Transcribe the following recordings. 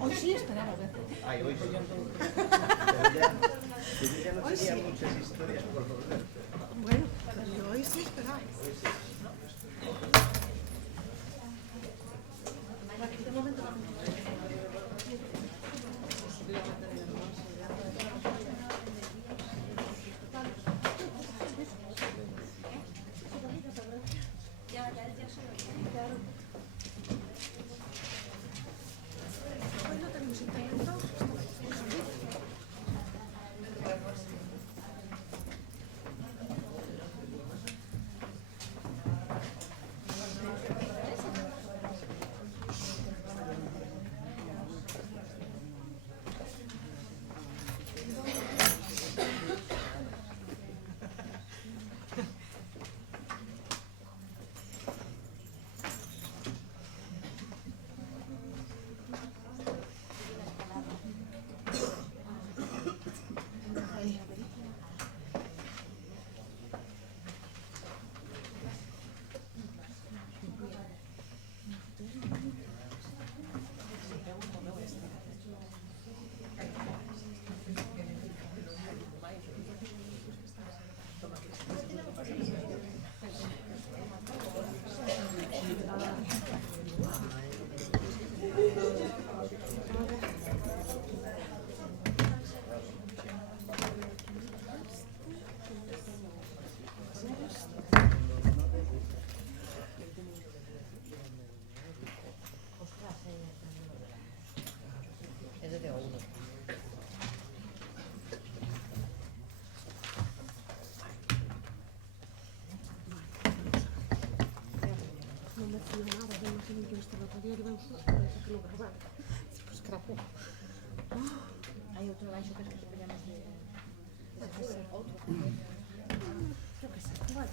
Hoy sí esperaba ver. Ay, hoy sí. Pero ya no serían muchas historias por volver. Bueno, pero hoy sí esperaba. De momento no. Hoy no tenemos internet. No me fío nada, yo no sé ni quién estaba otro día, lleva un susto, pensé que lo grababa. Pues que era poco. Hay otro gancho que esperamos de otro. Yo qué sé, igual.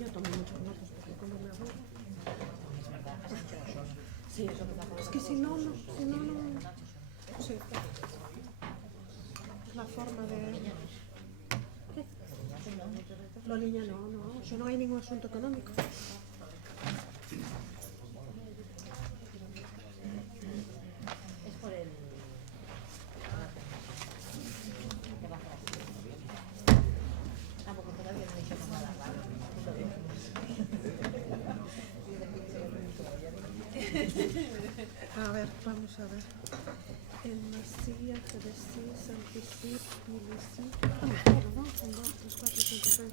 Yo tomo muchos notas porque como me aburro. Sí, eso que es que si no, no. Sí. La forma de... ¿Qué? La niña no, eso no hay ningún asunto económico. Es por el... Tampoco todavía no he dicho nada raro. A ver, vamos a ver. En Masía, Ceresí, Santisí, Pilisí... ¿no? 1, 2, 3, 4, 5, 6...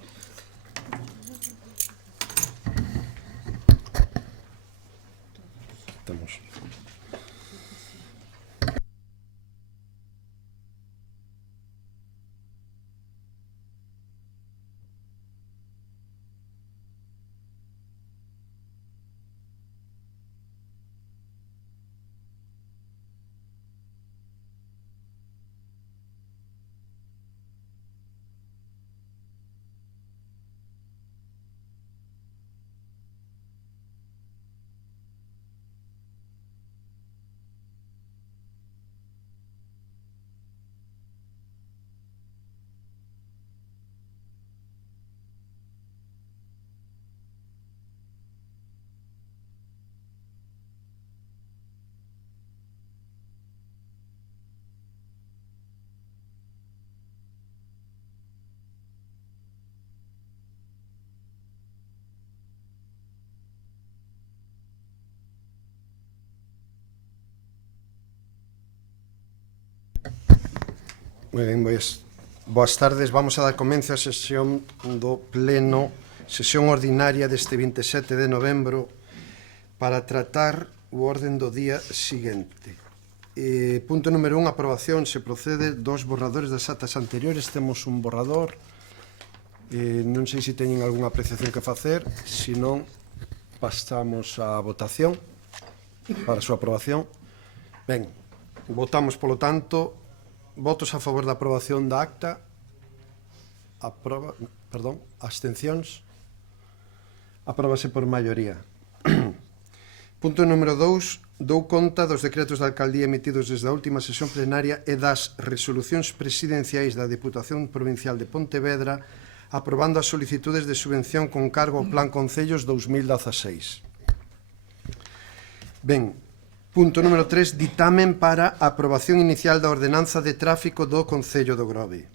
Estamos. Moi ben, boas tardes. Vamos a dar comenzo a sesión do Pleno, sesión ordinaria deste 27 de novembro, para tratar o orden do día seguinte. Punto número 1, aprobación. Se procede dos borradores das actas anteriores. Temos un borrador. Non sei se teñen algunha apreciación que facer. Se non, pasamos á votación para a súa aprobación. Ben, votamos, polo tanto, votos a favor da aprobación da acta. Abstencións. Apróbase por maioría. Punto número 2. Dou conta dos decretos da alcaldía emitidos desde a última sesión plenaria e das resolucións presidenciais da Deputación Provincial de Pontevedra aprobando as solicitudes de subvención con cargo ao Plan Concellos 2016. Ben, punto número 3, ditamen para a aprobación inicial da ordenanza de tráfico do Concello do Grove.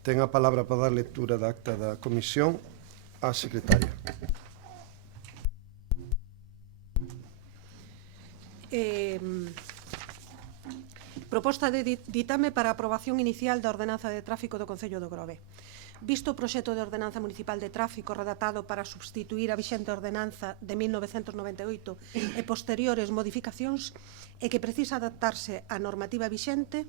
Ten a palabra para dar lectura da acta da comisión a secretaria. Proposta de ditame para a aprobación inicial da ordenanza de tráfico do Concello do Grove. Visto o proxecto de ordenanza municipal de tráfico redactado para substituir a vixente ordenanza de 1998 e posteriores modificacións e que precisa adaptarse á normativa vixente,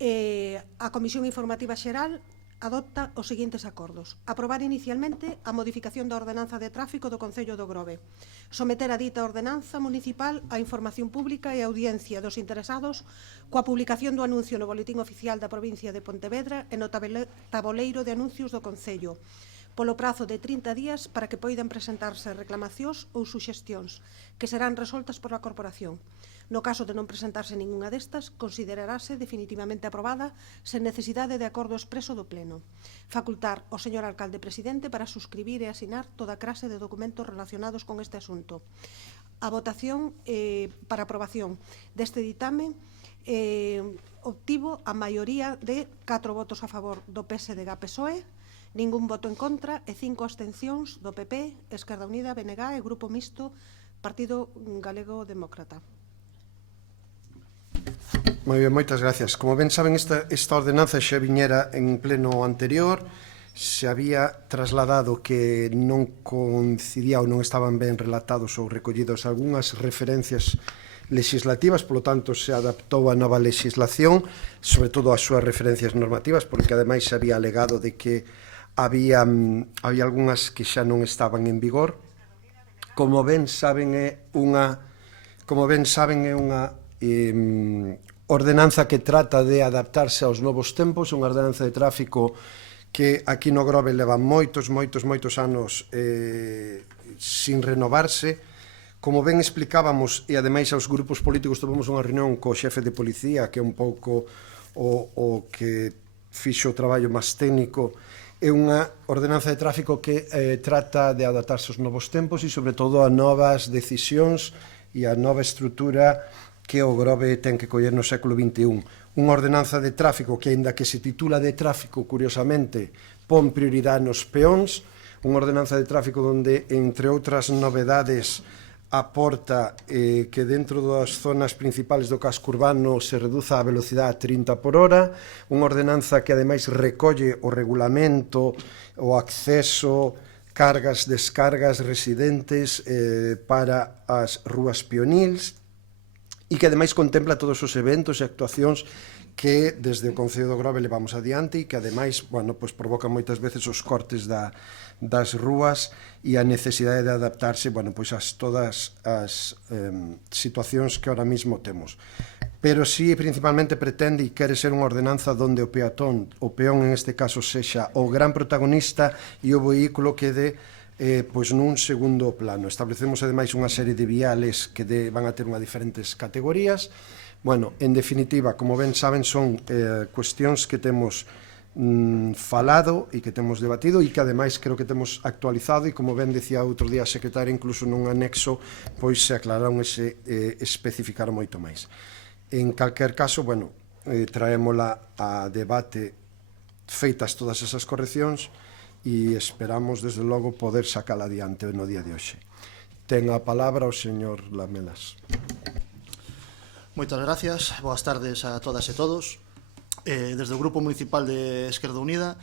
a Comisión Informativa Xeral adopta os seguintes acordos. Aprobar inicialmente a modificación da ordenanza de tráfico do Concello do Grove. Someter a dita ordenanza municipal á información pública e a audiencia dos interesados coa publicación do anuncio no Boletín Oficial da provincia de Pontevedra e no taboleiro de anuncios do Concello, polo prazo de 30 días para que poidan presentarse reclamacións ou suxestións que serán resoltas pola Corporación. No caso de non presentarse ningunha destas, considerarase definitivamente aprobada sen necesidade de acordo expreso do Pleno. Facultar ao señor alcalde presidente para suscribir e asinar toda clase de documentos relacionados con este asunto. A votación para aprobación deste ditame obtivo a maioría de 4 votos a favor do PSDG-PSOE, ningún voto en contra e 5 abstencións do PP, Esquerda Unida, BNG e Grupo Mixto, Partido Galego Demócrata. Moi ben, moitas gracias. Como ben saben, esta ordenanza xa viñera en pleno anterior, se había trasladado que non coincidía ou non estaban ben relatados ou recollidos algunhas referencias legislativas, polo tanto se adaptou a nova legislación, sobre todo as súas referencias normativas, porque ademais se había alegado de que había algunhas que xa non estaban en vigor. Como ben saben, é unha ordenanza que trata de adaptarse aos novos tempos, unha ordenanza de tráfico que aquí no Grove leva moitos anos sin renovarse. Como ben explicábamos, e ademais aos grupos políticos tivemos unha reunión co xefe de policía, que é un pouco o que fixo o traballo máis técnico, é unha ordenanza de tráfico que trata de adaptarse aos novos tempos e, sobre todo, a novas decisións e a nova estrutura que o Grove ten que coller no século XXI. Unha ordenanza de tráfico que, aínda que se titula de tráfico, curiosamente, pon prioridade nos peóns, unha ordenanza de tráfico onde, entre outras novedades, aporta que dentro das zonas principales do casco urbano se reduza a velocidade a 30 por hora, unha ordenanza que, ademais, recolle o regulamento, o acceso, cargas, descargas residentes para as rúas peonils, e que ademais contempla todos os eventos e actuacións que desde o Concello do Grove levamos adiante e que ademais provoca moitas veces os cortes das rúas e a necesidade de adaptarse a todas as situacións que ahora mismo temos. Pero sí, principalmente pretende e quere ser unha ordenanza onde o peón en este caso sexa o gran protagonista e o vehículo quede nun segundo plano. Establecemos ademais unha serie de viales que van a ter unha diferentes categorías. En definitiva, como ben saben, son cuestións que temos falado e que temos debatido e que ademais creo que temos actualizado e, como ben decía outro día a secretaria, incluso nun anexo pois se aclararon e se especificaron moito máis. En calquer caso, traémola a debate feitas todas esas correccións e esperamos, desde logo, poder sacala adiante no día de hoxe. Ten a palabra o señor Lamelas. Moitas gracias, boas tardes a todas e todos. Desde o Grupo Municipal de Esquerda Unida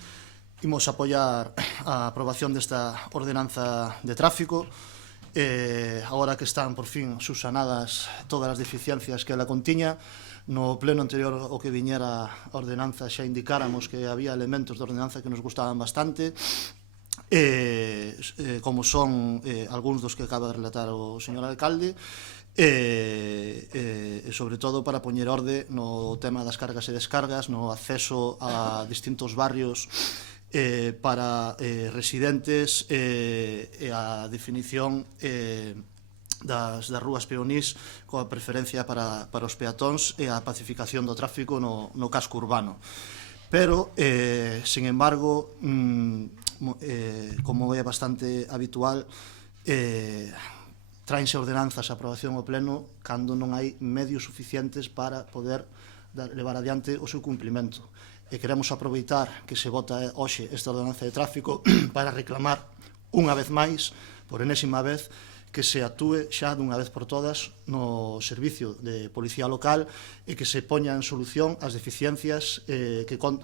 imos apoiar a aprobación desta ordenanza de tráfico. Agora que están, por fin, subsanadas todas as deficiencias que ela contiña, no pleno anterior o que viñera a ordenanza xa indicáramos que había elementos de ordenanza que nos gustaban bastante, como son algúns dos que acaba de relatar o señor alcalde, e sobre todo para poñer orde no tema das cargas e descargas, no acceso a distintos barrios para residentes e a definición das rúas peonís coa preferencia para os peatóns e a pacificación do tráfico no casco urbano. pero, sin embargo, como é bastante habitual, traense ordenanzas a aprobación ao pleno cando non hai medios suficientes para poder levar adiante o seu cumplimento. E queremos aproveitar que se vota hoxe esta ordenanza de tráfico para reclamar unha vez máis, por enésima vez, que se actúe xa dunha vez por todas no servicio de policía local e que se poña en solución as deficiencias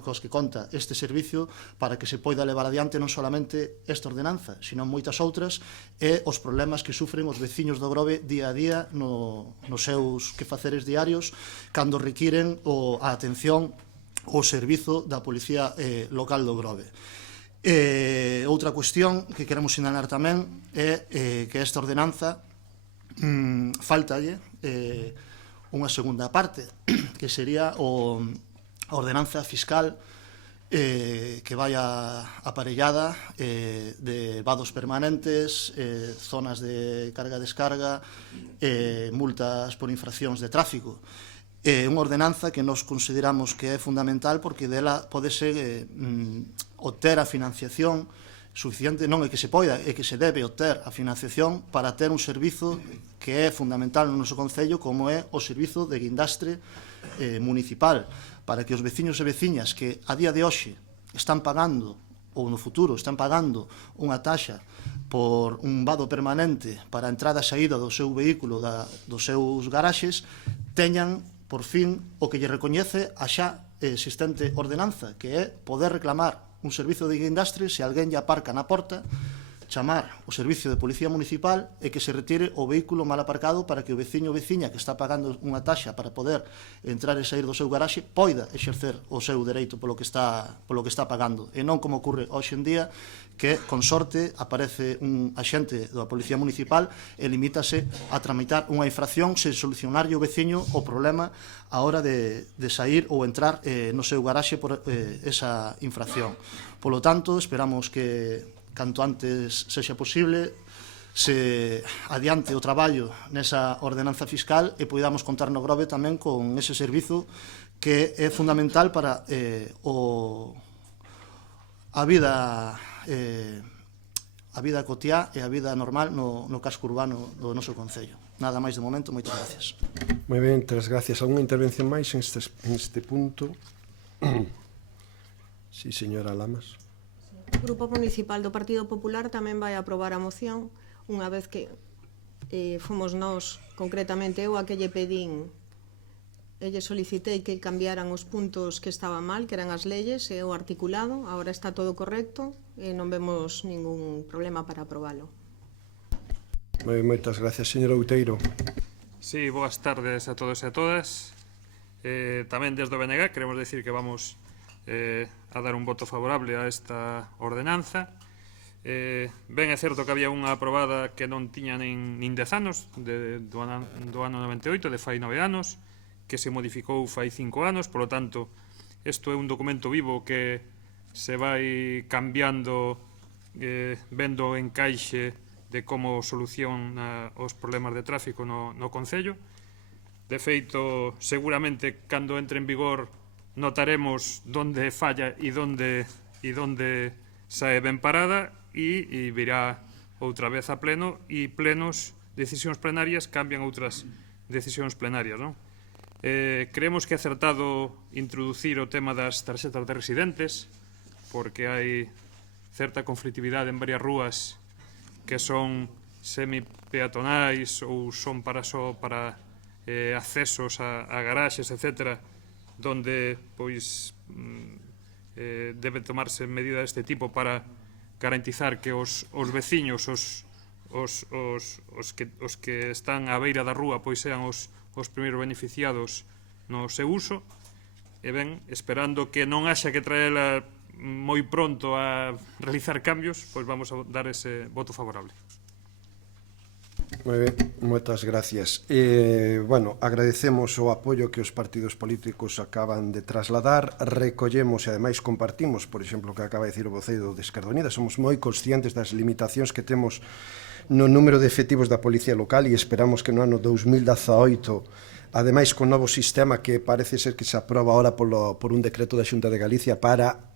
cos que conta este servicio para que se poida levar adiante non solamente esta ordenanza, sino moitas outras e os problemas que sufren os veciños do Grove día a día nos seus quefaceres diarios cando requiren a atención ao servizo da policía local do Grove. Outra cuestión que queremos sinalar tamén é que esta ordenanza faltalle unha segunda parte, que sería a ordenanza fiscal que vai aparellada de vados permanentes, zonas de carga-descarga, multas por infraccións de tráfico. É unha ordenanza que nos consideramos que é fundamental porque dela podese obter a financiación suficiente, non é que se poida, é que se debe obter a financiación para ter un servizo que é fundamental no noso concello como é o servizo de guindastre municipal, para que os veciños e veciñas que a día de hoxe están pagando ou no futuro están pagando unha taxa por un vado permanente para a entrada e saída do seu vehículo dos seus garaxes teñan por fin o que lle recoñece a xa existente ordenanza, que é poder reclamar un servizo de guindastre se alguén lle aparca na porta, chamar o servicio de policía municipal e que se retire o vehículo mal aparcado para que o veciño ou veciña que está pagando unha taxa para poder entrar e sair do seu garaxe poida exercer o seu dereito polo que está pagando, e non como ocurre hoxe en día que, con sorte, aparece un axente da Policía Municipal e limítase a tramitar unha infracción sen solucionarlle o veciño o problema a hora de sair ou entrar no seu garaxe por esa infracción. Polo tanto, esperamos que canto antes sexa posible se adiante o traballo nesa ordenanza fiscal e poidamos contar no Grove tamén con ese servizo que é fundamental para a vida cotiá e a vida normal no casco urbano do noso concello. Nada máis de momento, moitas gracias. Moi ben, moitas gracias. Alguna intervención máis en este punto? Sí, señora Lamas. O Grupo Municipal do Partido Popular tamén vai aprobar a moción unha vez que fomos nós, concretamente eu, a que lle pedín e lle solicitei que cambiaran os puntos que estaban mal, que eran as leyes e o articulado. Agora está todo correcto e non vemos ningún problema para aprobalo. Moitas gracias, señor Outeiro. Sí, boas tardes a todos e a todas. Tamén desde o BNG queremos decir que vamos a dar un voto favorable a esta ordenanza. Ben é certo que había unha aprobada que non tiña nin 10 anos do ano 98, de fai 9 anos, que se modificou fai 5 anos, polo tanto isto é un documento vivo que se vai cambiando vendo o encaixe de como soluciona os problemas de tráfico no concello. De feito, seguramente cando entre en vigor notaremos donde falla e donde sae ben parada e virá outra vez a pleno e decisións plenarias cambian outras decisións plenarias, non? Creemos que é acertado introducir o tema das tarxetas de residentes porque hai certa conflictividade en varias rúas que son semi-peatonais ou son para accesos a garaxes, etcétera, donde pois debe tomarse medidas deste tipo para garantizar que os veciños, os que están á beira da rúa, pois sean os primeiros beneficiados no seu uso. E ben, esperando que non haxa que traela moi pronto a realizar cambios, pois vamos a dar ese voto favorable. Moi ben, moitas gracias. Bueno, agradecemos o apoio que os partidos políticos acaban de trasladar, recollemos e ademais compartimos, por exemplo, o que acaba de dicir o voceiro de Esquerda Unida. Somos moi conscientes das limitacións que temos no número de efectivos da Policía Local e esperamos que no ano 2018 ademais con novo sistema que parece ser que se aproba ahora por un decreto da Xunta de Galicia para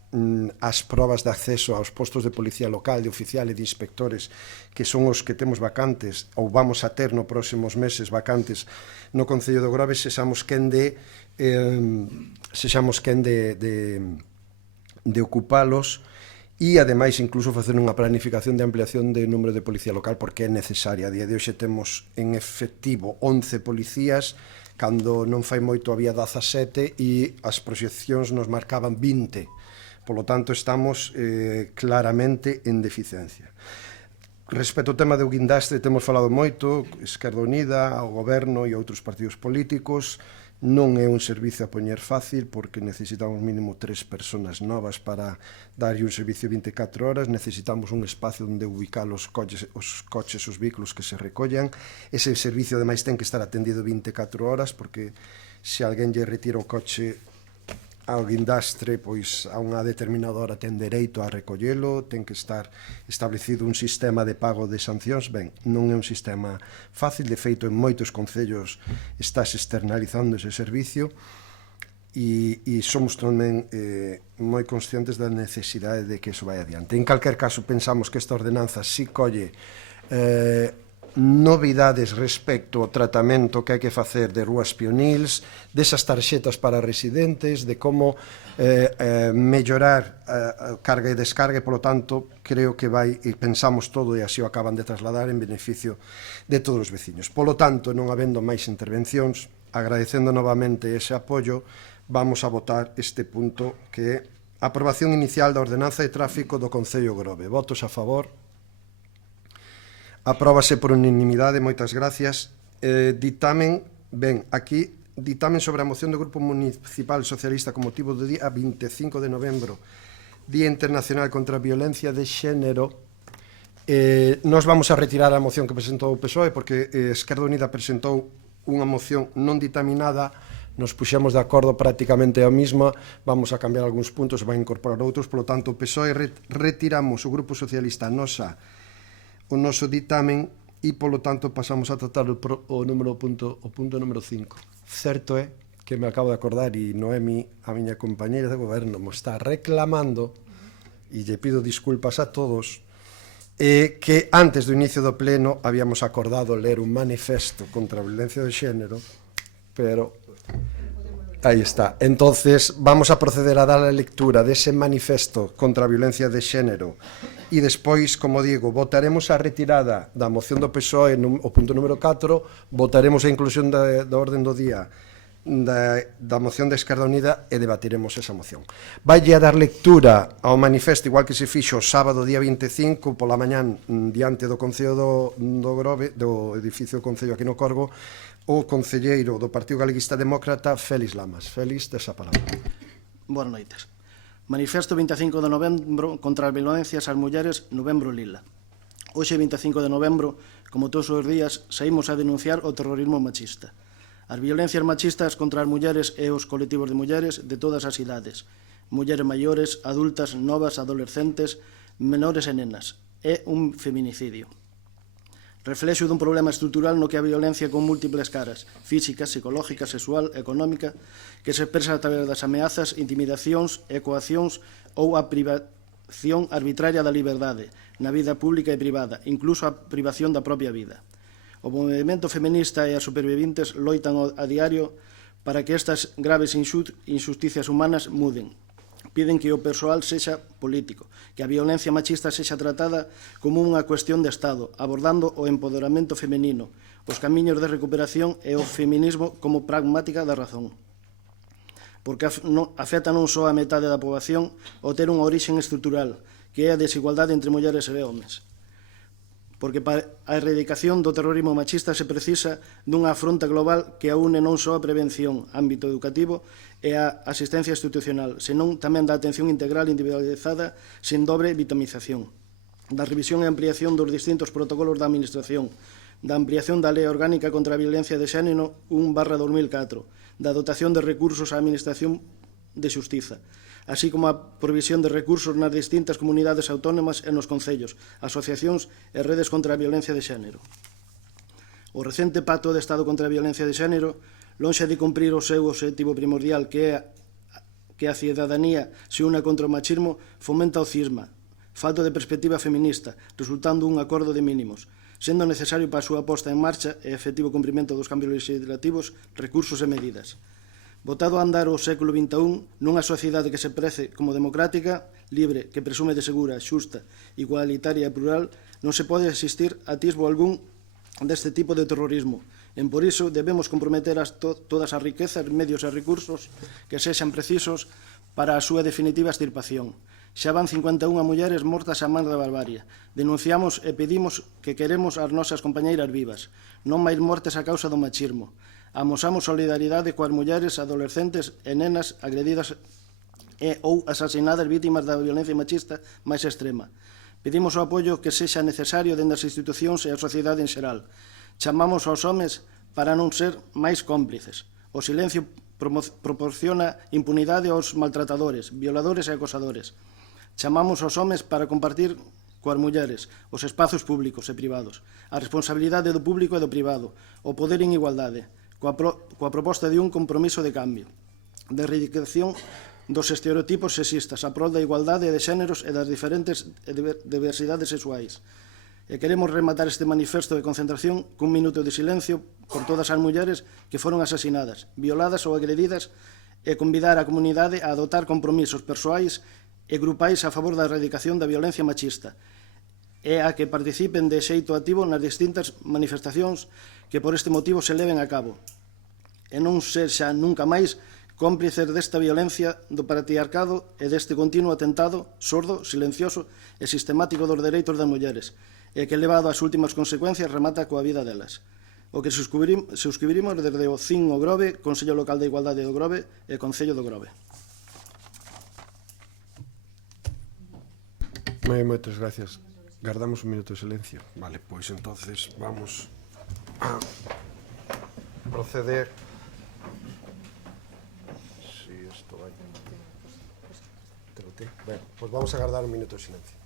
as probas de acceso aos postos de policía local, de oficial e de inspectores, que son os que temos vacantes, ou vamos a ter no próximos meses vacantes no Concello do Grove, sexamos quen de ocupalos, e ademais incluso facer unha planificación de ampliación de número de policía local, porque é necesaria. A día de hoxe temos en efectivo 11 policías, cando non fai moito había 17 e as proxeccións nos marcaban 20. Polo tanto, estamos claramente en deficiencia. Respecto ao tema do guindastre, temos falado moito, Esquerda Unida, o Goberno e outros partidos políticos. Non é un servicio a poñer fácil, porque necesitamos mínimo 3 personas novas para darlle un servicio 24 horas, necesitamos un espacio onde ubicar os coches, os vehículos que se recollan. Ese servicio, ademais, ten que estar atendido 24 horas, porque se alguén lle retira o coche ao guindastre, pois a unha determinada hora ten dereito a recollelo, ten que estar establecido un sistema de pago de sancións. Ben, non é un sistema fácil, de feito en moitos concellos estás externalizando ese servicio, e somos tamén moi conscientes da necesidade de que iso vai adiante. En calquer caso, pensamos que esta ordenanza si colle novidades respecto ao tratamento que hai que facer de rúas pionils, desas tarxetas para residentes, de como mellorar a carga e descarga, e, polo tanto, creo que vai, e pensamos todo, e así o acaban de trasladar, en beneficio de todos os veciños. Polo tanto, non habendo máis intervencións, agradecendo novamente ese apoio, vamos a votar este punto, que é a aprobación inicial da ordenanza de tráfico do Concello Grove. Votos a favor. Apróbase por unanimidade, moitas gracias. Ditamen, ben, aquí, ditamen sobre a moción do Grupo Municipal Socialista con motivo do día 25 de novembro, Día Internacional contra a Violencia de Xénero. Nos vamos a retirar a moción que presentou o PSOE, porque Esquerda Unida presentou unha moción non ditaminada, nos puxemos de acordo prácticamente a mesma, vamos a cambiar algúns puntos, vai incorporar outros, polo tanto, o PSOE retiramos, o Grupo Socialista o noso ditamen, e, polo tanto, pasamos a tratar o punto número 5. Certo é que me acabo de acordar, e Noemi, a miña compañeira de goberno, me está reclamando, e lle pido disculpas a todos, que antes do inicio do pleno habíamos acordado ler un manifesto contra a violencia de xénero, pero aí está. Entonces, vamos a proceder a dar a lectura dese manifesto contra a violencia de xénero, e despois, como digo, votaremos a retirada da moción do PSOE, o punto número 4, votaremos a inclusión da orden do día da moción da Esquerda Unida, e debatiremos esa moción. Vaille a dar lectura ao manifesto, igual que se fixo o sábado día 25 pola mañán diante do Concello do Grove, do edificio do Concello aquí no Corgo, o concelleiro do Partido Galeguista Demócrata, Félix Lamas. Félix, tes a palabra. Boas noites. Manifesto 25 de novembro contra as violencias ás mulleres, novembro lila. Hoxe, 25 de novembro, como todos os días, saímos a denunciar o terrorismo machista. As violencias machistas contra as mulleres e os colectivos de mulleres de todas as idades. Mulleres maiores, adultas, novas, adolescentes, menores e nenas. É un feminicidio. Reflexo dun problema estrutural no que a violencia con múltiples caras, física, psicológica, sexual, económica, que se expresa a través das ameazas, intimidacións e coaccións ou a privación arbitraria da liberdade na vida pública e privada, incluso a privación da propia vida. O movimento feminista e as superviventes loitan a diario para que estas graves injusticias humanas muden. Piden que o persoal sexa político, que a violencia machista sexa tratada como unha cuestión de Estado, abordando o empoderamento femenino, os camiños de recuperación e o feminismo como pragmática da razón. Porque afecta non só a metade da poboación o ter unha orixen estrutural, que é a desigualdade entre mulleres e homes. Porque para a erradicación do terrorismo machista se precisa dunha afronta global que aúne non só a prevención, ámbito educativo e a asistencia institucional, senón tamén da atención integral individualizada sen dobre vitimización, da revisión e ampliación dos distintos protocolos da Administración, da ampliación da Lei Orgánica contra a Violencia de Xénero 1/2004, da dotación de recursos á Administración de Xustiza, así como a provisión de recursos nas distintas comunidades autónomas e nos concellos, asociacións e redes contra a violencia de xénero. O recente Pacto de Estado contra a Violencia de Xénero lonxe de cumprir o seu obxectivo primordial, que a cidadanía se una contra o machismo, fomenta o cisma, falta de perspectiva feminista, resultando un acordo de mínimos, sendo necesario para a súa posta en marcha e efectivo cumprimento dos cambios legislativos, recursos e medidas. Botado a andar o século XXI, nunha sociedade que se prece como democrática, libre, que presume de segura, xusta, igualitaria e plural, non se pode existir atisbo algún deste tipo de terrorismo. En por iso debemos comprometer todas as riquezas, medios e recursos que sexan precisos para a súa definitiva extirpación. Xa van 51 mulleres mortas a man da barbarie. Denunciamos e pedimos que queremos as nosas compañeiras vivas, non máis mortes a causa do machismo. Amosamos solidaridade coas mulleres, adolescentes e nenas agredidas e ou asasinadas vítimas da violencia machista máis extrema. Pedimos o apoio que sexa necesario dende as institucións e a sociedade en xeral. Chamamos aos homes para non ser máis cómplices. O silencio proporciona impunidade aos maltratadores, violadores e acosadores. Chamamos aos homes para compartir coas mulleres os espazos públicos e privados, a responsabilidade do público e do privado, o poder en igualdade, coa proposta de un compromiso de cambio, de erradicación dos estereotipos sexistas a prol da igualdade de xéneros e das diferentes diversidades sexuais. E queremos rematar este manifesto de concentración cun minuto de silencio por todas as mulleres que foron asasinadas, violadas ou agredidas e convidar a comunidade a adotar compromisos persoais e grupais a favor da erradicación da violencia machista e a que participen de xeito activo nas distintas manifestacións que por este motivo se leven a cabo e non sexa nunca máis cómplices desta violencia do patriarcado e deste continuo atentado sordo, silencioso e sistemático dos dereitos das mulleres e que, levado ás últimas consecuencias, remata coa vida delas. O que suscribimos desde o CIN o Grove, Consello Local de Igualdade do Grove e Concello do Grove. Moitas gracias. Guardamos un minuto de silencio. Vale, pois entonces vamos a proceder. Si esto vai. Bueno, pues vamos a guardar un minuto de silencio.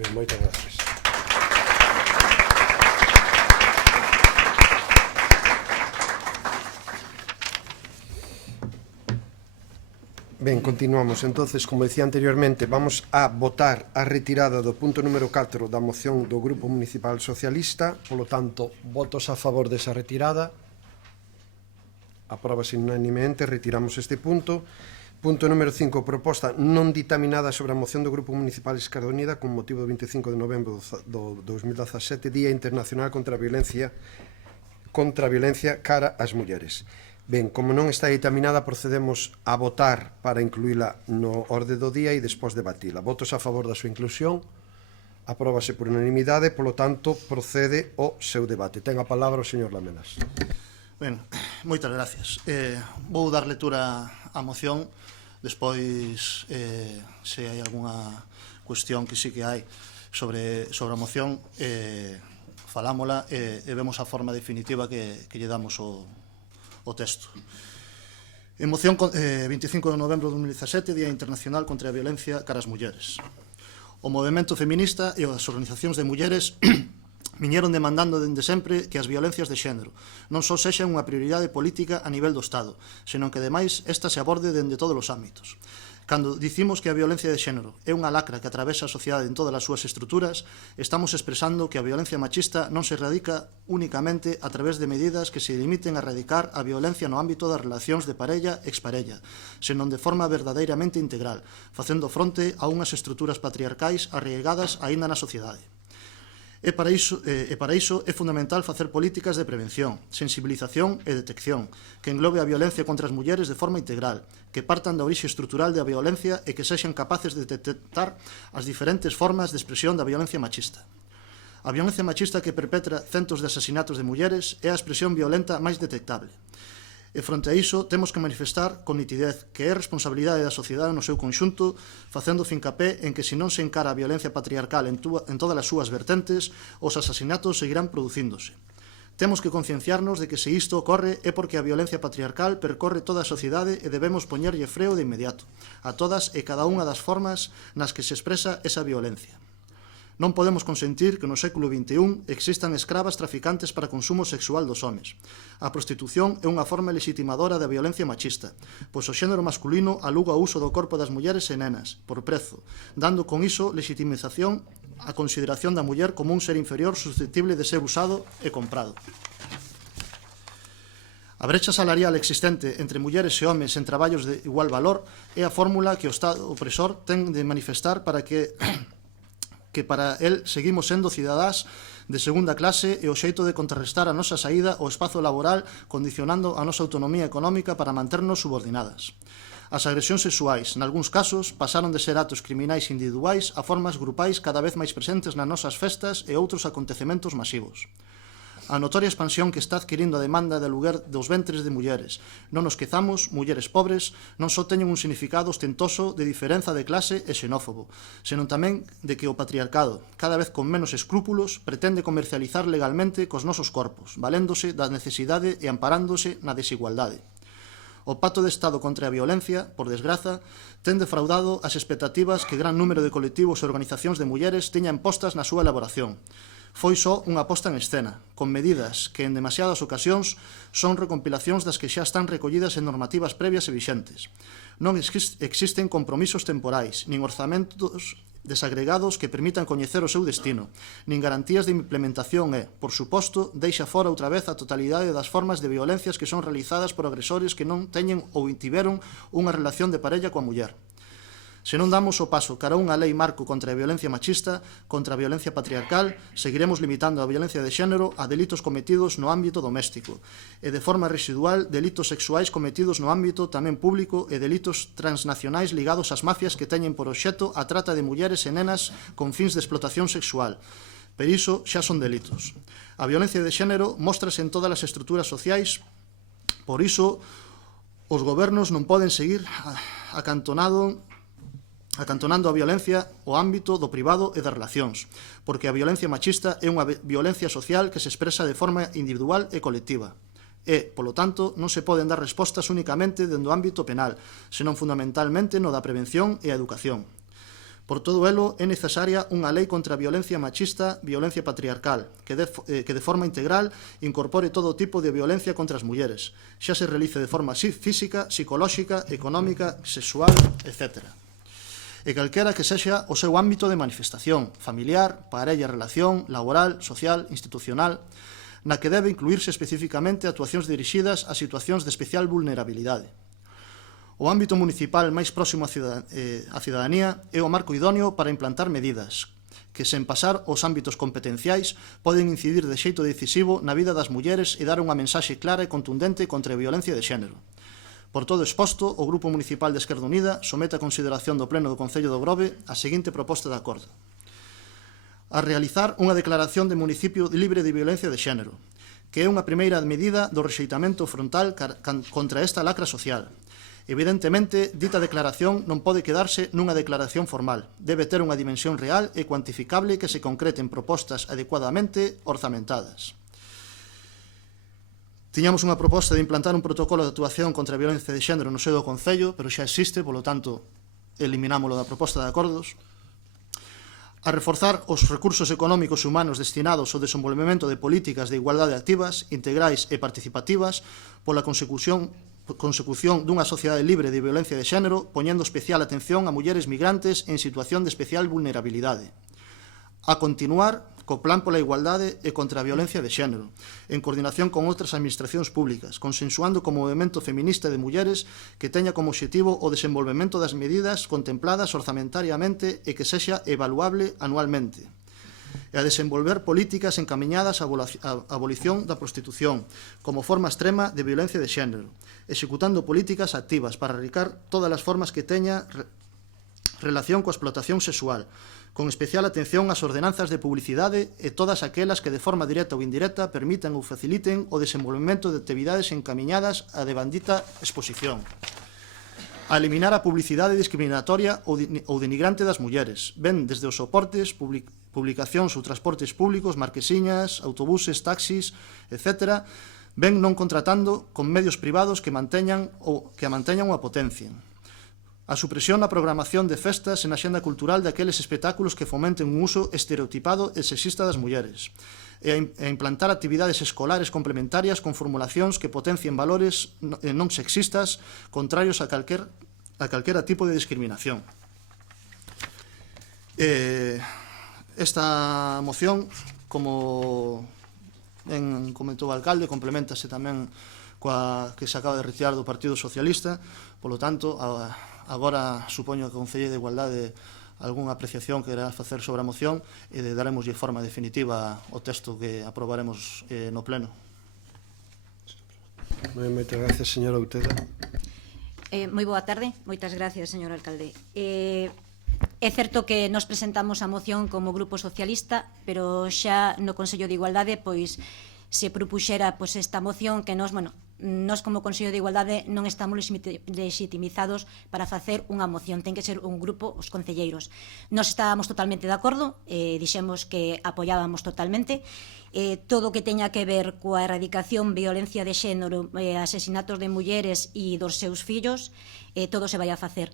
Moi ben, moitas gracias. Ben, continuamos. Entonces, como decía anteriormente, vamos a votar a retirada do punto número 4 da moción do Grupo Municipal Socialista. Polo tanto, votos a favor desa retirada. Apróbase unanimemente, retiramos este punto. Punto número 5, proposta non ditaminada sobre a moción do Grupo Municipal Esquerda Unida con motivo do 25 de novembro do 2017, Día Internacional contra a Violencia cara ás mulleres. Ben, como non está ditaminada, procedemos a votar para incluíla no orde do día e despois debatila. Votos a favor da súa inclusión. Apróbase por unanimidade, polo tanto, procede o seu debate. Ten a palabra o señor Lamelas. Ben, moitas gracias. Vou dar lectura á moción. Despois, se hai algunha cuestión que sí que hai sobre a moción, falámola e vemos a forma definitiva que lle damos o texto. En moción 25 de novembro de 2017, Día Internacional contra a Violencia cara ás mulleres. O movemento feminista e as organizacións de mulleres viñeron demandando dende sempre que as violencias de xénero non só sexan unha prioridade política a nivel do Estado, senón que, ademais, esta se aborde dende todos os ámbitos. Cando dicimos que a violencia de xénero é unha lacra que atravesa a sociedade en todas as súas estruturas, estamos expresando que a violencia machista non se erradica únicamente a través de medidas que se limiten a erradicar a violencia no ámbito das relacións de parella e exparella, senón de forma verdadeiramente integral, facendo fronte a unhas estruturas patriarcais arraigadas aínda na sociedade. E para iso é fundamental facer políticas de prevención, sensibilización e detección, que englobe a violencia contra as mulleres de forma integral, que partan da orixe estrutural da violencia e que sexan capaces de detectar as diferentes formas de expresión da violencia machista. A violencia machista que perpetra centos de asasinatos de mulleres é a expresión violenta máis detectable. E fronte a iso, temos que manifestar con nitidez que é responsabilidade da sociedade no seu conxunto, facendo fincapé en que se non se encara a violencia patriarcal en todas as súas vertentes, os asasinatos seguirán producíndose. Temos que concienciarnos de que se isto ocorre é porque a violencia patriarcal percorre toda a sociedade e debemos poñerlle freo de inmediato a todas e cada unha das formas nas que se expresa esa violencia. Non podemos consentir que no século XXI existan escravas traficantes para consumo sexual dos homes. A prostitución é unha forma legitimadora da violencia machista, pois o xénero masculino aluga o uso do corpo das mulleres e nenas, por prezo, dando con iso legitimización a consideración da muller como un ser inferior susceptible de ser usado e comprado. A brecha salarial existente entre mulleres e homes en traballos de igual valor é a fórmula que o Estado opresor ten de manifestar para que para el seguimos sendo cidadás de segunda clase e o xeito de contrarrestar a nosa saída ao espazo laboral condicionando a nosa autonomía económica para manternos subordinadas. As agresións sexuais, nalgúns casos, pasaron de ser atos criminais individuais a formas grupais cada vez máis presentes nas nosas festas e outros acontecementos masivos. A notoria expansión que está adquirindo a demanda de aluguer dos ventres de mulleres. Non nos quezamos, mulleres pobres non só teñen un significado ostentoso de diferenza de clase e xenófobo, senón tamén de que o patriarcado, cada vez con menos escrúpulos, pretende comercializar legalmente cos nosos corpos, valéndose da necesidade e amparándose na desigualdade. O Pacto de Estado contra a violencia, por desgraza, ten defraudado as expectativas que gran número de colectivos e organizacións de mulleres teñan postas na súa elaboración. Foi só unha posta en escena, con medidas que en demasiadas ocasións son recompilacións das que xa están recollidas en normativas previas e vixentes. Non existen compromisos temporais, nin orzamentos desagregados que permitan coñecer o seu destino, nin garantías de implementación e, por suposto, deixa fora outra vez a totalidade das formas de violencias que son realizadas por agresores que non teñen ou tiveron unha relación de parella coa muller. Se non damos o paso cara a unha lei marco contra a violencia machista, contra a violencia patriarcal, seguiremos limitando a violencia de xénero a delitos cometidos no ámbito doméstico e, de forma residual, delitos sexuais cometidos no ámbito tamén público e delitos transnacionais ligados ás mafias que teñen por obxecto a trata de mulleres e nenas con fins de explotación sexual. Pero iso xa son delitos. A violencia de xénero móstrase en todas as estruturas sociais, por iso os gobernos non poden seguir acantonando a violencia ao ámbito do privado e das relacións, porque a violencia machista é unha violencia social que se expresa de forma individual e colectiva. E, polo tanto, non se poden dar respostas únicamente dentro do ámbito penal, senón fundamentalmente no da prevención e a educación. Por todo elo, é necesaria unha lei contra a violencia machista, violencia patriarcal, que de forma integral incorpore todo tipo de violencia contra as mulleres, xa se realice de forma física, psicolóxica, económica, sexual, etc. E calquera que sexa o seu ámbito de manifestación, familiar, parella, relación, laboral, social, institucional, na que debe incluirse especificamente actuacións dirixidas a situacións de especial vulnerabilidade. O ámbito municipal máis próximo á cidadanía é o marco idóneo para implantar medidas que, sen pasar os ámbitos competenciais, poden incidir de xeito decisivo na vida das mulleres e dar unha mensaxe clara e contundente contra a violencia de xénero. Por todo exposto, o Grupo Municipal de Esquerda Unida somete a consideración do Pleno do Concello de Grove a seguinte proposta de acordo. A realizar unha declaración de municipio libre de violencia de xénero, que é unha primeira medida do rexeitamento frontal contra esta lacra social. Evidentemente, dita declaración non pode quedarse nunha declaración formal. Debe ter unha dimensión real e cuantificable que se concrete en propostas adecuadamente orzamentadas. Tiñamos unha proposta de implantar un protocolo de actuación contra a violencia de xénero no seo do Concello, pero xa existe, polo tanto, eliminámoslo da proposta de acordos. A reforzar os recursos económicos e humanos destinados ao desenvolvemento de políticas de igualdade activas, integrais e participativas pola consecución consecución dunha sociedade libre de violencia de xénero, poñendo especial atención a mulleres migrantes en situación de especial vulnerabilidade. A continuar co Plan pola Igualdade e contra a Violencia de Xénero, en coordinación con outras administracións públicas, consensuando co movimento feminista de mulleres que teña como obxectivo o desenvolvemento das medidas contempladas orzamentariamente e que sexa evaluable anualmente, e a desenvolver políticas encamiñadas á abolición da prostitución como forma extrema de violencia de xénero, executando políticas activas para erradicar todas as formas que teña relación coa explotación sexual, con especial atención ás ordenanzas de publicidade e todas aquelas que de forma directa ou indirecta permitan ou faciliten o desenvolvemento de actividades encamiñadas á devandita exposición. A eliminar a publicidade discriminatoria ou denigrante das mulleres, ben desde os soportes, publicacións ou transportes públicos, marquesiñas, autobuses, taxis, etc., ben non contratando con medios privados que a manteñan ou a potencien. A supresión na programación de festas en a xenda cultural daqueles espectáculos que fomenten un uso estereotipado e sexista das mulleres, e a implantar actividades escolares complementarias con formulacións que potencien valores non sexistas contrarios a calquera tipo de discriminación. Esta moción, como ben comentou o alcalde, complementase tamén coa que se acaba de retirar do Partido Socialista, polo tanto, agora supoño que o Concello de Igualdade algunha apreciación que quererá facer sobre a moción e daremoslle forma definitiva ao texto que aprobaremos no Pleno. Moitas gracias, señora Uteda. Moi boa tarde, moitas gracias, señor alcalde. É certo que nos presentamos a moción como Grupo Socialista, pero xa no Consello de Igualdade pois se propuxera esta moción que nos como Consello de Igualdade non estamos legitimizados para facer unha moción, ten que ser un grupo, os concelleiros. Nos estábamos totalmente de acordo, dixemos que apoiábamos totalmente todo o que teña que ver coa erradicación, violencia de xénero, asesinatos de mulleres e dos seus fillos, todo se vai a facer.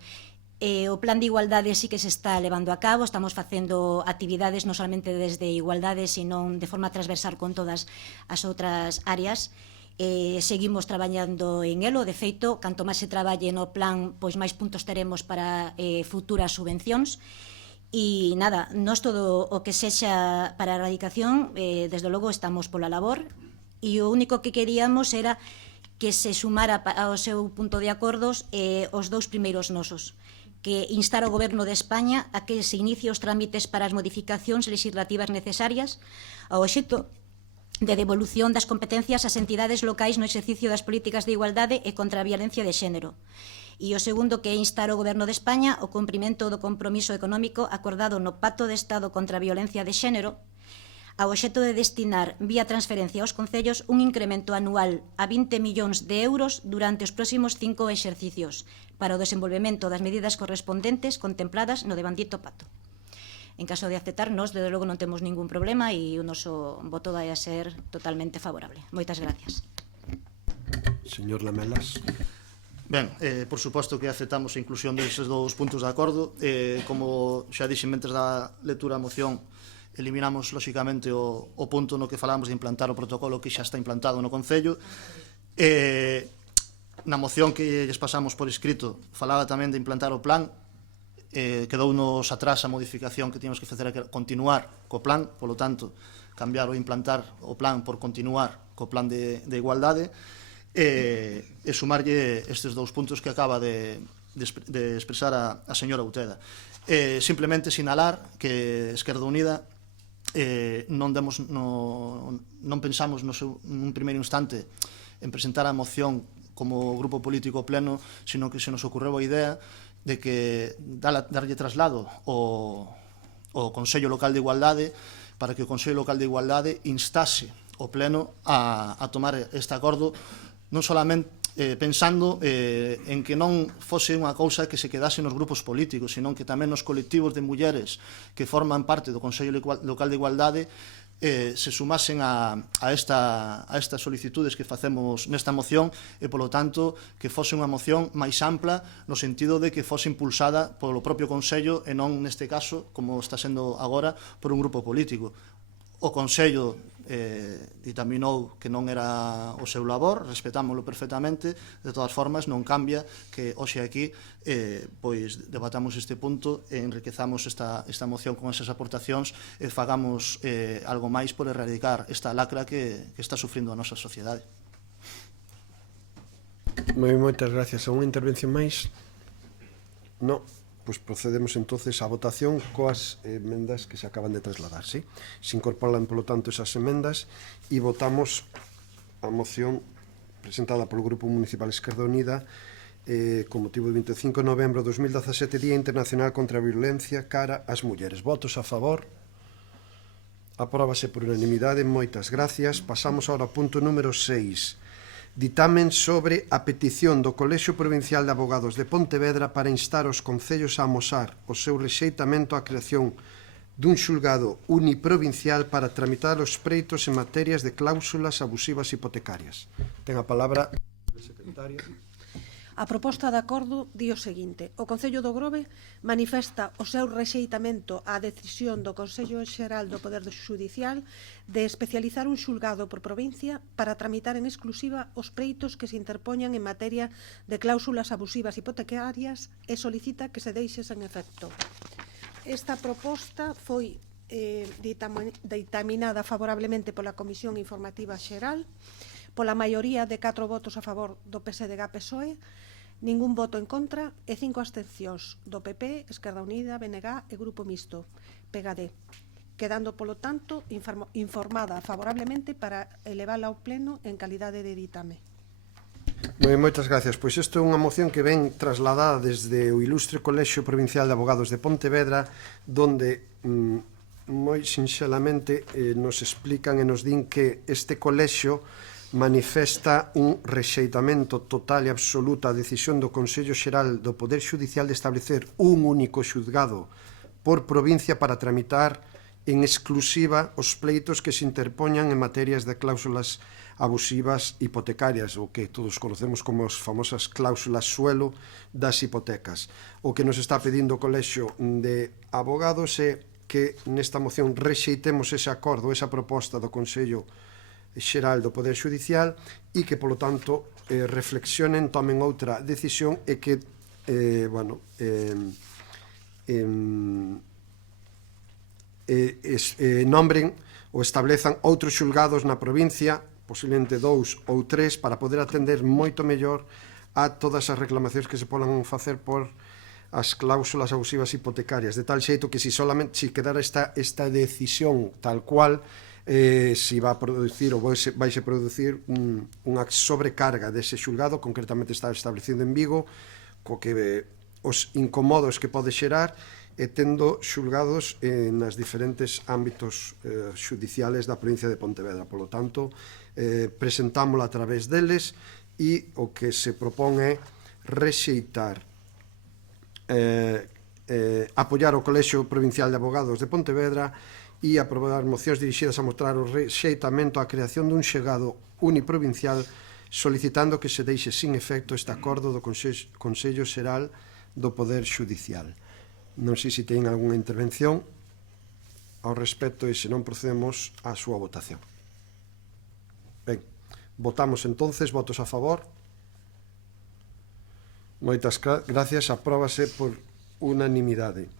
O plan de igualdade sí que se está levando a cabo, estamos facendo actividades non solamente desde igualdade, sino de forma transversal con todas as outras áreas. Seguimos traballando en elo, de feito, canto máis se traballe no plan, pois máis puntos teremos para futuras subvencións. E nada, nós todo o que sexa para a erradicación, desde logo estamos pola labor, e o único que queríamos era que se sumara ao seu punto de acordos os dous primeiros nosos, que instar ao Goberno de España a que se inicie os trámites para as modificacións legislativas necesarias ao obxecto de devolución das competencias ás entidades locais no exercicio das políticas de igualdade e contra a violencia de xénero. E o segundo, que é instar ao Goberno de España o cumprimento do compromiso económico acordado no Pacto de Estado contra a violencia de xénero ao obxecto de destinar vía transferencia aos concellos un incremento anual a 20 millóns de euros durante os próximos 5 exercicios para o desenvolvemento das medidas correspondentes contempladas no devandito pacto. En caso de aceptarnos, desde logo non temos ningún problema e o noso voto vai a ser totalmente favorable. Moitas gracias. Señor Lamelas. Ben, por suposto que aceptamos a inclusión deses dous puntos de acordo. Como xa dixen mentres da lectura da moción, eliminamos, lóxicamente, o punto no que falamos de implantar o protocolo que xa está implantado no Concello. Na moción que lles pasamos por escrito, falaba tamén de implantar o plan. Quedounos atrás a modificación que tínhamos que facer, que continuar co plan, polo tanto, cambiar ou implantar o plan por continuar co plan de igualdade, e sumarlle estes dous puntos que acaba de expresar a señora Uteda. Simplemente sinalar que Esquerda Unida non pensamos nun primeiro instante en presentar a moción como grupo político pleno, sino que se nos ocorreu a idea de que darlle traslado ao Consello Local de Igualdade para que o Consello Local de Igualdade instase o Pleno a tomar este acordo, non solamente pensando en que non fose unha cousa que se quedase nos grupos políticos, senón que tamén nos colectivos de mulleres que forman parte do Consello Local de Igualdade se sumasen a estas solicitudes que facemos nesta moción e, polo tanto, que fose unha moción máis ampla no sentido de que fose impulsada polo propio Consello e non, neste caso, como está sendo agora, por un grupo político. O Consello ditaminou que non era o seu labor, respetámoslo perfectamente, de todas formas non cambia que hoxe aquí pois debatamos este punto e enriquezamos esta moción con esas aportacións e fagamos algo máis por erradicar esta lacra que está sufrindo a nosa sociedade. Moitas gracias. Unha intervención máis? Non. Pois procedemos entonces á votación coas emendas que se acaban de trasladar, ¿sí? Se incorporan, polo tanto, esas emendas e votamos a moción presentada polo Grupo Municipal Esquerda Unida con motivo do 25 de novembro de 2017, Día Internacional contra a Violencia cara ás mulleres. Votos a favor? Apróbase por unanimidade. Moitas gracias. Pasamos agora ao punto número 6. Ditamen sobre a petición do Colexio Provincial de Abogados de Pontevedra para instar os concellos a amosar o seu rexeitamento á creación dun xulgado uniprovincial para tramitar os preitos en materias de cláusulas abusivas hipotecarias. Ten a palabra a secretaria. A proposta de acordo di o seguinte: o Concello do Grove manifesta o seu rexeitamento á decisión do Consello Xeral do Poder Xudicial de especializar un xulgado por provincia para tramitar en exclusiva os preitos que se interpoñan en materia de cláusulas abusivas hipotecarias e solicita que se deixe sen efecto. Esta proposta foi ditaminada favorablemente pola Comisión Informativa Xeral, pola maioría de 4 votos a favor do PSDG-PSOE, ningún voto en contra e 5 abstencións do PP, Esquerda Unida, BNG e Grupo Mixto, PGD, quedando, polo tanto, informada favorablemente para elevala ao Pleno en calidade de ditame. Moitas gracias. Pois isto é unha moción que ven trasladada desde o Ilustre Colexio Provincial de Abogados de Pontevedra, donde moi sinxelamente nos explican e nos din que este colexio manifesta un rexeitamento total e absoluto á decisión do Consello Xeral do Poder Xudicial de establecer un único xulgado por provincia para tramitar en exclusiva os pleitos que se interpoñan en materias de cláusulas abusivas hipotecarias, o que todos conocemos como as famosas cláusulas suelo das hipotecas. O que nos está pedindo o Colexio de Abogados é que nesta moción rexeitemos ese acordo, esa proposta do Consello Xeral do Poder Xudicial e que, polo tanto, reflexionen, tomen outra decisión e que, nombren ou establezan outros xulgados na provincia, posiblemente 2 ou 3, para poder atender moito mellor a todas as reclamacións que se podan facer por as cláusulas abusivas hipotecarias, de tal xeito que se quedara esta decisión tal cual, se va a producir ou vaise producir unha sobrecarga dese xulgado, concretamente está establecido en Vigo, co que os incomodos que pode xerar e tendo xulgados nas diferentes ámbitos xudiciales da provincia de Pontevedra. Por lo tanto, presentámola a través deles e o que se propón é rexeitar, apoiar o Colexio Provincial de Abogados de Pontevedra e aprobar mocións dirixidas a mostrar o rexeitamento á creación dun xulgado uniprovincial, solicitando que se deixe sin efecto este acordo do Consello Xeral do Poder Xudicial. Non sei se teñen algunha intervención ao respecto e se non procedemos á súa votación. Ben, votamos entonces, votos a favor. Moitas gracias, apróbase por unanimidade.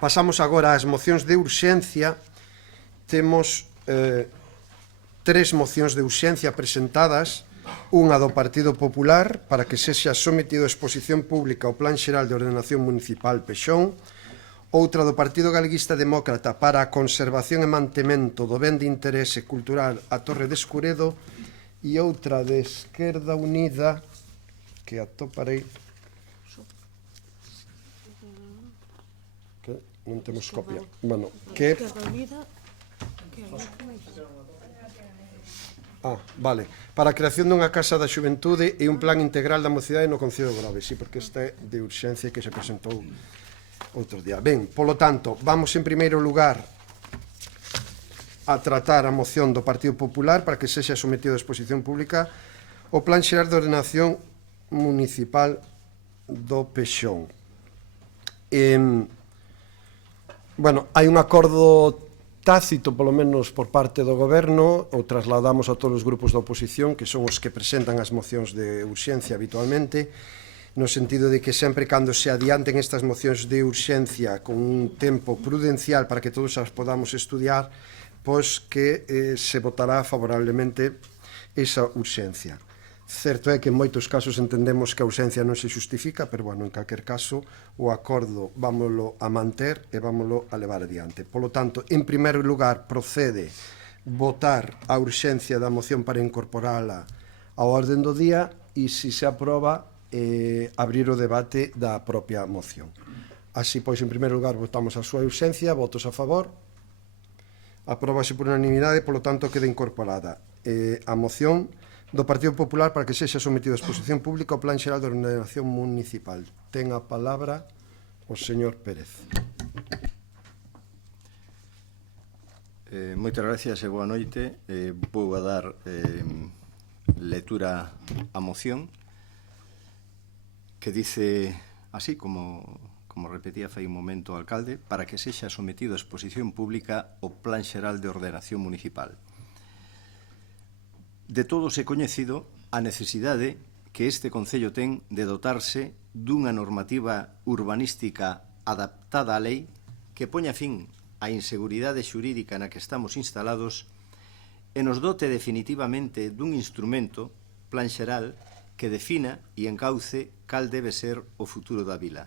Pasamos agora ás mocións de urxencia. Temos 3 mocións de urxencia presentadas, unha do Partido Popular para que sexa sometido a exposición pública o Plan Xeral de Ordenación Municipal Pexón, outra do Partido Galeguista Demócrata para a conservación e mantemento do ben de interese cultural a Torre de Escuredo e outra de Esquerda Unida que atoparei que non temos copia, bueno, que vale, para a creación dunha Casa da Xuventude e un plan integral da mocidade no Concello de Grove. Sí, porque esta é de urxencia que se presentou outro día. Ben, polo tanto, vamos en primeiro lugar a tratar a moción do Partido Popular para que sexa sometido a exposición pública o Plan Xeral de Ordenación Municipal do Pexón. Bueno, hai un acordo tácito, polo menos por parte do Goberno, o trasladamos a todos os grupos da oposición, que son os que presentan as mocións de urxencia habitualmente, no sentido de que sempre cando se adianten estas mocións de urxencia con un tempo prudencial para que todos as podamos estudiar, pois que se votará favorablemente esa urxencia. Certo é que en moitos casos entendemos que a urxencia non se justifica, pero, bueno, en calquer caso, o acordo vámoslo a manter e vámoslo a levar adiante. Polo tanto, en primeiro lugar, procede votar a urxencia da moción para incorporala ao orden do día e, se se aproba, abrir o debate da propia moción. Así, pois, en primeiro lugar, votamos a súa urxencia, votos a favor, apróbase por unanimidade, polo tanto, queda incorporada a moción do Partido Popular para que sexa sometido a exposición pública o Plan Xeral de Ordenación Municipal. Ten a palabra o señor Pérez. Moitas gracias e boa noite. Vou a dar lectura á moción que dice así, como repetía fai un momento o alcalde, para que sexa sometido a exposición pública o Plan Xeral de Ordenación Municipal. De todos é coñecido a necesidade que este Concello ten de dotarse dunha normativa urbanística adaptada á lei que poña fin á inseguridade xurídica na que estamos instalados e nos dote definitivamente dun instrumento, Plan Xeral, que defina e encauce cal debe ser o futuro da vila.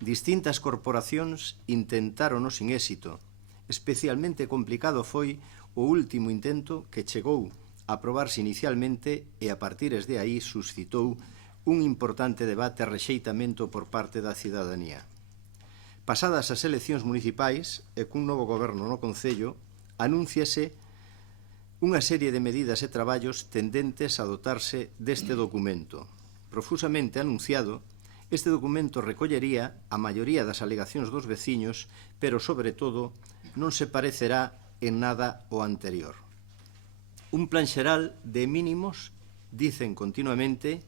Distintas corporacións intentárono sin éxito. Especialmente complicado foi o último intento que chegou a aprobarse inicialmente e a partires de aí suscitou un importante debate e rexeitamento por parte da cidadanía. Pasadas as eleccións municipais e cun novo goberno no Concello, anúnciase unha serie de medidas e traballos tendentes a dotarse deste documento. Profusamente anunciado, este documento recollería a maioría das alegacións dos veciños, pero, sobre todo, non se parecerá en nada ao anterior. Un plan xeral de mínimos, dicen continuamente,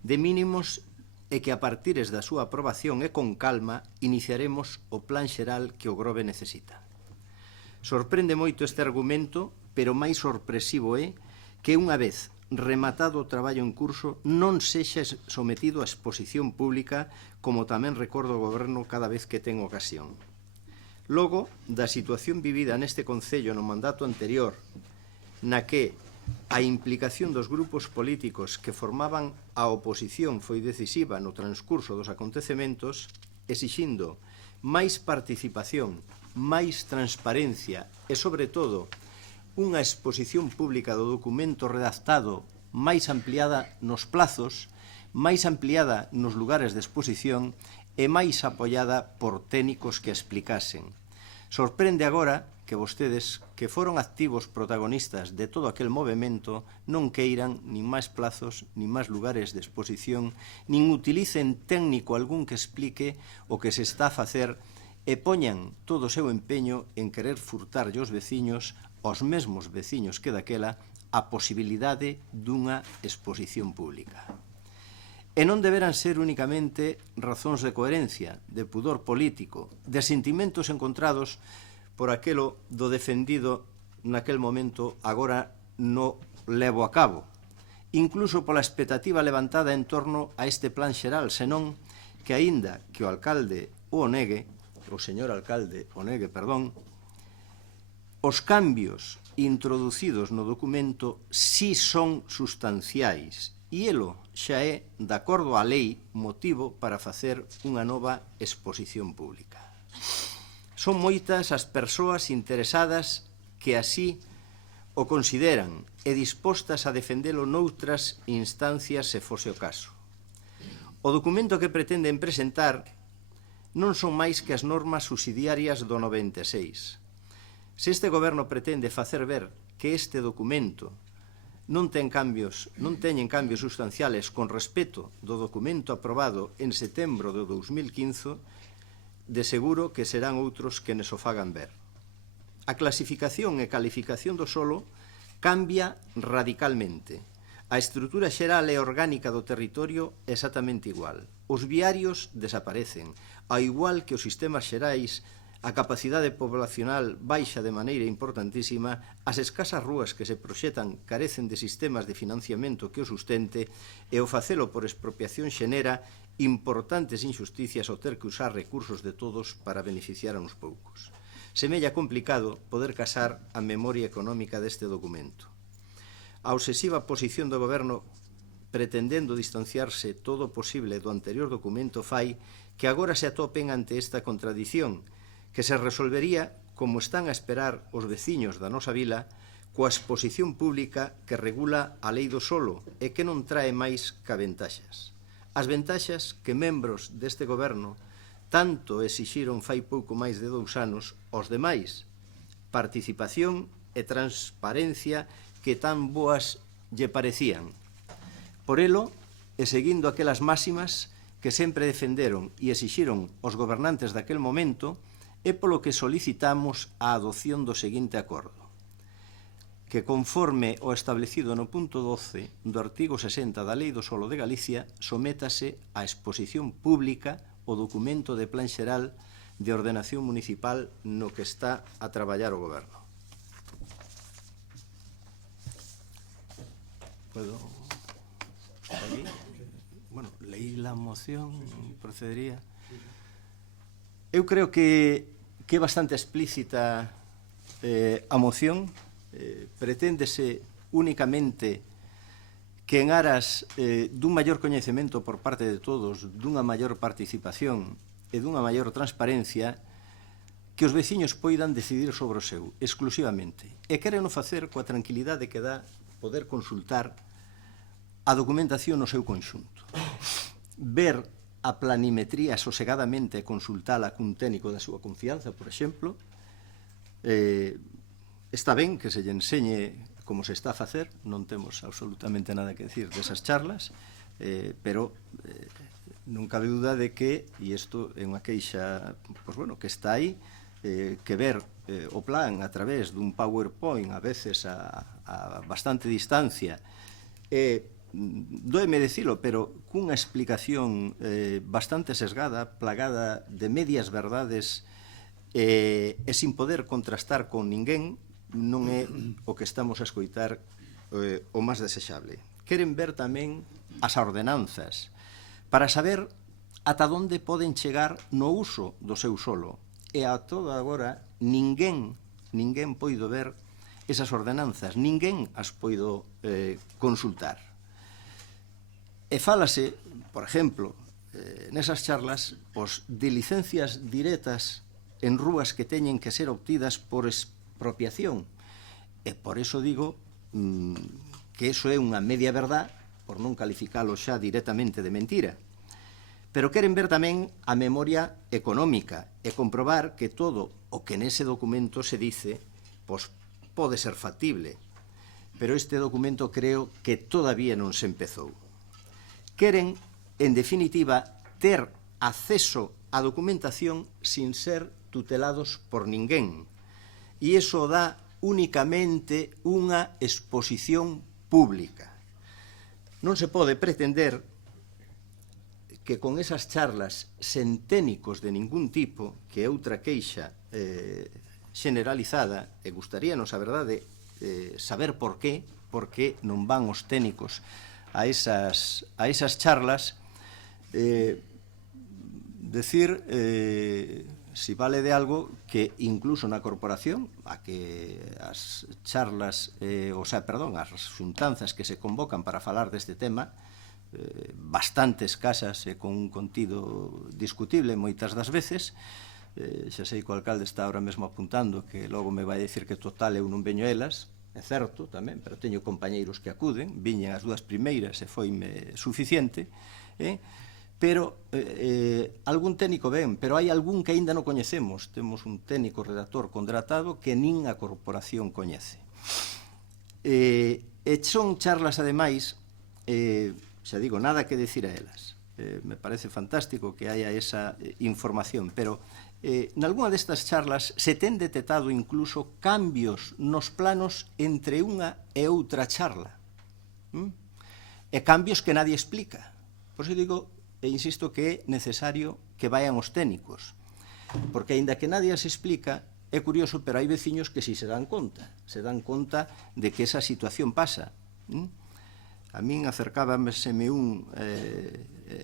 de mínimos e que a partires da súa aprobación e con calma iniciaremos o plan xeral que o Grove necesita. Sorprende moito este argumento, pero máis sorpresivo é que unha vez rematado o traballo en curso non sexa sometido a exposición pública, como tamén recordo o Goberno cada vez que ten ocasión. Logo, da situación vivida neste Concello no mandato anterior, na que a implicación dos grupos políticos que formaban a oposición foi decisiva no transcurso dos acontecementos, exixindo máis participación, máis transparencia e, sobre todo, unha exposición pública do documento redactado máis ampliada nos plazos, máis ampliada nos lugares de exposición e máis apoiada por técnicos que explicasen. Sorprende agora que vostedes, que foron activos protagonistas de todo aquel movimento, non queiran nin máis plazos, nin máis lugares de exposición, nin utilicen técnico algún que explique o que se está a facer e poñan todo o seu empeño en querer furtar aos veciños, aos mesmos veciños que daquela, a posibilidade dunha exposición pública. E non deberán ser únicamente razóns de coherencia, de pudor político, de sentimentos encontrados por aquelo do defendido naquel momento agora no levo a cabo, incluso pola expectativa levantada en torno a este plan xeral, senón que aínda que o alcalde o negue, o señor alcalde o negue, perdón, os cambios introducidos no documento si son sustanciais e elo xa é, de acordo á lei, motivo para facer unha nova exposición pública. Son moitas as persoas interesadas que así o consideran e dispostas a defendelo noutras instancias se fose o caso. O documento que pretenden presentar non son máis que as normas subsidiarias do 96. Se este goberno pretende facer ver que este documento non teñen cambios sustanciales con respecto do documento aprobado en setembro de 2015, de seguro que serán outros que nos o fagan ver. A clasificación e calificación do solo cambia radicalmente. A estrutura xeral e orgánica do territorio é exactamente igual. Os viarios desaparecen, ao igual que os sistemas xerais a capacidade poblacional baixa de maneira importantísima, as escasas rúas que se proxetan carecen de sistemas de financiamento que o sustente e o facelo por expropiación xenera importantes injusticias ao ter que usar recursos de todos para beneficiar a uns poucos. Semella complicado poder casar a memoria económica deste documento. A obsesiva posición do Goberno pretendendo distanciarse todo o posible do anterior documento fai que agora se atopen ante esta contradición que se resolvería, como están a esperar os veciños da nosa vila, coa exposición pública que regula a lei do solo e que non trae máis ca ventaxas. As ventaxas que membros deste goberno tanto exixiron fai pouco máis de 2 anos aos demais, participación e transparencia que tan boas lle parecían. Por elo, e seguindo aquelas máximas que sempre defenderon e exixiron os gobernantes daquel momento, é polo que solicitamos a adopción do seguinte acordo, que conforme o establecido no punto 12 do artigo 60 da Lei do Solo de Galicia, sométase a exposición pública o documento de plan xeral de ordenación municipal no que está a traballar o Goberno. Puedo... aquí? Bueno, leí la moción, procedería... Eu creo que é bastante explícita a moción. Preténdese únicamente que en aras dun maior coñecemento por parte de todos, dunha maior participación e dunha maior transparencia, que os veciños poidan decidir sobre o seu, exclusivamente. E queren facer coa tranquilidade que dá poder consultar a documentación no seu conxunto. Ver a planimetría sosegadamente e consultala cun técnico da súa confianza, por exemplo. Está ben que se lle enseñe como se está a facer, non temos absolutamente nada que decir desas charlas, pero non cabe duda de que, e isto é unha queixa que está aí, que ver o plan a través dun PowerPoint, a veces a bastante distancia, doeme dicilo, pero cunha explicación bastante sesgada, plagada de medias verdades e sin poder contrastar con ninguén, non é o que estamos a escoitar o máis desexable. Queren ver tamén as ordenanzas para saber ata onde poden chegar no uso do seu solo. E a todo agora ninguén poido ver esas ordenanzas, ninguén as poido consultar. E fálase, por exemplo, nesas charlas, de licencias directas en rúas que teñen que ser obtidas por expropiación. E por eso digo que eso é unha media verdad, por non calificalo xa directamente de mentira. Pero queren ver tamén a memoria económica e comprobar que todo o que nese documento se dice pode ser factible. Pero este documento creo que todavía non se empezou. Queren, en definitiva, ter acceso á documentación sin ser tutelados por ninguén. E iso dá únicamente unha exposición pública. Non se pode pretender que con esas charlas sen técnicos de ningún tipo, que é outra queixa generalizada, e gustaríanos, a verdade, saber por que non van os técnicos a esas charlas, decir, si vale de algo, que incluso na corporación, a que as charlas, as xuntanzas que se convocan para falar deste tema, bastante escasas e con un contido discutible moitas das veces, xa sei que o alcalde está ahora mesmo apuntando que logo me vai dicir que total eu non veño elas. É certo tamén, pero teño compañeiros que acuden, viñen as 2 primeiras e foime suficiente, pero algún técnico ven, pero hai algún que aínda non coñecemos. Temos un técnico redactor contratado que nin a corporación coñece. E son charlas, ademais, xa digo, nada que decir a elas. Me parece fantástico que haya esa información, pero nalgúna destas charlas se ten detectado incluso cambios nos planos entre unha e outra charla. E cambios que nadie explica. Por iso digo, e insisto, que é necesario que vayan os técnicos. porque aínda que nadie se explica, é curioso, pero hai veciños que si se dan conta de que esa situación pasa. A min acercábameseme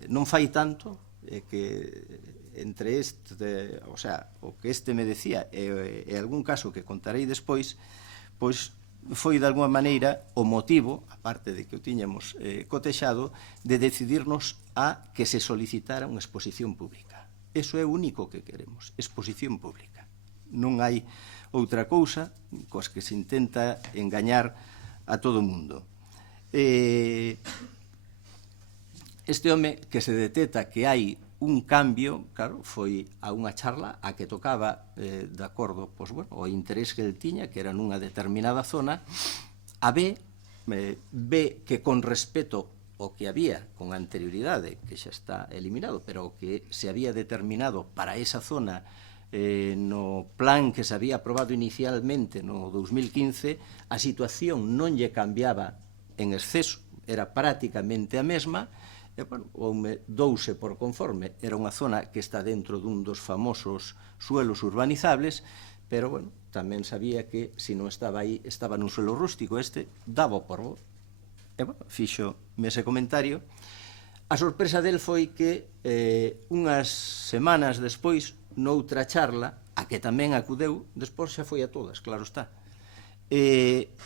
non fai tanto, que entre este, o sea, o que este me decía e algún caso que contarei despois, pois foi de alguma maneira o motivo, aparte de que o tiñamos cotexado, de decidirnos a que se solicitara unha exposición pública. Eso é o único que queremos, exposición pública. Non hai outra cousa coas que se intenta engañar a todo o mundo. Este home que se detecta que hai un cambio, claro, foi a unha charla a que tocaba, de acordo, pois, bueno, o interés que el tiña, que era nunha determinada zona, a ve que con respeto o que había con anterioridade, que xa está eliminado, pero o que se había determinado para esa zona no plan que se había aprobado inicialmente no 2015, a situación non lle cambiaba en exceso, era prácticamente a mesma, e, bueno, douse por conforme. Era unha zona que está dentro dun dos famosos suelos urbanizables, pero, bueno, tamén sabía que se non estaba aí, estaba nun suelo rústico, daba por bo. E, bueno, fixo ese comentario. A sorpresa del foi que unhas semanas despois, noutra charla, a que tamén acudeu, despois xa foi a todas, claro está.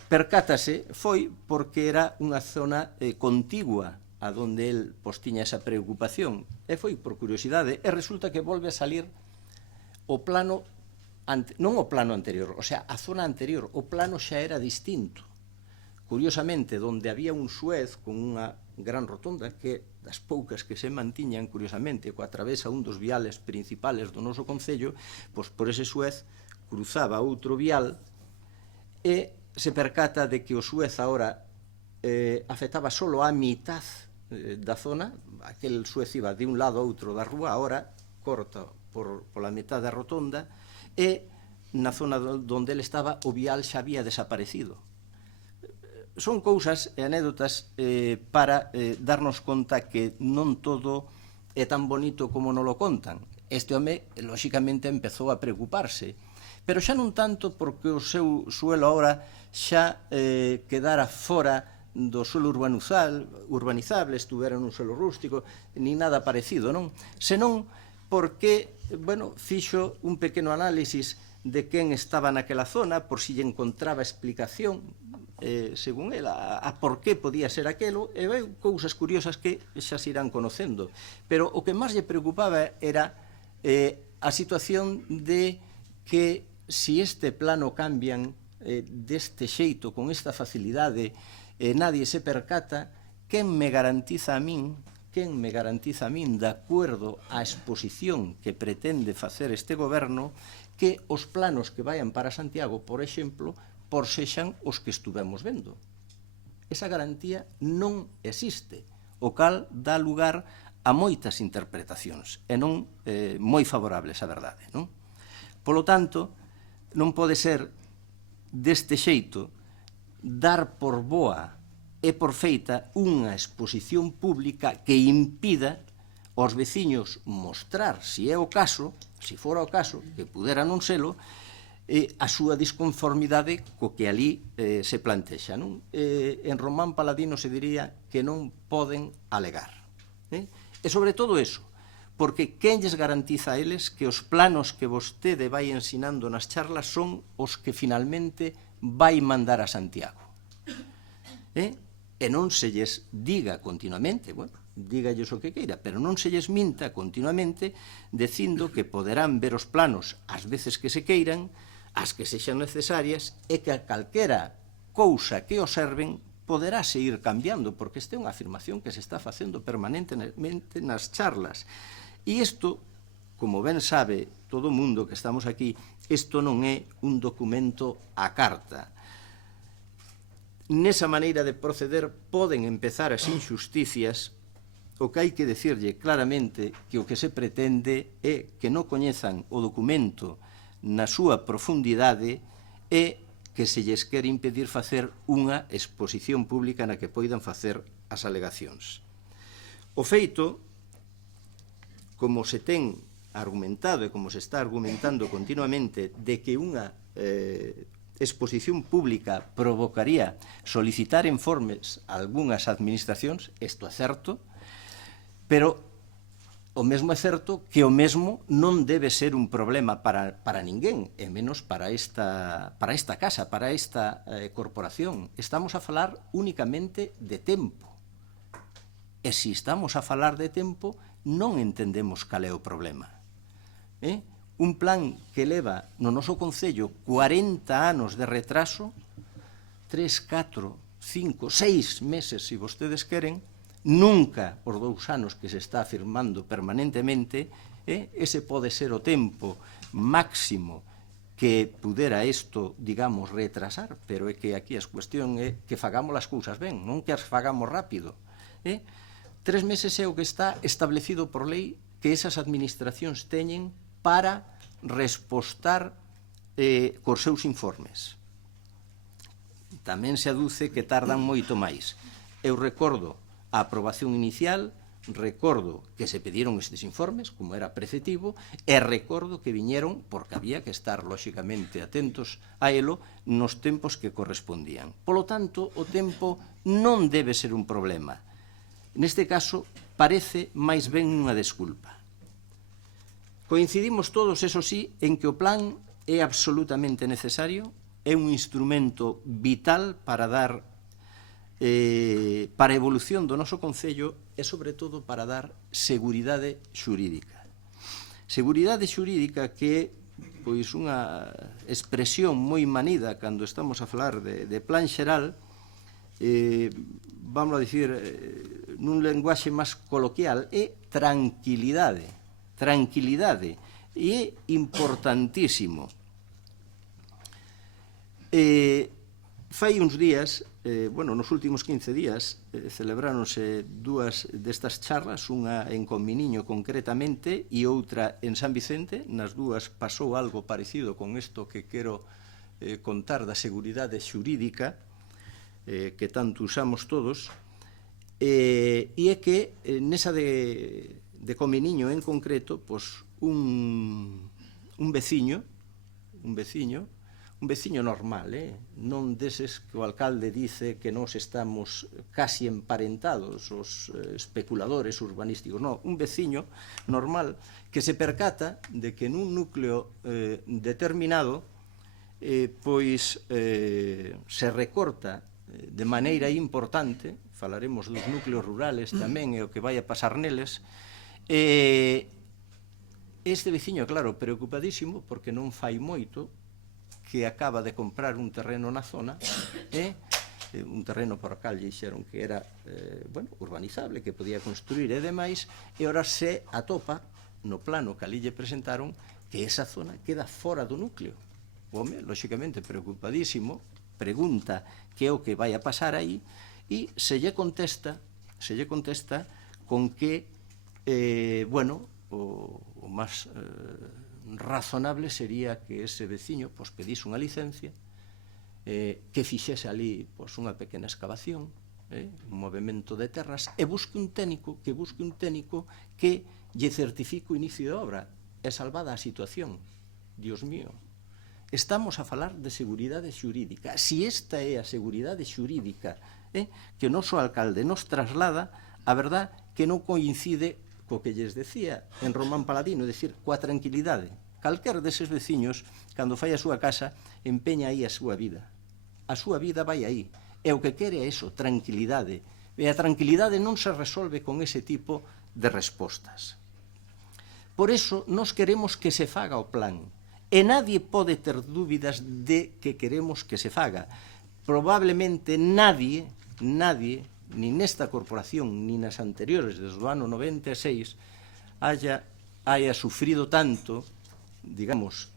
Percátase, foi porque era unha zona contigua a donde el tiña esa preocupación, e foi por curiosidade, e resulta que volve a salir o plano, non o plano anterior, o sea, a zona anterior, o plano xa era distinto. Curiosamente, donde había un Suez con unha gran rotonda, que das poucas que se mantiñan, curiosamente, coa travesa un dos viales principales do noso concello, pois por ese Suez cruzaba outro vial e se percata de que o Suez agora afectaba solo a mitad da zona, aquel Suez iba de un lado a outro da rúa, agora corta pola mitad da rotonda, e na zona onde ele estaba o vial xa había desaparecido. Son cousas e anécdotas para darnos conta que non todo é tan bonito como nos lo contan. Este home, lóxicamente, empezou a preocuparse, pero xa non tanto porque o seu suelo agora xa quedara fora do suelo urbanizable, estuvera nun suelo rústico, ni nada parecido, non? Senón porque, bueno, fixo un pequeno análisis de quen estaba naquela zona, por si lle encontraba explicación, según ela, a por que podía ser aquelo, e veu cousas curiosas que xa se irán conocendo. Pero o que máis lle preocupaba era a situación de que si este plano cambian deste xeito, con esta facilidade, nadie se percata, quen me garantiza a min, de acordo á exposición que pretende facer este goberno, que os planos que vayan para Santiago, por exemplo, por sexan os que estuvemos vendo. Esa garantía non existe, o cal dá lugar a moitas interpretacións, e non moi favorables, a verdade, non? Polo tanto, non pode ser deste xeito dar por boa e por feita unha exposición pública que impida aos veciños mostrar, se é o caso, se fora o caso, que pudera non selo, a súa disconformidade co que ali se plantexa. En Román Paladino se diría que non poden alegar. E sobre todo eso, porque quen lles garantiza a eles que os planos que vostede vai ensinando nas charlas son os que finalmente vai mandar a Santiago. E non se lles diga continuamente, bueno, dígalles o que queira, pero non se lles minta continuamente dicindo que poderán ver os planos as veces que se queiran, as que sexan necesarias, e que a calquera cousa que observen poderá seguir cambiando, porque esta é unha afirmación que se está facendo permanentemente nas charlas. E isto, como ben sabe todo o mundo que estamos aquí, isto non é un documento á carta. Nesa maneira de proceder poden empezar as injusticias. O que hai que decirlle claramente que o que se pretende é que non coñezan o documento na súa profundidade e que se lles quere impedir facer unha exposición pública na que poidan facer as alegacións. O feito, como se ten argumentado e como se está argumentando continuamente de que unha exposición pública provocaría solicitar informes a algunhas administracións, isto é certo, pero o mesmo é certo que o mesmo non debe ser un problema para ninguén, e menos para esta casa, para esta corporación. Estamos a falar únicamente de tempo. E se estamos a falar de tempo, non entendemos cal é o problema. Un plan que leva no noso Concello 40 anos de retraso, 3, 4, 5, 6 meses, se vostedes queren, nunca os 2 anos que se está afirmando permanentemente, ese pode ser o tempo máximo que pudera isto, digamos, retrasar, pero é que aquí a cuestión é que fagamos as cousas ben, non que as fagamos rápido. 3 meses é o que está establecido por lei que esas administracións teñen para respostar cos seus informes. Tamén se aduce que tardan moito máis. Eu recordo a aprobación inicial, recordo que se pediron estes informes, como era preceptivo, e recordo que viñeron, porque había que estar, lóxicamente, atentos a elo, nos tempos que correspondían. Polo tanto, o tempo non debe ser un problema. Neste caso, parece máis ben unha desculpa. Coincidimos todos, eso sí, en que o plan é absolutamente necesario, é un instrumento vital para dar para a evolución do noso Concello e, sobre todo, para dar seguridade xurídica. Seguridade xurídica que é unha expresión moi manida cando estamos a falar de plan xeral, vamos a dicir, nun lenguaxe máis coloquial, é tranquilidade. Tranquilidade, e é importantísimo. Fai uns días, nos últimos 15 días, celebráronse 2 destas charlas, unha en Conminiño concretamente e outra en San Vicente. Nas 2 pasou algo parecido con isto que quero contar da seguridade xurídica que tanto usamos todos, e é que nesa de Cominiño en concreto, un veciño normal, non deses que o alcalde dice que nós estamos casi emparentados, os especuladores urbanísticos, non, un veciño normal que se percata de que nun núcleo determinado se recorta de maneira importante, falaremos dos núcleos rurales tamén e o que vai a pasar neles. Este veciño, claro, preocupadísimo porque non fai moito que acaba de comprar un terreno na zona, un terreno por cal lle dixeron que era urbanizable, que podía construir e demais, e ora se atopa no plano que ali lle presentaron que esa zona queda fora do núcleo. O home, lóxicamente, preocupadísimo, pregunta que é o que vai a pasar aí e se lle contesta con que o máis razonable sería que ese veciño pedise unha licencia, que fixese ali unha pequena excavación, un movimento de terras, e busque un técnico que lle certifique o inicio de obra. É salvada a situación. Dios mío, estamos a falar de seguridade xurídica. Si esta é a seguridade xurídica que o noso alcalde nos traslada, a verdad que non coincide co que lles decía en Román Paladino, decir, coa tranquilidade. Calquer deses veciños, cando fai a súa casa, empeña aí a súa vida. A súa vida vai aí. E o que quere é iso, tranquilidade. E a tranquilidade non se resolve con ese tipo de respostas. Por eso, nos queremos que se faga o plan. E nadie pode ter dúbidas de que queremos que se faga. Probablemente nadie, nin nesta corporación, nin nas anteriores, desde o ano 96, haya sufrido tanto, digamos,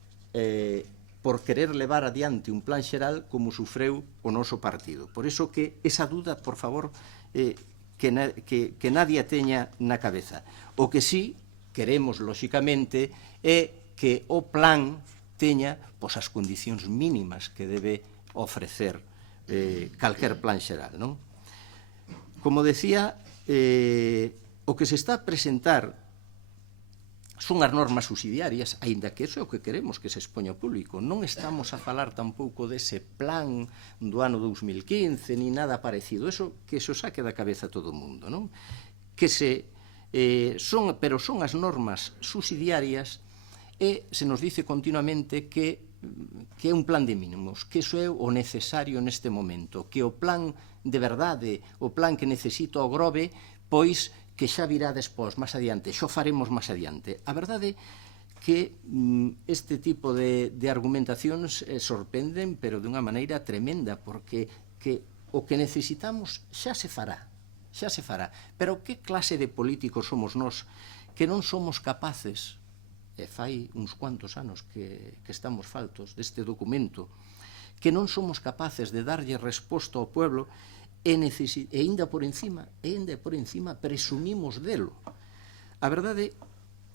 por querer levar adiante un plan xeral como sufreu o noso partido. Por iso que esa duda, por favor, que nadie a teña na cabeza. O que sí queremos, lóxicamente, é que o plan teña as condicións mínimas que debe ofrecer calquer plan xeral, non? Como decía, o que se está a presentar son as normas subsidiarias, aínda que iso é o que queremos que se expoña ao público. Non estamos a falar tampouco dese plan do ano 2015, ni nada parecido. Eso que se saque da cabeza todo o mundo, non? Pero son as normas subsidiarias e se nos dice continuamente que é un plan de mínimos, que iso é o necesario neste momento, que o plan de verdade, o plan que necesita o Grove, pois que xa virá despois, máis adiante, xo faremos máis adiante. A verdade que este tipo de argumentacións sorprenden, pero de unha maneira tremenda, porque o que necesitamos xa se fará. Pero que clase de políticos somos nós que non somos capaces, e fai uns cuantos anos que estamos faltos deste documento, que non somos capaces de darlle resposta ao pueblo e ainda por encima presumimos delo. A verdade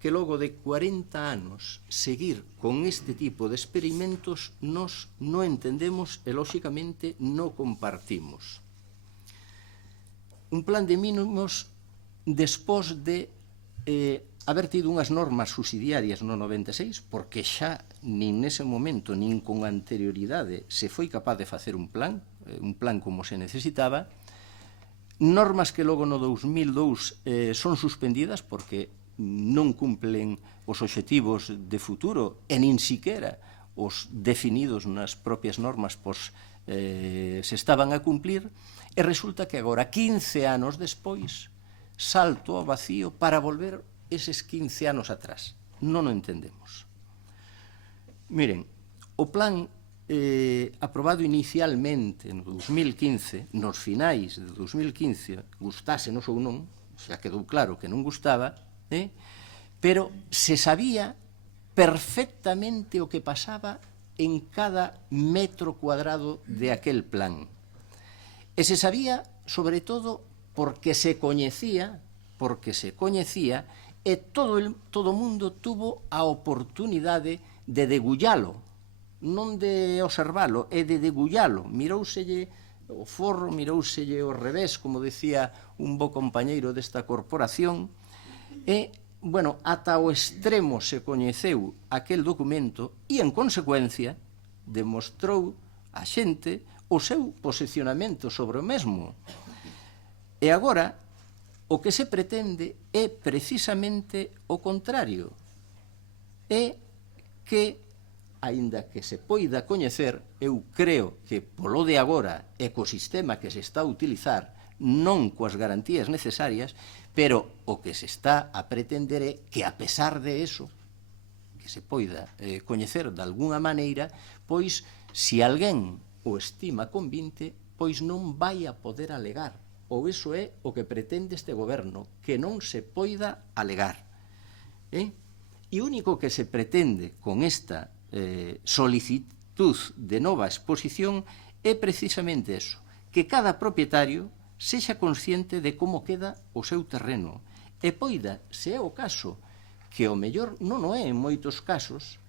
que logo de 40 anos seguir con este tipo de experimentos nos non entendemos e, lóxicamente, non compartimos. Un plan de mínimos despois de haber tido unhas normas subsidiarias no 96, porque xa nin nese momento, nin con anterioridade, se foi capaz de facer un plan como se necesitaba, normas que logo no 2002 son suspendidas porque non cumplen os obxectivos de futuro e nin siquera os definidos nas propias normas se estaban a cumplir, e resulta que agora, 15 anos despois, salto ao vacío para volver eses 15 anos atrás. Non o entendemos. Miren, o plan aprobado inicialmente no 2015, nos finais de 2015, gustásenos ou non, xa quedou claro que non gustaba, pero se sabía perfectamente o que pasaba en cada metro cuadrado de aquel plan. E se sabía, sobre todo, porque se coñecía, e todo o mundo tuvo a oportunidade de degullalo, non de observalo, é de degullalo. Mirouselle o forro, mirouselle o revés, como decía un bo compañeiro desta corporación, e, bueno, ata o extremo se coñeceu aquel documento e, en consecuencia, demostrou a xente o seu posicionamento sobre o mesmo. E agora, o que se pretende é precisamente o contrario. É que, aínda que se poida coñecer, eu creo que polo de agora ecosistema que se está a utilizar non coas garantías necesarias, pero o que se está a pretender é que, a pesar de eso, que se poida coñecer de alguna maneira, pois, se alguén o estima convinte, pois non vai a poder alegar. Ou iso é o que pretende este goberno, que non se poida alegar. E o único que se pretende con esta solicitud de nova exposición é precisamente eso, que cada propietario sexa consciente de como queda o seu terreno e poida, se é o caso, que o mellor non o é en moitos casos,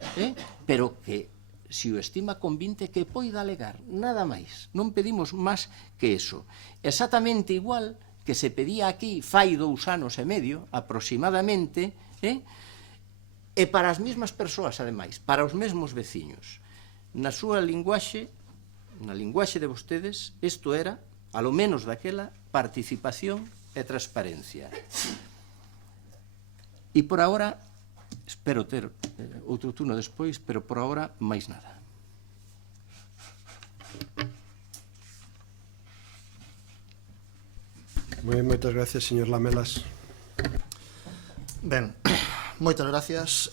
pero que, se o estima convinte, que poida alegar, nada máis. Non pedimos máis que eso. Exactamente igual que se pedía aquí fai 2 anos e medio, aproximadamente, e para as mesmas persoas, ademais, para os mesmos veciños. Na súa linguaxe, na linguaxe de vostedes, isto era, alo menos daquela, participación e transparencia. E por agora, espero ter outro turno despois, pero por agora, máis nada. Moitas gracias, señor Lamelas. Ben, moitas gracias.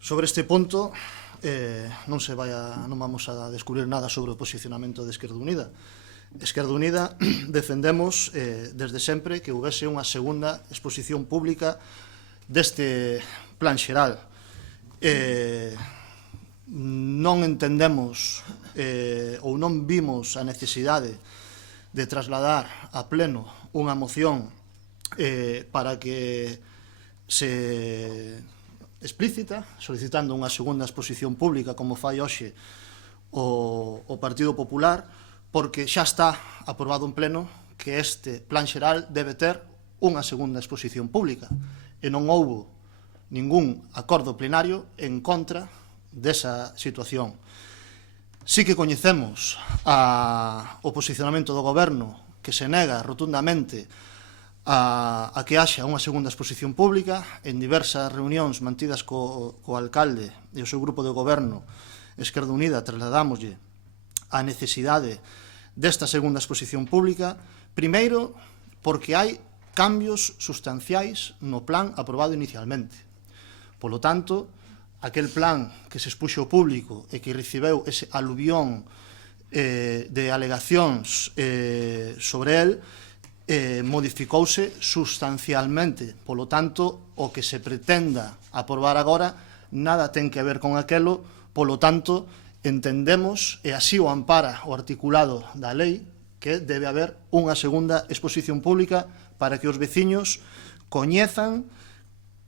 Sobre este punto, non vamos a descubrir nada sobre o posicionamento de Esquerda Unida. Esquerda Unida defendemos desde sempre que houvese unha segunda exposición pública deste plan xeral. Non entendemos ou non vimos a necesidade de trasladar a pleno unha moción para que se explícita, solicitando unha segunda exposición pública como fai hoxe o Partido Popular, porque xa está aprobado en pleno que este plan xeral debe ter unha segunda exposición pública. e non houbo ningún acordo plenario en contra desa situación. Sí que coñecemos o posicionamento do Goberno que se nega rotundamente a que haxa unha segunda exposición pública. En diversas reunións mantidas co alcalde e o seu grupo de goberno Esquerda Unida trasladámoslle a necesidade desta segunda exposición pública, primeiro porque hai cambios sustanciais no plan aprobado inicialmente. Polo tanto, aquel plan que se expuxo ao público e que recibeu ese aluvión de alegacións sobre el, modificouse sustancialmente. Polo tanto, o que se pretenda aprobar agora nada ten que ver con aquelo. Polo tanto, entendemos, e así o ampara o articulado da lei, que debe haber unha segunda exposición pública para que os veciños coñezan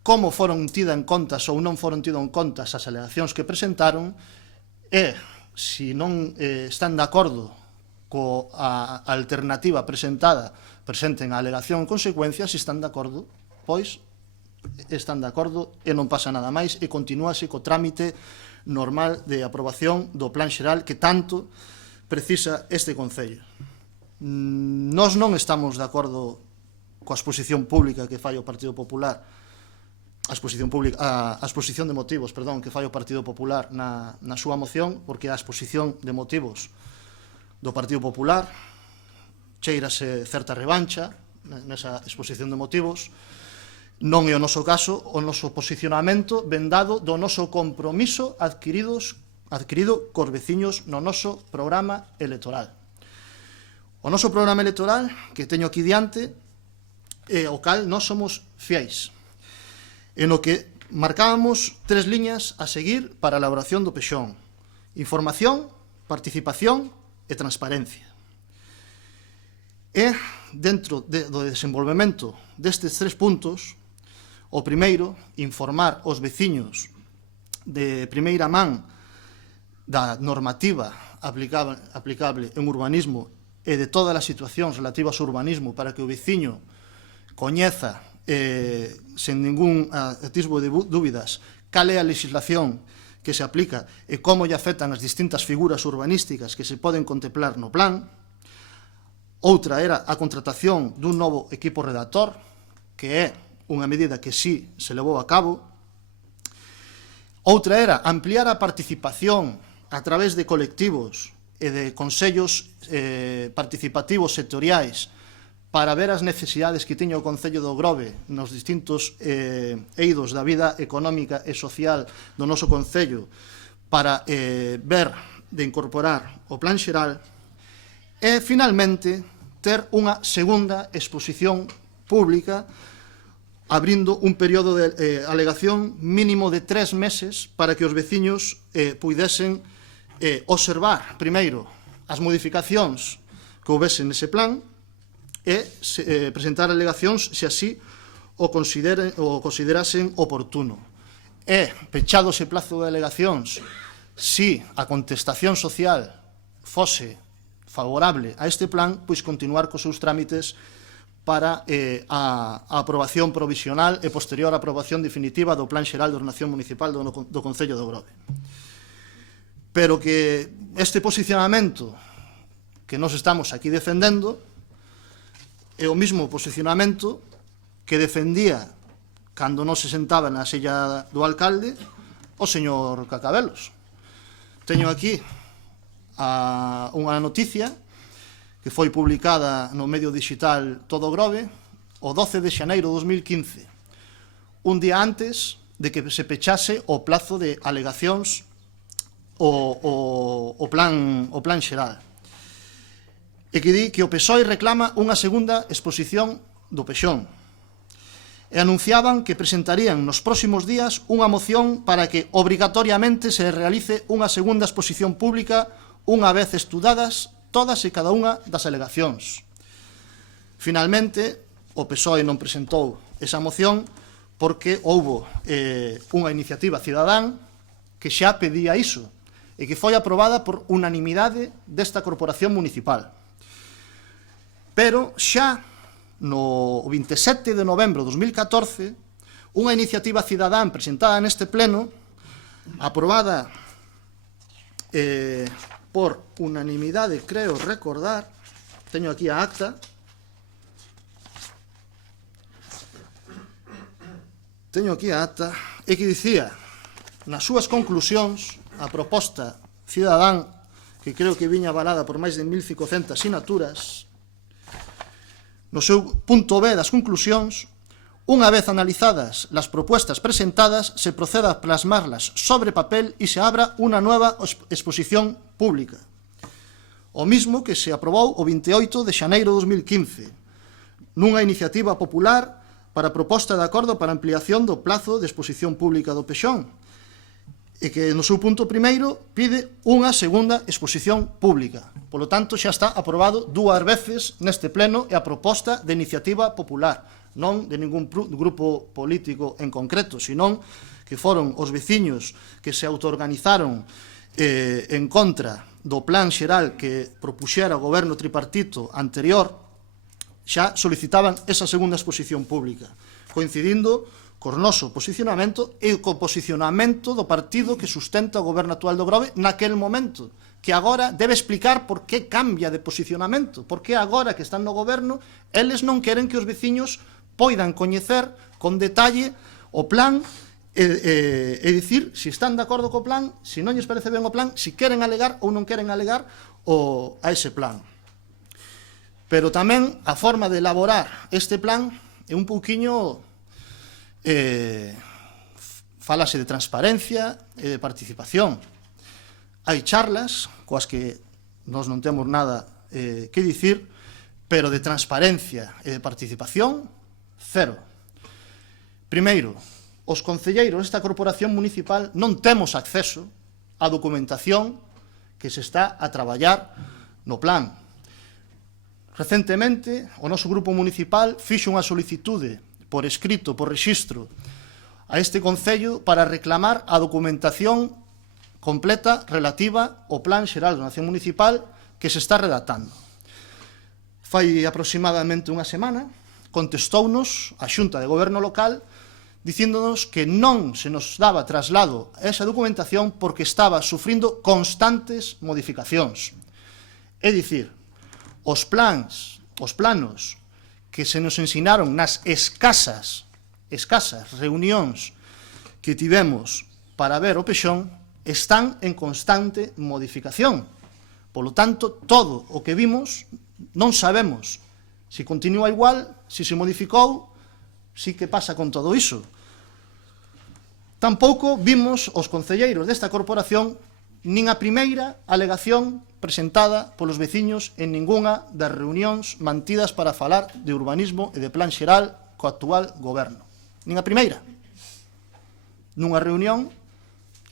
como foron tidas en contas ou non foron tidas en contas as alegacións que presentaron, e, se non están de acordo coa alternativa presentada, presenten a alegación en consecuencia. Se están de acordo, pois están de acordo e non pasa nada máis, e continúase co trámite normal de aprobación do plan xeral que tanto precisa este Concello. Nós non estamos de acordo coa exposición pública que fai o Partido Popular, a exposición de motivos, que fai o Partido Popular na súa moción, porque a exposición de motivos do Partido Popular cheirase certa revancha nesa exposición de motivos. Non é o noso caso. O noso posicionamento ven dado do noso compromiso adquirido cos veciños no noso programa electoral. O noso programa electoral, que teño aquí diante, e o cal nós somos fiéis, en o que marcábamos 3 liñas a seguir para a elaboración do PEXón: información, participación e transparencia. E, dentro do desenvolvemento destes 3 puntos, o primeiro, informar os veciños de primeira man da normativa aplicable en urbanismo e de todas as situacións relativas ao urbanismo, para que o veciño coñeza sen ningún atisbo de dúbidas cal é a legislación que se aplica e como lle afectan as distintas figuras urbanísticas que se poden contemplar no plan. Outra era a contratación dun novo equipo redactor, que é unha medida que sí se levou a cabo. Outra era ampliar a participación a través de colectivos e de consellos participativos sectoriais para ver as necesidades que teña o Concello do Grove nos distintos eidos da vida económica e social do noso Concello, para ver de incorporar o plan xeral. E, finalmente, ter unha segunda exposición pública abrindo un período de alegación mínimo de 3 meses para que os veciños puidesen observar primeiro as modificacións que houbese nese plan e presentar alegacións se así o considerasen oportuno. E, pechado ese plazo de alegacións, si a contestación social fose favorable a este plan, pois continuar cos seus trámites para a aprobación provisional e posterior aprobación definitiva do Plan Xeral de Ordenación Municipal do Concello do Grove. Pero que este posicionamento que nos estamos aquí defendendo é o mismo posicionamento que defendía cando non se sentaba na silla do alcalde o señor Cacabelos. Teño aquí unha noticia que foi publicada no medio digital Todo Grove o 12 de xaneiro de 2015, un día antes de que se pechase o plazo de alegacións o plan xeral, e que di que o PSOE reclama unha segunda exposición do PEXón, e anunciaban que presentarían nos próximos días unha moción para que obrigatoriamente se realice unha segunda exposición pública unha vez estudadas todas e cada unha das alegacións. Finalmente, o PSOE non presentou esa moción porque houbo unha iniciativa cidadán que xa pedía iso e que foi aprobada por unanimidade desta corporación municipal. Pero xa no 27 de novembro de 2014, Unha iniciativa cidadán presentada neste pleno, aprobada por unanimidade, creo recordar, teño aquí a acta, e que dicía nas súas conclusións a proposta cidadán, que creo que viña avalada por máis de 1.500 sinaturas, no seu punto B das conclusións: unha vez analizadas las propuestas presentadas, se proceda a plasmarlas sobre papel y se abra unha nova exposición pública. O mismo que se aprobou o 28 de xaneiro de 2015, nunha iniciativa popular para proposta de acordo para ampliación do plazo de exposición pública do Pexón, e que no seu punto primeiro pide unha segunda exposición pública. Polo tanto, xa está aprobado 2 veces neste pleno e a proposta de iniciativa popular, non de ningún grupo político en concreto, senón que foron os veciños que se autoorganizaron en contra do plan xeral que propuxera o goberno tripartito anterior, xa solicitaban esa segunda exposición pública, coincidindo co noso posicionamento e co posicionamento do partido que sustenta o goberno actual do Grove naquel momento, que agora debe explicar por que cambia de posicionamento, por que agora que están no goberno eles non queren que os veciños poidan coñecer con detalle o plan e dicir se están de acordo co plan, se non lles parece ben o plan, se queren alegar ou non queren alegar a ese plan. Pero tamén a forma de elaborar este plan é un pouquiño falase de transparencia e de participación. Hai charlas coas que nós non temos nada que dicir, pero de transparencia e de participación, cero. Primeiro, os concelleiros desta corporación municipal non temos acceso á documentación que se está a traballar no plan. Recentemente, o noso grupo municipal fixo unha solicitude por escrito, por rexistro, a este concello para reclamar a documentación completa relativa ao Plan Xeral de Ordenación Municipal que se está redactando. Fai aproximadamente unha semana, contestounos a Xunta de Goberno Local dicíndonos que non se nos daba traslado a esa documentación porque estaba sufrindo constantes modificacións. É dicir, os planos que se nos ensinaron nas escasas reunións que tivemos para ver o Pexón están en constante modificación. Polo tanto, todo o que vimos non sabemos se continúa igual, se se modificou, se que pasa con todo iso. Tampouco vimos os concelleiros desta corporación nin a primeira alegación presentada polos veciños en ningunha das reunións mantidas para falar de urbanismo e de plan xeral co actual goberno. Nin a primeira. Nunha reunión,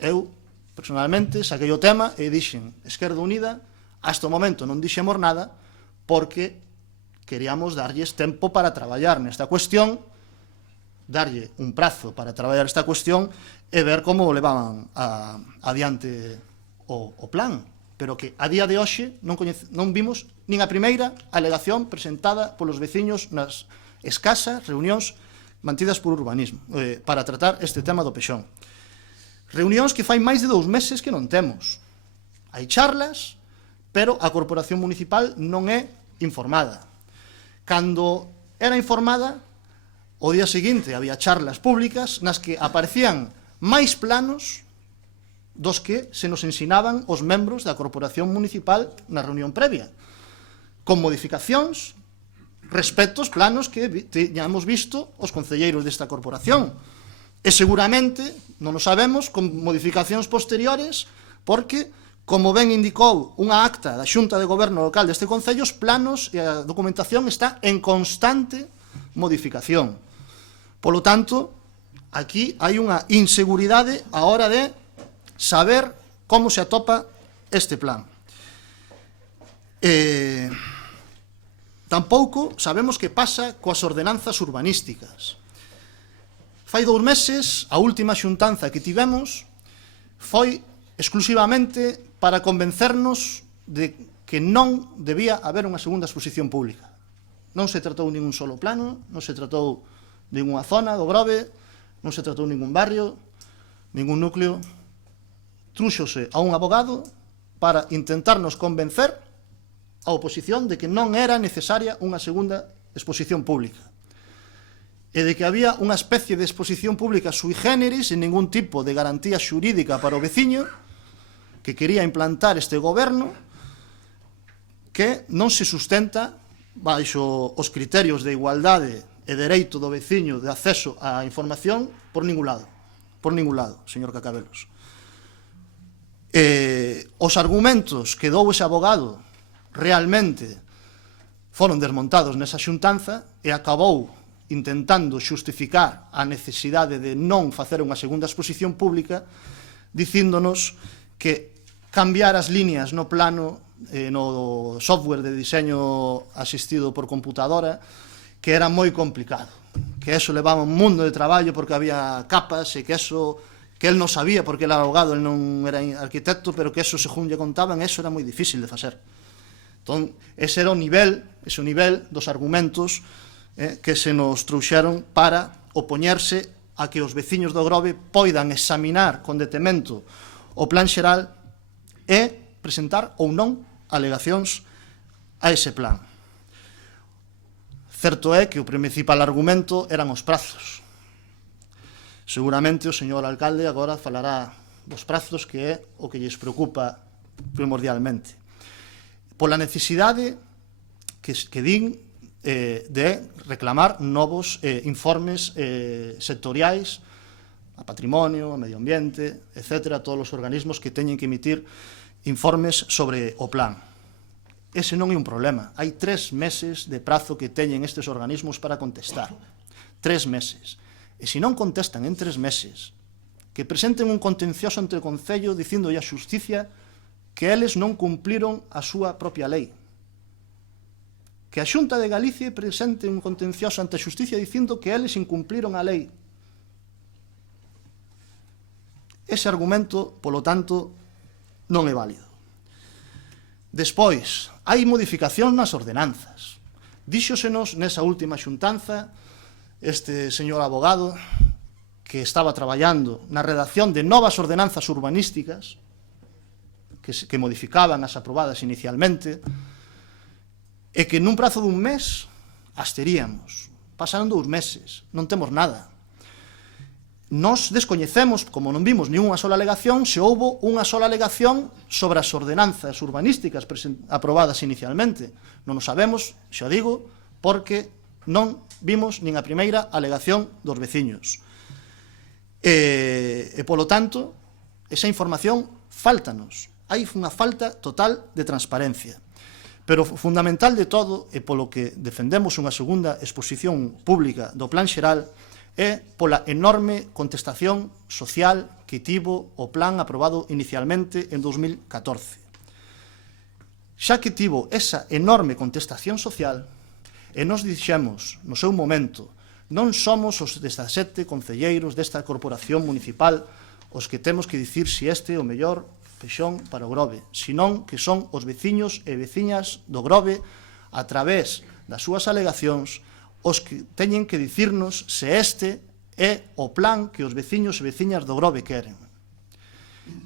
eu, personalmente, saquei o tema e dixen, Esquerda Unida, hasta o momento non dixemos nada porque queríamos darlles tempo para traballar nesta cuestión, darlle un prazo para traballar esta cuestión e ver como levaban adiante o plan. Pero que a día de hoxe non vimos nin a primeira alegación presentada polos veciños nas escasas reunións mantidas por urbanismo para tratar este tema do Pexón. Reunións que fai máis de 2 meses que non temos. Hai charlas, pero a corporación municipal non é informada. Cando era informada, o día seguinte había charlas públicas nas que aparecían máis planos dos que se nos ensinaban os membros da corporación municipal na reunión previa, con modificacións respecto aos planos que teñamos visto os concelleiros desta corporación. E seguramente, non o sabemos, con modificacións posteriores, porque, como ben indicou unha acta da Xunta de Goberno Local deste concello, os planos e a documentación está en constante modificación. Polo tanto, aquí hai unha inseguridade a hora de saber como se atopa este plan. Tampouco sabemos que pasa coas ordenanzas urbanísticas. Fai 2 meses, a última xuntanza que tivemos foi exclusivamente para convencernos de que non debía haber unha segunda exposición pública. Non se tratou ningún solo plano, non se tratou ninguna zona do Grove, non se tratou ningún barrio, ningún núcleo, trúxose a un abogado para intentarnos convencer a oposición de que non era necesaria unha segunda exposición pública e de que había unha especie de exposición pública sui generis sin ningún tipo de garantía xurídica para o veciño que quería implantar este goberno que non se sustenta baixo os criterios de igualdade e dereito do veciño de acceso á información por ningún lado, señor Cacabelos. Os argumentos que dou ese abogado realmente foron desmontados nesa xuntanza e acabou intentando xustificar a necesidade de non facer unha segunda exposición pública dicíndonos que cambiar as líneas no plano, no software de diseño asistido por computadora, que era moi complicado, que eso levaba un mundo de traballo porque había capas e que eso que el non sabía porque ele era abogado, el non era arquitecto, pero que eso, según lle contaban, eso era moi difícil de facer. Entón, ese era o nivel dos argumentos que se nos trouxeron para opoñerse a que os veciños do Grove poidan examinar con detemento o plan xeral e presentar ou non alegacións a ese plan. Certo é que o principal argumento eran os prazos. Seguramente o señor alcalde agora falará dos prazos, que é o que lles preocupa primordialmente. Pola necesidade que din de reclamar novos informes sectoriais a patrimonio, a medio ambiente, etc., a todos os organismos que teñen que emitir informes sobre o plan. Ese non é un problema. Hai 3 meses de prazo que teñen estes organismos para contestar. 3 meses. E se non contestan en 3 meses, que presenten un contencioso ante o Concello dicindo a xusticia que eles non cumpliron a súa propia lei. Que a Xunta de Galicia presente un contencioso ante a xusticia dicindo que eles incumpliron a lei. Ese argumento, polo tanto, non é válido. Despois, hai modificación nas ordenanzas. Díxosenos nesa última xuntanza este señor abogado que estaba traballando na redacción de novas ordenanzas urbanísticas que modificaban as aprobadas inicialmente e que nun prazo dun mes as teríamos. Pasaron 2 meses, non temos nada. Nos descoñecemos, como non vimos ni unha sola alegación, se houbo unha sola alegación sobre as ordenanzas urbanísticas aprobadas inicialmente. Non o sabemos, xa digo, porque non vimos nin a primeira alegación dos veciños. E polo tanto, esa información fáltanos. Hai unha falta total de transparencia. Pero o fundamental de todo, e polo que defendemos unha segunda exposición pública do plan xeral, é pola enorme contestación social que tivo o plan aprobado inicialmente en 2014. Xa que tivo esa enorme contestación social, e nos dixemos no seu momento, non somos os 17 concelleiros desta corporación municipal os que temos que dicir se este é o mellor peixón para o Grove, senón que son os veciños e veciñas do Grove a través das súas alegacións os que teñen que dicirnos se este é o plan que os veciños e veciñas do Grove queren.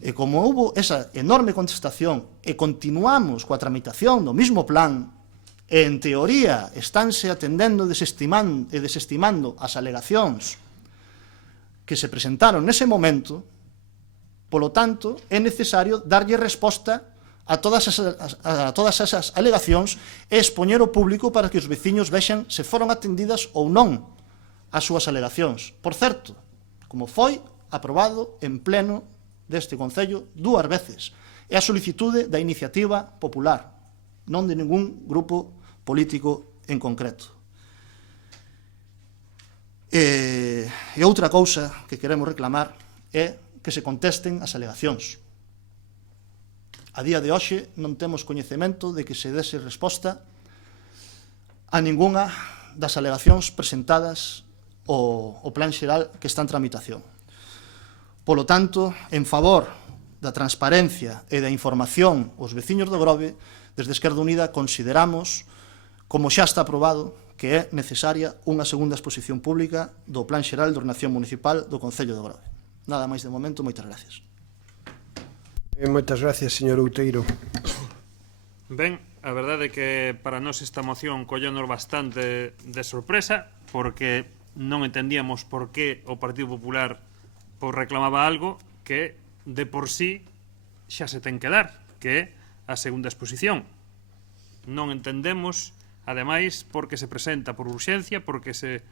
E como houbo esa enorme contestación e continuamos coa tramitación do mismo plan e en teoría estánse atendendo e desestimando as alegacións que se presentaron nese momento, polo tanto, é necesario darlle resposta a todas esas alegacións e expoñer ao público para que os veciños vexan se foron atendidas ou non as súas alegacións. Por certo, como foi aprobado en pleno deste Concello 2 veces, é a solicitude da iniciativa popular, non de ningún grupo político en concreto. E outra cousa que queremos reclamar é que se contesten as alegacións. A día de hoxe non temos coñecemento de que se dese resposta a ningunha das alegacións presentadas ao plan xeral que está en tramitación. Polo tanto, en favor da transparencia e da información aos veciños do Grove, desde Esquerda Unida consideramos, como xa está aprobado, que é necesaria unha segunda exposición pública do Plan Xeral de Ordenación Municipal do Concello de Grove. Nada máis de momento, moitas gracias. Moitas gracias, señor Outeiro. Ben, a verdade é que para nós esta moción collenos bastante de sorpresa, porque non entendíamos por que o Partido Popular reclamaba algo que de por sí xa se ten que dar, que é a segunda exposición. Non entendemos, ademais, porque se presenta por urxencia, porque se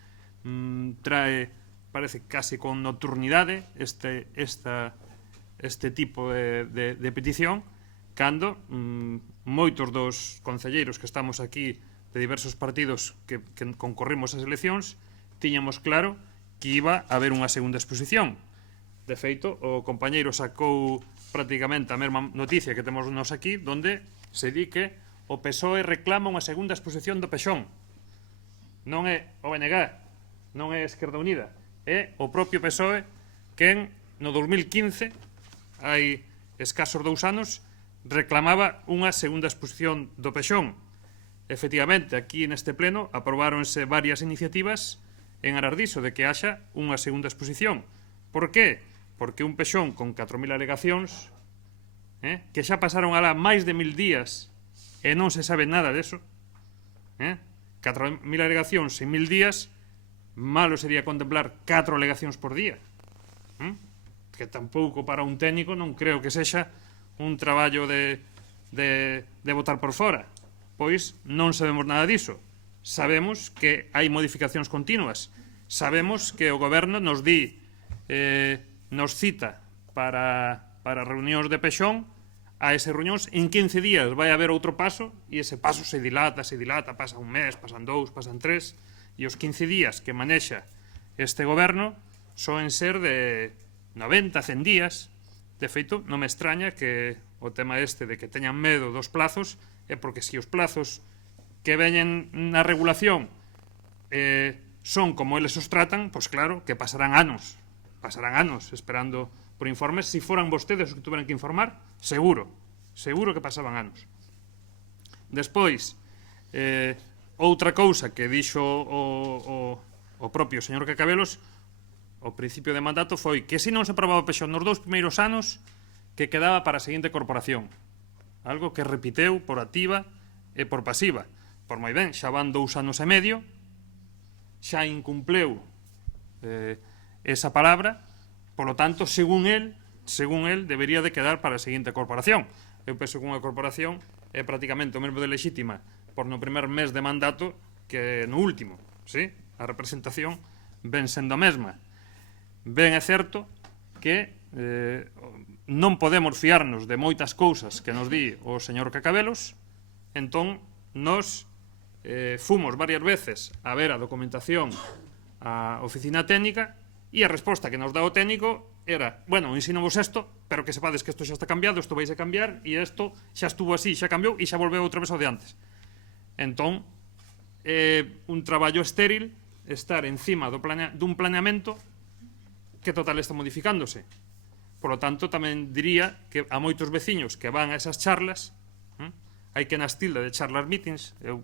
trae, parece casi con nocturnidade, este tipo de petición, cando moitos dos concelleiros que estamos aquí de diversos partidos que concorrimos ás eleccións tiñamos claro que iba a haber unha segunda exposición. De feito, o compañeiro sacou prácticamente a mesma noticia que temos nos aquí, donde se di que o PSOE reclama unha segunda exposición do Pexón. Non é o BNG, non é Esquerda Unida, é o propio PSOE que no 2015, hai escasos 2 anos, reclamaba unha segunda exposición do Pexón. Efectivamente, aquí neste pleno aprobáronse varias iniciativas en aras diso de que haxa unha segunda exposición. Por que? Porque un Pexón con 4.000 alegacións, que xa pasaron alá máis de 1.000 días e non se sabe nada deso, 4.000 alegacións en 1.000 días, malo sería contemplar 4 alegacións por día, que tampouco para un técnico non creo que sexa un traballo de botar por fora, pois non sabemos nada diso. Sabemos que hai modificacións continuas, sabemos que o goberno nos di, nos cita para reunións de Pexón, a ese reunións en 15 días vai haber outro paso, e ese paso se dilata, pasa un mes, pasan 2, pasan 3, e os 15 días que manexa este goberno soen ser de 90, 100 días. De feito, non me extraña que o tema este de que teñan medo dos plazos é porque se os plazos que veñen na regulación son como eles os tratan, pois claro, que pasarán anos esperando por informes. Se foran vostedes os que tuveran que informar, seguro que pasaban anos. Despois, outra cousa que dixo o propio señor Cacabelos ao principio de mandato foi que se non se aprobaba o Pexón nos 2 primeiros anos, que quedaba para a seguinte corporación. Algo que repiteu por activa e por pasiva. Por moi ben, xa van 2 anos e medio, xa incumpleu esa palabra, polo tanto, según él, debería de quedar para a seguinte corporación. Eu penso que unha corporación é prácticamente o mesmo de lexítima por no primer mes de mandato que no último, ¿sí? A representación ven sendo a mesma. Ben é certo que non podemos fiarnos de moitas cousas que nos di o señor Cacabelos, entón nos fomos varias veces a ver a documentación á oficina técnica e a resposta que nos dá o técnico era, bueno, ensinamos isto, pero que sepades que isto xa está cambiado, isto vais a cambiar e isto xa estuvo así, xa cambiou e xa volveu outra vez ao de antes. Entón, un traballo estéril estar encima dun planeamento que total está modificándose. Por lo tanto, tamén diría que a moitos veciños que van a esas charlas, hai que nas tilda de charlas meetings, eu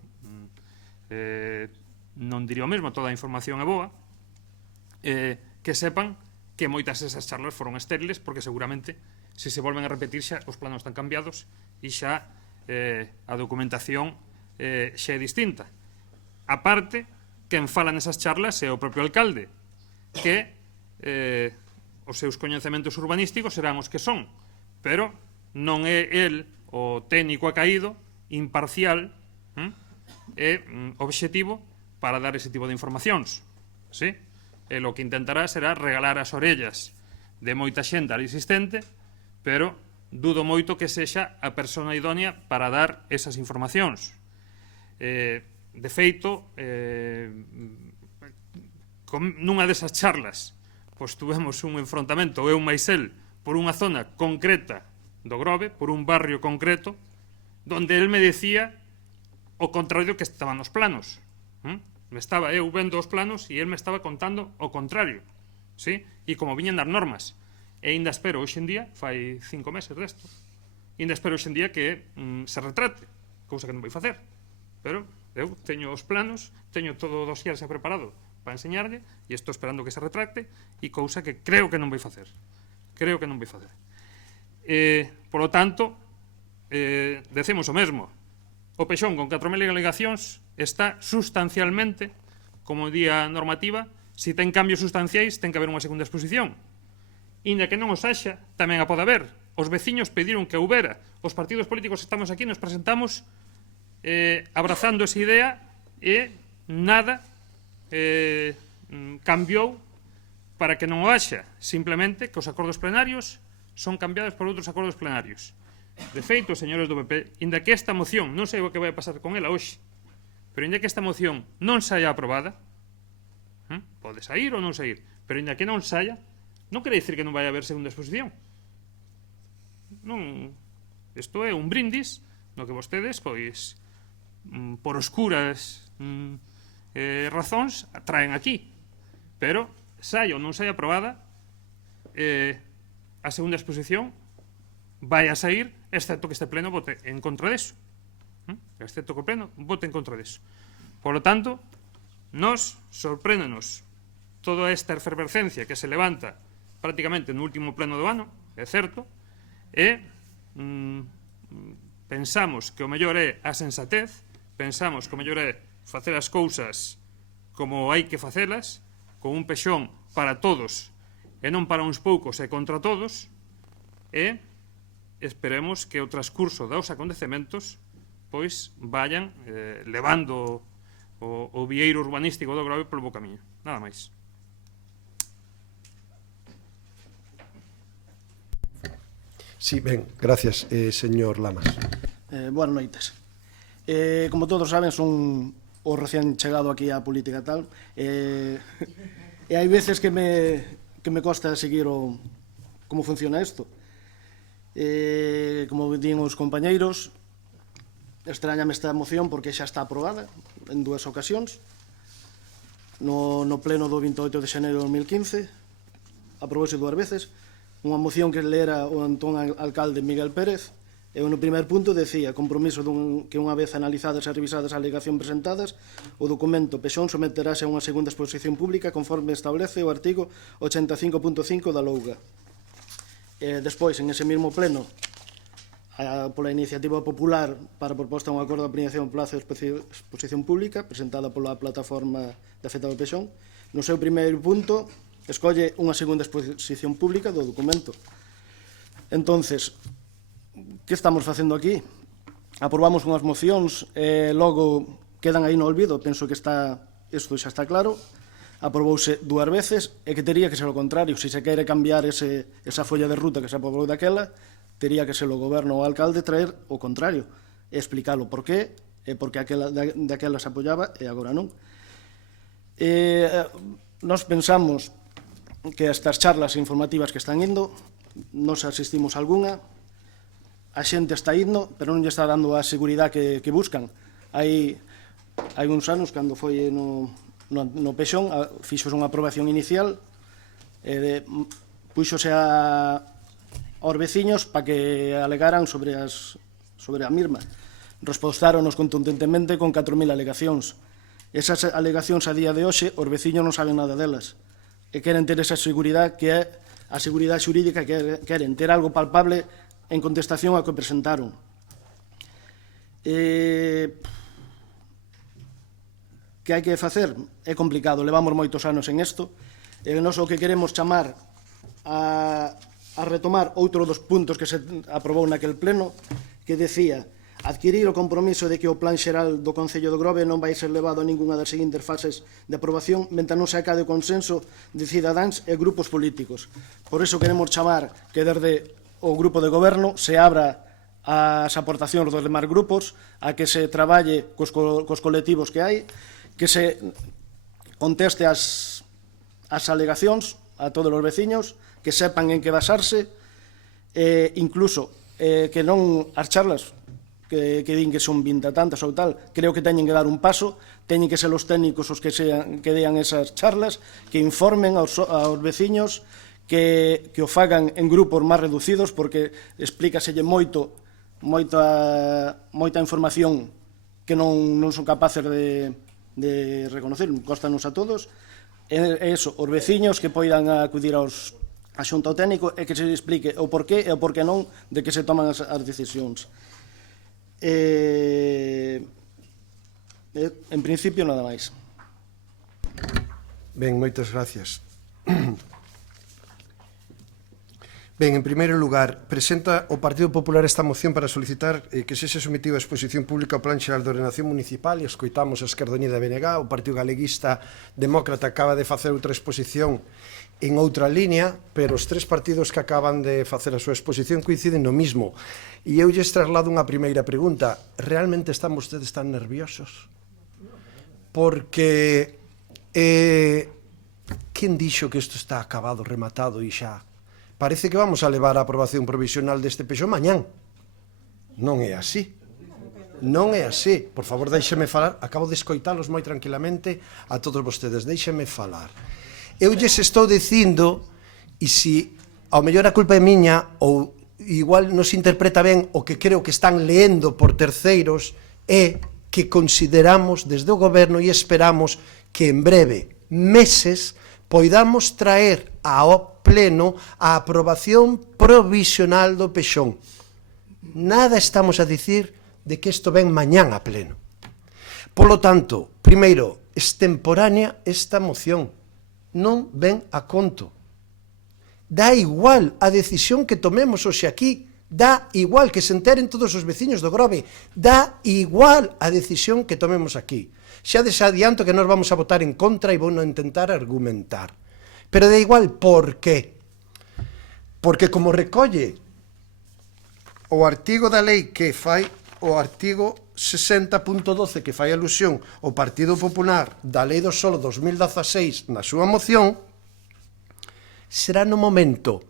non diría o mesmo, toda a información é boa, que sepan que moitas desas charlas foron estériles, porque seguramente, se se volven a repetir, xa os planos están cambiados e xa a documentación xa é distinta. A parte, quen fala nesas charlas é o propio alcalde, que os seus coñecementos urbanísticos serán os que son, pero non é el o técnico acaído, imparcial e obxectivo para dar ese tipo de informacións, sí? E o que intentará será regalar as orellas de moita xente ali existente, pero dudo moito que sexa a persona idónea para dar esas informacións. De feito, nunha desas charlas pois tuvemos un enfrontamento, eu máis el, por unha zona concreta do Grove, por un barrio concreto, donde el me decía o contrario que estaban os planos. Me estaba eu vendo os planos e el me estaba contando o contrario, sí? E como viñan das normas. E ainda espero hoxe en día, fai 5 meses desto, ainda espero hoxe en día que se retrate, cousa que non vai facer, pero Eu teño os planos, teño todo o dossier xa preparado para enseñarlle e estou esperando que se retracte e cousa que creo que non vai facer. Creo que non vai facer. Por lo tanto, decimos o mesmo. O Pexón con 4.000 alegacións está sustancialmente, como di a normativa, se ten cambios sustanciais ten que haber unha segunda exposición. Inda que non os haxa, tamén a pode haber. Os veciños pediron que houbera. Os partidos políticos que estamos aquí nos presentamos abrazando esa idea e nada cambiou para que non o haxa. Simplemente que os acordos plenarios son cambiados por outros acordos plenarios. De feito, señores do PP, inda que esta moción, non sei o que vai pasar con ela hoxe, pero inda que esta moción non saia aprobada, pode sair ou non sair, pero inda que non saia, non quere dicir que non vai haber segunda exposición. Non, isto é un brindis no que vostedes, pois, por oscuras razóns, traen aquí. Pero, saia ou non saia aprobada, a segunda exposición vai a sair, excepto que este pleno vote en contra deso. Excepto que o pleno vote en contra deso. Por lo tanto, nos sorpréndenos toda esta efervescencia que se levanta prácticamente no último pleno do ano, é certo, e pensamos que o mellor é a sensatez, pensamos que o mellor é facer as cousas como hai que facelas, con un Pexón para todos e non para uns poucos e contra todos, e esperemos que o transcurso dos acontecementos pois vayan levando o vieiro urbanístico do Grove polo bo camiño. Nada máis. Sí, ben, gracias, señor Lamas. Boas noites. Como todos saben, son o recién chegado aquí á política tal, e hai veces que me costa seguir como funciona isto. Como din os compañeiros, extrañame esta moción porque xa está aprobada en 2 ocasións. No pleno do 28 de xaneiro de 2015 aprobouse 2 veces unha moción que lera o entón alcalde Miguel Pérez, e no primer punto decía compromiso que unha vez analizadas e revisadas as alegacións presentadas, o documento Pexón someterase a unha segunda exposición pública conforme establece o artigo 85.5 da LOUGA. Despois, en ese mesmo pleno, pola iniciativa popular para a proposta de un acordo de aplicación plazo de exposición pública presentada pola plataforma de afectado Pexón, no seu primeiro punto escolle unha segunda exposición pública do documento. Entonces, que estamos facendo aquí? Aprobamos unhas mocións e logo quedan aí no olvido. Penso que isto xa está claro. Aprobouse 2 veces e que tería que ser o contrario. Se se quere cambiar esa folla de ruta que se aprobou daquela, tería que ser o goberno ou o alcalde traer o contrario e explicalo por qué e por que daquela se apoyaba e agora non. Nos pensamos que estas charlas informativas que están indo, nos asistimos a algunha, a xente está indo, pero non lle está dando a seguridade que buscan. Hai uns anos, cando foi no Pexón, fixos unha aprobación inicial, puxose aos veciños para que alegaran sobre a mesma. Respostáronos contundentemente con 4.000 alegacións. Esas alegacións a día de hoxe, os veciños non saben nada delas. E queren ter esa seguridade que é a seguridade xurídica, que queren ter algo palpable en contestación ao que presentaron. Que hai que facer? É complicado, levamos moitos anos en isto, e nós o que queremos chamar a retomar outro dos puntos que se aprobou naquel pleno, que decía adquirir o compromiso de que o plan xeral do Concello do Grove non vai ser levado a ningunha das seguintes fases de aprobación mentre non se acade o consenso de cidadáns e grupos políticos. Por iso queremos chamar que desde o grupo de goberno se abra as aportacións dos demais grupos, a que se traballe cos colectivos que hai, que se conteste as alegacións a todos os veciños, que sepan en que basarse, incluso que non as charlas que din que son 20 tantas ou tal, creo que teñen que dar un paso, teñen que ser os técnicos os que dean esas charlas, que informen aos veciños, que o fagan en grupos máis reducidos, porque explícaselle moita información que non son capaces de reconocer, constanos a todos, é eso, os veciños que poidan acudir a xunta ao técnico e que se explique o porqué e o porqué non de que se toman as decisións. En principio, nada máis. Ben, moitas gracias. Ben, en primeiro lugar, presenta o Partido Popular esta moción para solicitar que sexa sometido a exposición pública o Plan Xeral de Ordenación Municipal, e escoitamos a Esquerda Unida BNG, o Partido Galeguista Demócrata acaba de facer outra exposición en outra línea, pero os tres partidos que acaban de facer a súa exposición coinciden no mismo. E eu lles traslado unha primeira pregunta. Realmente están vostedes tan nerviosos? Porque quen dixo que isto está acabado, rematado e xa? Parece que vamos a levar a aprobación provisional deste peixo mañán. Non é así. Non é así. Por favor, deixeme falar. Acabo de escoitalos moi tranquilamente a todos vostedes. Deixeme falar. Eu lles estou dicindo, e se ao mellor a culpa é miña, ou igual non se interpreta ben o que creo que están leendo por terceiros, é que consideramos desde o goberno e esperamos que en breve, meses, poidamos traer ao pleno a aprobación provisional do peixón. Nada estamos a dicir de que isto ven mañán a pleno. Polo tanto, primeiro, extemporánea esta moción. Non ven a conto. Dá igual a decisión que tomemos hoxe aquí, dá igual que se enteren todos os veciños do Grove, dá igual a decisión que tomemos aquí. Xa desadianto que nós vamos a votar en contra e vou non intentar argumentar. Pero dá igual, por qué? Porque como recolle o artigo da lei que fai o artigo 60.12 que fai alusión ao Partido Popular da Lei do Solo 2016 na súa moción, será no momento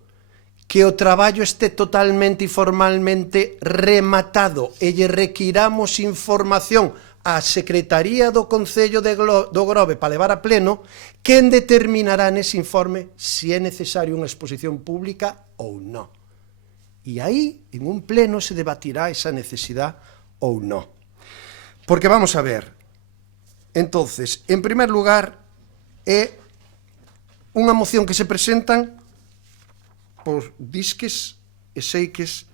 que o traballo este totalmente e formalmente rematado e lle requiramos información á Secretaría do Concello do Grove para levar a pleno, quen determinará nese informe se é necesario unha exposición pública ou non. E aí, en un pleno, se debatirá esa necesidade ou non. Porque vamos a ver, entonces, en primer lugar, é unha moción que se presentan por disques e seiques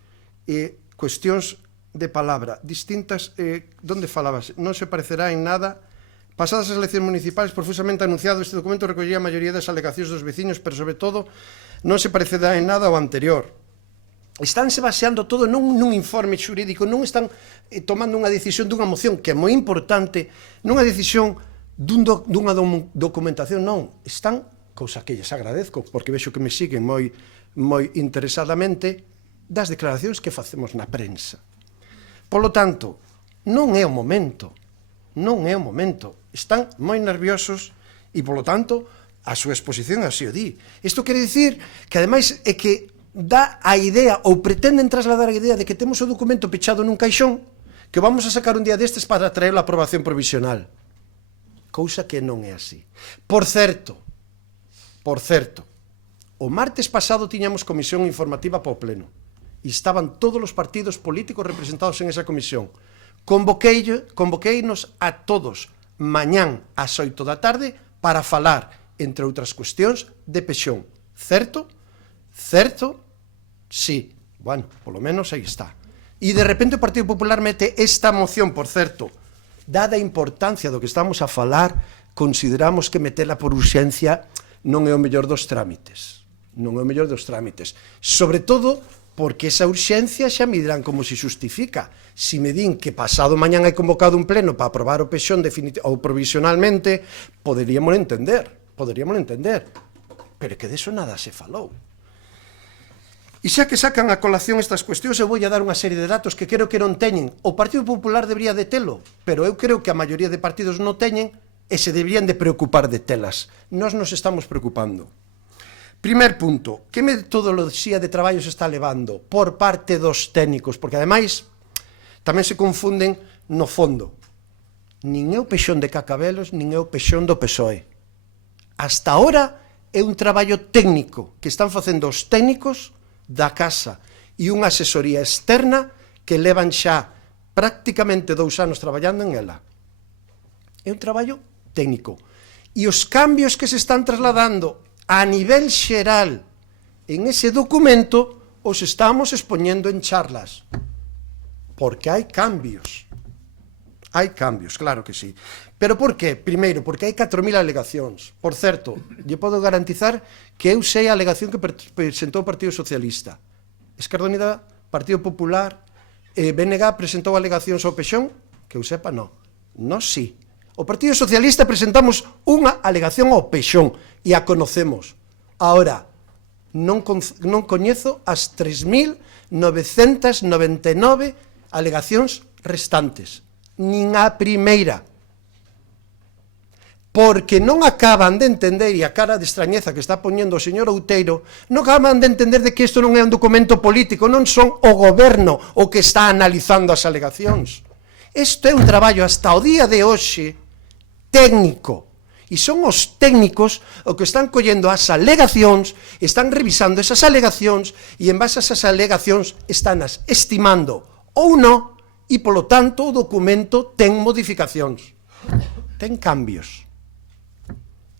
e cuestións de palabra distintas. Donde falabas? Non se parecerá en nada. Pasadas as eleccións municipales, profusamente anunciado, este documento recollía a maioría das alegacións dos veciños, pero, sobre todo, non se parecerá en nada ao anterior. Estánse baseando todo nun informe xurídico, non están tomando unha decisión dunha moción que é moi importante, nunha decisión dunha documentación, non. Están, cousa que lles agradezco, porque vexo que me siguen moi interesadamente, das declaracións que facemos na prensa. Polo tanto, non é o momento, non é o momento. Están moi nerviosos e, polo tanto, a súa exposición así o di. Isto quere dicir que, ademais, é que dá a idea, ou pretenden trasladar a idea de que temos o documento pechado nun caixón, que vamos a sacar un día destes para traer a aprobación provisional. Cousa que non é así. Por certo, o martes pasado tiñamos comisión informativa para o pleno. E estaban todos os partidos políticos representados en esa comisión. Convoqueinos a todos mañán ás 8 da tarde para falar, entre outras cuestións, de peixón. Certo? Certo? Sí. Bueno, polo menos aí está. E de repente o Partido Popular mete esta moción, por certo. Dada a importancia do que estamos a falar, consideramos que metela por urxencia non é o mellor dos trámites. Non é o mellor dos trámites. Sobre todo porque esa urxencia xa me dirán como se justifica. Si me din que pasado mañán hai convocado un pleno para aprobar o peixón ou provisionalmente, poderíamos entender. Pero que deso nada se falou. E xa que sacan a colación estas cuestións, eu vou a dar unha serie de datos que creo que non teñen. O Partido Popular debería de telo, pero eu creo que a maioría de partidos non teñen e se deberían de preocupar de telas. Nós nos estamos preocupando. Primer punto, que metodoloxía de traballo se está levando por parte dos técnicos? Porque, ademais, tamén se confunden no fondo. Nin é o peixón de Cacabelos, nin é o peixón do PSOE. Hasta ahora é un traballo técnico que están facendo os técnicos da casa e unha asesoría externa que levan xa prácticamente 2 anos traballando en ela. É un traballo técnico. E os cambios que se están trasladando a nivel xeral en ese documento os estamos expoñendo en charlas. Porque hai cambios. Hai cambios, claro que sí. Pero por qué? Primeiro, porque hai 4.000 alegacións. Por certo, lle podo garantizar que eu sei a alegación que presentou o Partido Socialista. Esquerda Unida, Partido Popular, BNG presentou alegacións ao Pexón, que eu sepa, non. Nós sí. O Partido Socialista presentamos unha alegación ao Pexón e a conocemos. Ahora, non coñezo as 3.999 alegacións restantes. Nin a primeira. Porque non acaban de entender, e a cara de extrañeza que está poñendo o señor Outeiro, non acaban de entender de que isto non é un documento político, non son o goberno o que está analizando as alegacións. Isto é un traballo hasta o día de hoxe técnico. E son os técnicos o que están collendo as alegacións, están revisando esas alegacións e en base a esas alegacións están as estimando ou non e, polo tanto, o documento ten modificacións, ten cambios.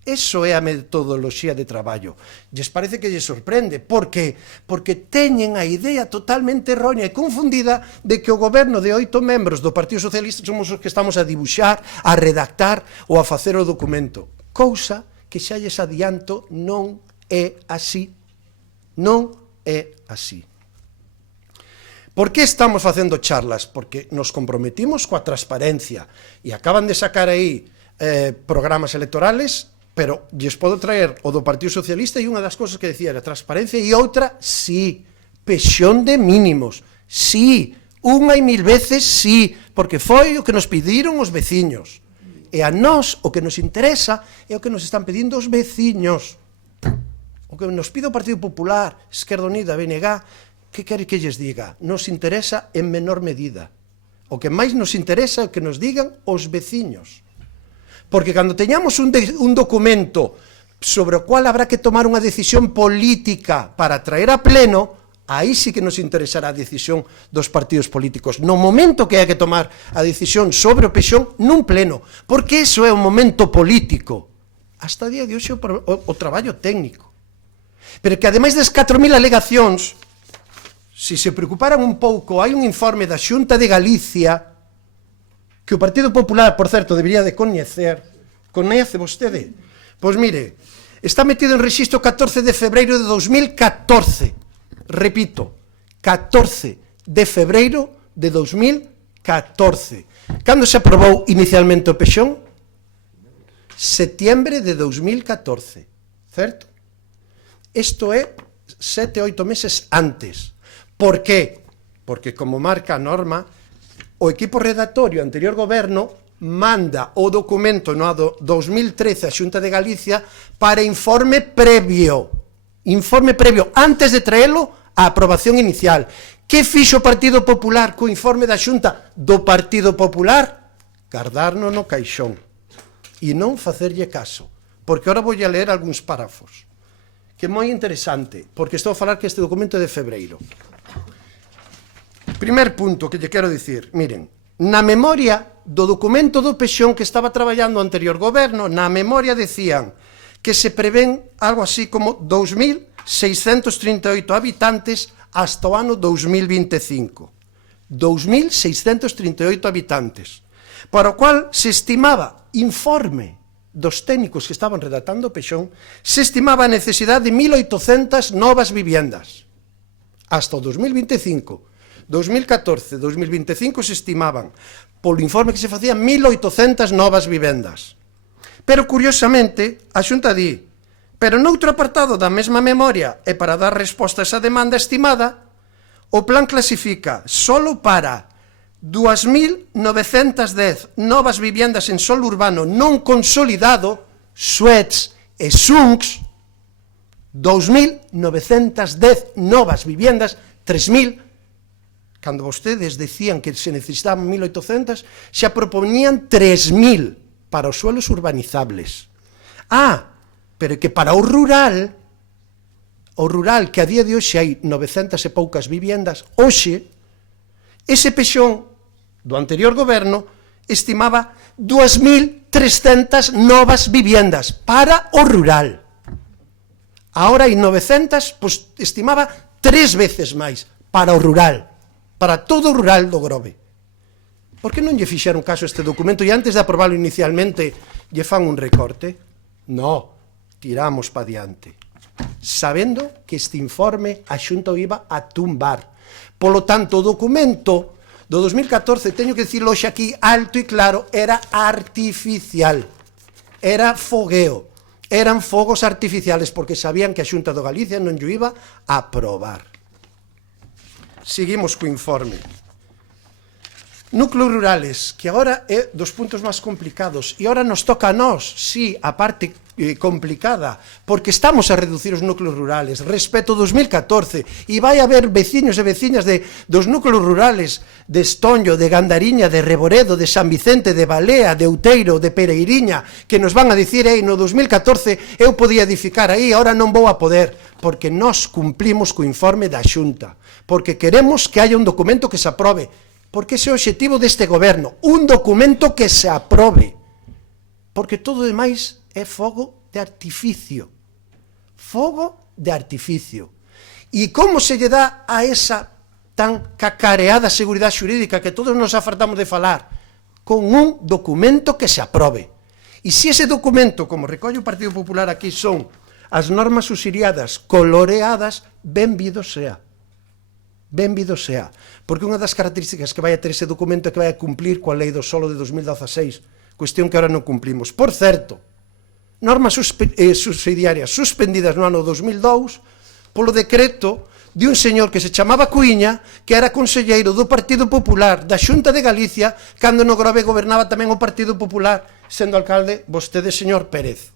Eso é a metodoloxía de traballo. Lles parece que lles sorprende. Por qué? Porque teñen a idea totalmente errónea e confundida de que o goberno de 8 membros do Partido Socialista somos os que estamos a dibuixar, a redactar ou a facer o documento. Cousa que xa lles adianto non é así. Non é así. Por que estamos facendo charlas? Porque nos comprometimos coa transparencia e acaban de sacar aí programas electorales, pero lles podo traer o do Partido Socialista e unha das cousas que decía era transparencia e outra, sí, Pexón de mínimos, sí, unha e 1000 veces sí, porque foi o que nos pediron os veciños. E a nós o que nos interesa é o que nos están pedindo os veciños. O que nos pide o Partido Popular, Esquerda Unida, BNG, que quere que lles diga? Nos interesa en menor medida. O que máis nos interesa é o que nos digan os veciños. Porque cando teñamos un documento sobre o cual habrá que tomar unha decisión política para traer a pleno, aí sí que nos interesará a decisión dos partidos políticos. No momento que hai que tomar a decisión sobre o Pexón, nun pleno. Porque iso é un momento político. Hasta o día de hoxe o traballo técnico. Pero que ademais das 4.000 alegacións, se se preocuparan un pouco, hai un informe da Xunta de Galicia que o Partido Popular, por certo, debería de coñecer. Coñece vostede? Pois mire, está metido en rexistro 14 de febreiro de 2014. Repito, 14 de febreiro de 2014. Cando se aprobou inicialmente o Pexón? Setiembre de 2014. Certo? Isto é 7, 8 meses antes. Por qué? Porque, como marca a norma, o equipo redactorio anterior goberno manda o documento no 2013 a Xunta de Galicia para informe previo, antes de traelo á aprobación inicial. Que fixo o Partido Popular co informe da Xunta do Partido Popular? Guardarno no caixón e non facerlle caso, porque ahora vou a ler algúns párrafos que é moi interesante, porque estou a falar que este documento é de febreiro. Primer punto que lle quero dicir, miren, na memoria do documento do Pexón que estaba traballando o anterior goberno, na memoria decían que se prevén algo así como 2.638 habitantes hasta o ano 2025. 2.638 habitantes. Para o cual se estimaba, informe dos técnicos que estaban redactando o Pexón, se estimaba a necesidade de 1.800 novas viviendas. Hasta o 2025. 2014, 2025 se estimaban, polo informe que se facía, 1.800 novas vivendas. Pero, curiosamente, a Xunta di, pero noutro apartado da mesma memoria e para dar resposta a esa demanda estimada, o plan clasifica solo para 2.910 novas viviendas en solo urbano non consolidado, SUETs e SUNCs, 2.910 novas viviendas, 3.000. Cando vostedes decían que se necesitaban 1.800, xa proponían 3.000 para os suelos urbanizables. Pero que para o rural que a día de hoxe hai 900 e poucas viviendas, hoxe, ese Pexón do anterior goberno estimaba 2.300 novas viviendas para o rural. Ahora hai 900, pois estimaba 3 veces máis para o rural, para todo o rural do Grove. Por que non lle fixeron caso a este documento e antes de aprobarlo inicialmente lle fan un recorte? No, tiramos pa diante, sabendo que este informe a Xunta o iba a tumbar. Polo tanto, o documento do 2014, teño que dicirlo hoxe aquí alto e claro, era artificial, era fogueo, eran fogos artificiales, porque sabían que a Xunta do Galicia non lle iba a aprobar. Seguimos co informe. Núcleos rurales, que agora é dos puntos máis complicados, e agora nos toca a nós, sí, a parte complicada, porque estamos a reducir os núcleos rurales respecto ao 2014, e vai haber veciños e veciñas dos núcleos rurales de Estoño, de Gandariña, de Reboredo, de San Vicente, de Balea, de Outeiro, de Pereiriña, que nos van a dicir, no 2014 eu podía edificar aí, agora non vou a poder, porque nós cumplimos co informe da Xunta, porque queremos que haya un documento que se aprobe, porque ese é o obxectivo deste goberno, un documento que se aprobe, porque todo o demais é fogo de artificio. Fogo de artificio. E como se lle dá a esa tan cacareada seguridade xurídica que todos nos afartamos de falar? Con un documento que se aprobe. E se ese documento, como recolle o Partido Popular aquí, son as normas subsidiadas coloreadas, benvido sea. Benvido sea. Porque unha das características que vai a ter ese documento é que vai a cumplir coa lei do solo de 2016, cuestión que ahora non cumplimos. Por certo, normas subsidiarias suspendidas no ano 2002 polo decreto de un señor que se chamaba Cuiña, que era conselleiro do Partido Popular da Xunta de Galicia, cando no Grove gobernaba tamén o Partido Popular, sendo alcalde vostede, señor Pérez.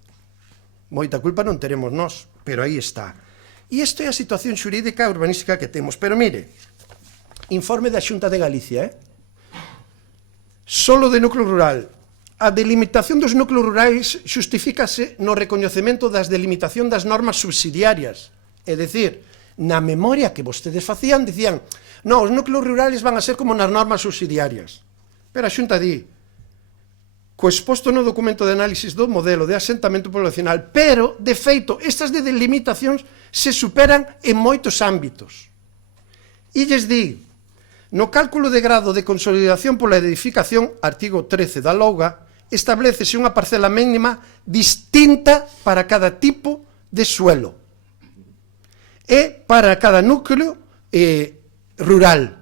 Moita culpa non teremos nós, pero aí está. E isto é a situación xurídica e urbanística que temos. Pero mire, informe da Xunta de Galicia, solo de núcleo rural. A delimitación dos núcleos rurais justifícase no recoñecemento das delimitación das normas subsidiarias. É dicir, na memoria que vostedes facían, dicían, non, os núcleos rurales van a ser como nas normas subsidiarias. Pero a Xunta di, co exposto no documento de análisis do modelo de asentamento poblacional, pero, de feito, estas delimitacións se superan en moitos ámbitos. E lles di, no cálculo de grado de consolidación pola edificación, artigo 13 da LOUGA, establecese unha parcela mínima distinta para cada tipo de suelo e para cada núcleo rural,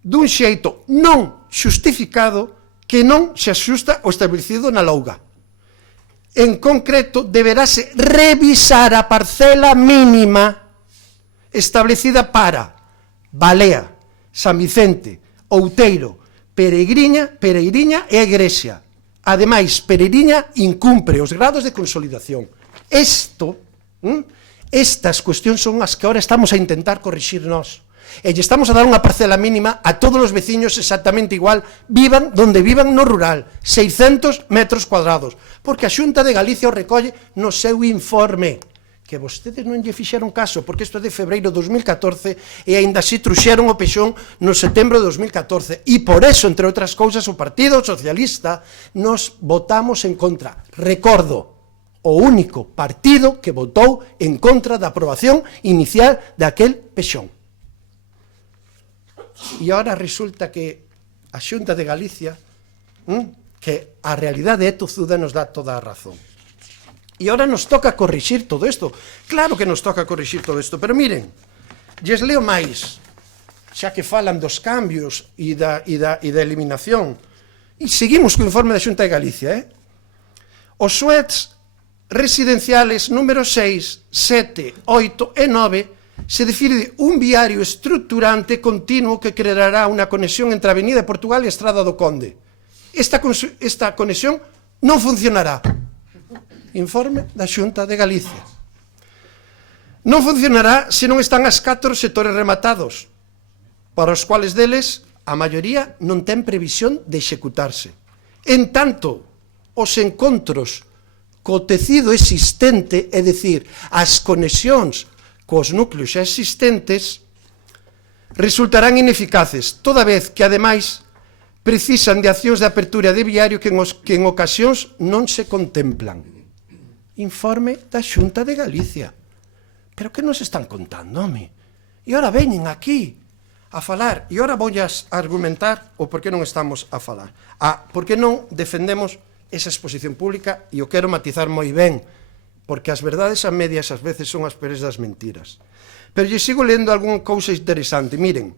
dun xeito non xustificado que non se axusta o establecido na LOUGA. En concreto, deberase revisar a parcela mínima establecida para Balea, San Vicente, Outeiro, Pereiriña e a Igrexa. Ademais, Pereiriña incumpre os grados de consolidación. Estas cuestións son as que ahora estamos a intentar corrixir nós. E lle estamos a dar unha parcela mínima a todos os veciños exactamente igual, vivan donde vivan no rural, 600 metros cuadrados, porque a Xunta de Galicia o recolle no seu informe, que vostedes non lle fixeron caso, porque isto é de febreiro de 2014 e aínda así truxeron o pexón no setembro de 2014. E por eso, entre outras cousas, o Partido Socialista nos votamos en contra. Recordo, o único partido que votou en contra da aprobación inicial daquel pexón. E agora resulta que a Xunta de Galicia, que a realidade é tozuda, nos dá toda a razón. E agora nos toca corrixir todo isto. Claro que nos toca corrixir todo isto, pero miren, lles leo máis, xa que falan dos cambios e da eliminación. E seguimos co informe da Xunta de Galicia. Os suets residenciales número 6, 7, 8 e 9 se define un viario estructurante continuo que creará unha conexión entre a Avenida de Portugal e a Estrada do Conde. Esta conexión non funcionará. Informe da Xunta de Galicia. Non funcionará se non están as 4 sectores rematados, para os cuales deles a maioría non ten previsión de executarse. En tanto, os encontros co tecido existente, é dicir, as conexións cos núcleos xa existentes, resultarán ineficaces, toda vez que, ademais, precisan de accións de apertura de viario que en ocasións non se contemplan. Informe da Xunta de Galicia. Pero que nos están contando, home? E ora veñen aquí a falar, e ora voullas argumentar o por que non estamos a falar. Por que non defendemos esa exposición pública, e o quero matizar moi ben, porque as verdades a medias ás veces son as peores das mentiras. Pero lle sigo lendo algunha cousa interesante. Miren,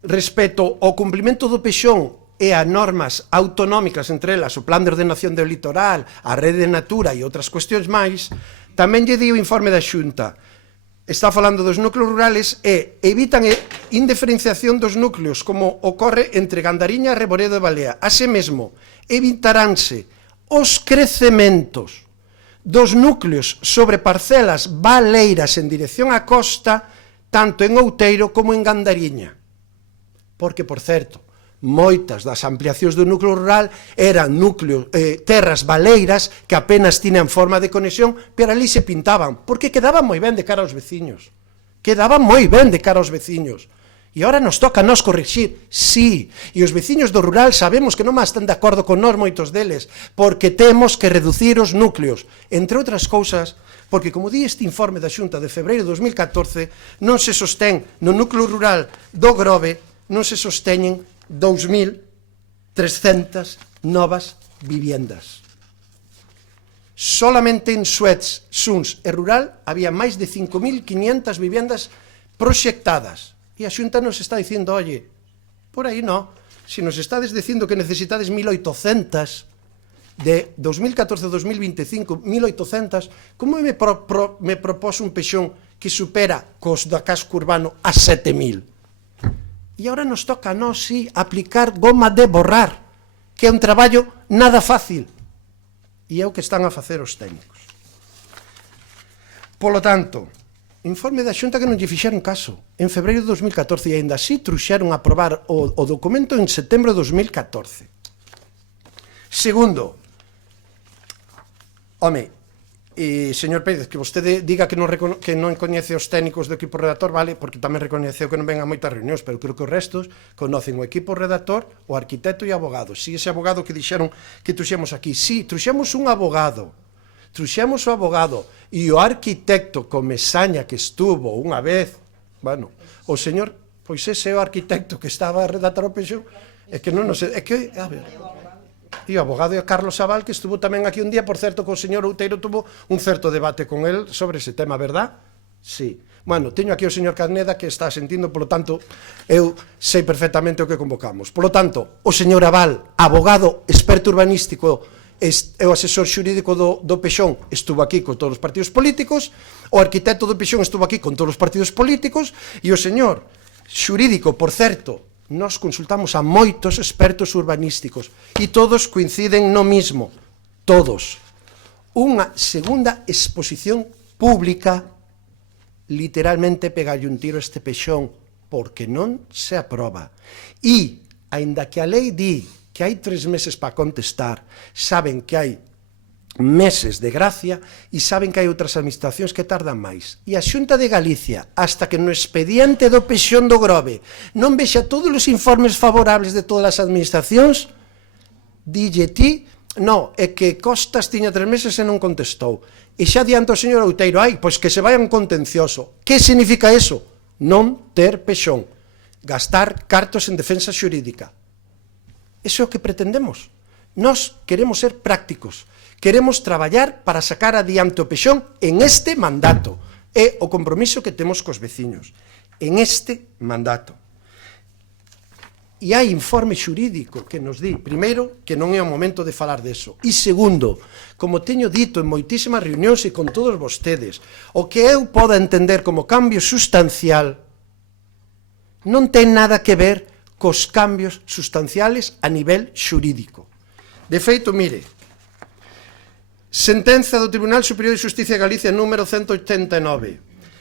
respecto ao cumprimento do PEXON e a normas autonómicas, entre elas o Plan de Ordenación do Litoral, a Rede de Natura e outras cuestións máis, tamén lle di o informe da Xunta. Está falando dos núcleos rurales e evitan a indiferenciación dos núcleos, como ocorre entre Gandariña, Reboredo e Balea. Así mesmo, evitaránse os crecementos dos núcleos sobre parcelas baleiras en dirección á costa, tanto en Outeiro como en Gandariña. Porque, por certo, moitas das ampliacións do núcleo rural eran terras baleiras que apenas tiñan forma de conexión, pero ali se pintaban, porque quedaban moi ben de cara aos veciños. Quedaban moi ben de cara aos veciños. E agora nos toca a nos corrixir, sí, e os veciños do rural sabemos que non máis están de acordo con nós moitos deles, porque temos que reducir os núcleos, entre outras cousas, porque, como di este informe da Xunta de febreiro de 2014, non se sostén no núcleo rural do Grove, non se sosteñen 2.300 novas viviendas. Solamente en Suez, Suns e Rural había máis de 5.500 viviendas proxectadas. E a Xunta nos está dicindo, oye, por aí no, se nos estades dicindo que necesitades 1.800 de 2014 a 2025, 1.800, como me propós un PEXON que supera cos da casco urbano a 7.000? E agora nos toca a nós, sí, aplicar goma de borrar, que é un traballo nada fácil. E é o que están a facer os técnicos. Polo tanto, informe da Xunta que non lle fixeron caso. En febreiro de 2014, e ainda así truxeron a aprobar o documento en setembro de 2014. Segundo, home, señor Pérez, que vostede diga que non coñece os técnicos do equipo redactor, vale, porque tamén recoñeceu que non ven a moitas reunións, pero creo que os restos conocen o equipo redactor, o arquitecto e o abogado. Si ese abogado que dixeron que truxemos aquí, si, truxemos un abogado, truxemos o abogado e o arquitecto Comesaña que estuvo unha vez, bueno, o señor, pois ese é o arquitecto que estaba a redactar o PEXON, é que non sei, é que, a ver, e o abogado é Carlos Sabal, que estuvo tamén aquí un día, por certo, que o señor Outeiro tuvo un certo debate con él sobre ese tema, verdad? Sí. Bueno, teño aquí o señor Carneda que está sentindo, polo tanto, eu sei perfectamente o que convocamos. Polo tanto, o señor Aval, abogado, experto urbanístico, e o asesor xurídico do PEXON estuvo aquí con todos os partidos políticos, o arquitecto do PEXON estuvo aquí con todos os partidos políticos, e o señor xurídico, por certo, nos consultamos a moitos expertos urbanísticos e todos coinciden no mismo, todos. Unha segunda exposición pública, literalmente pegalle un tiro a este PEXON, porque non se aproba. E, aínda que a lei di que hai 3 meses para contestar, saben que hai meses de gracia e saben que hai outras administracións que tardan máis. E a Xunta de Galicia, hasta que no expediente do PEXON do Grove non vexa todos os informes favorables de todas as administracións, dille ti, no, é que Costas tiña 3 meses e non contestou. E xa adianta o señor Outeiro, ai, pois que se vai a un contencioso. Que significa eso? Non ter PEXON. Gastar cartos en defensa xurídica. Eso é o que pretendemos. Nós queremos ser prácticos. Queremos traballar para sacar adiante o PEXON en este mandato. É o compromiso que temos cos veciños. En este mandato. E hai informe xurídico que nos di, primeiro, que non é o momento de falar deso. E segundo, como teño dito en moitísimas reunións e con todos vostedes, o que eu poda entender como cambio sustancial non ten nada que ver cos cambios sustanciales a nivel xurídico. De feito, mire, sentenza do Tribunal Superior de Xusticia de Galicia número 189,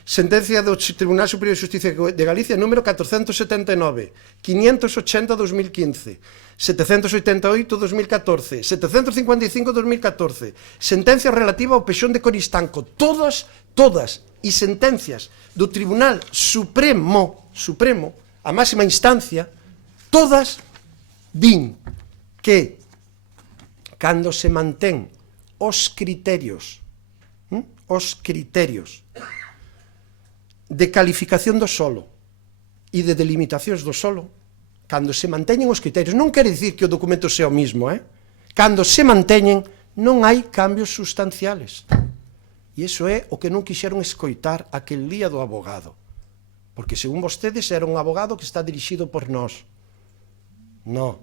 sentencia do Tribunal Superior de Xusticia de Galicia número 479, 580-2015, 788-2014, 755-2014, sentencia relativa ao PEXON de Coristanco, todas, e sentencias do Tribunal Supremo, a máxima instancia, todas din que cando se mantén os criterios de calificación do solo e de delimitacións do solo, cando se manteñen os criterios, non quere dicir que o documento sea o mismo, cando se manteñen non hai cambios sustanciales. E iso é o que non quixeron escoitar aquel día do abogado, porque según vostedes era un abogado que está dirixido por nós. Non.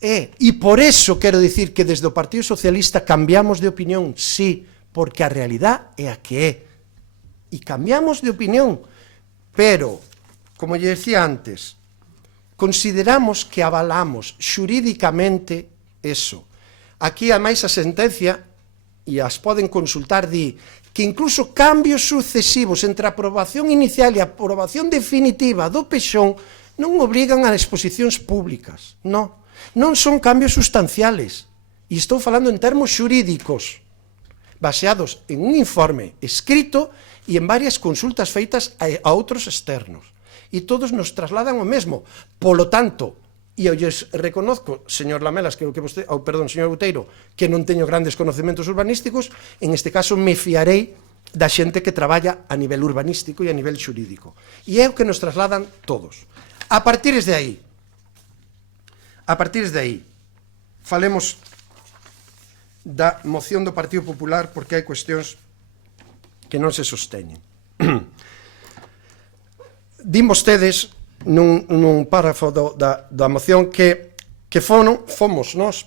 E por eso quero dicir que desde o Partido Socialista cambiamos de opinión, sí, porque a realidad é a que é. E cambiamos de opinión, pero, como lle decía antes, consideramos que avalamos xurídicamente eso. Aquí, ademais, a sentencia, e as poden consultar, di que incluso cambios sucesivos entre a aprobación inicial e a aprobación definitiva do PEXón non obrigan a exposicións públicas, non. Non son cambios sustanciales, e estou falando en termos xurídicos, baseados en un informe escrito e en varias consultas feitas a outros externos. E todos nos trasladan o mesmo. Polo tanto, e eu lles reconozco, señor Lamelas, señor Outeiro, que non teño grandes conocimientos urbanísticos, en este caso me fiarei da xente que traballa a nivel urbanístico e a nivel xurídico. E é o que nos trasladan todos. A partir de aí, falemos da moción do Partido Popular, porque hai cuestións que non se sosteñen. Din vostedes nun párrafo da moción que fomos nós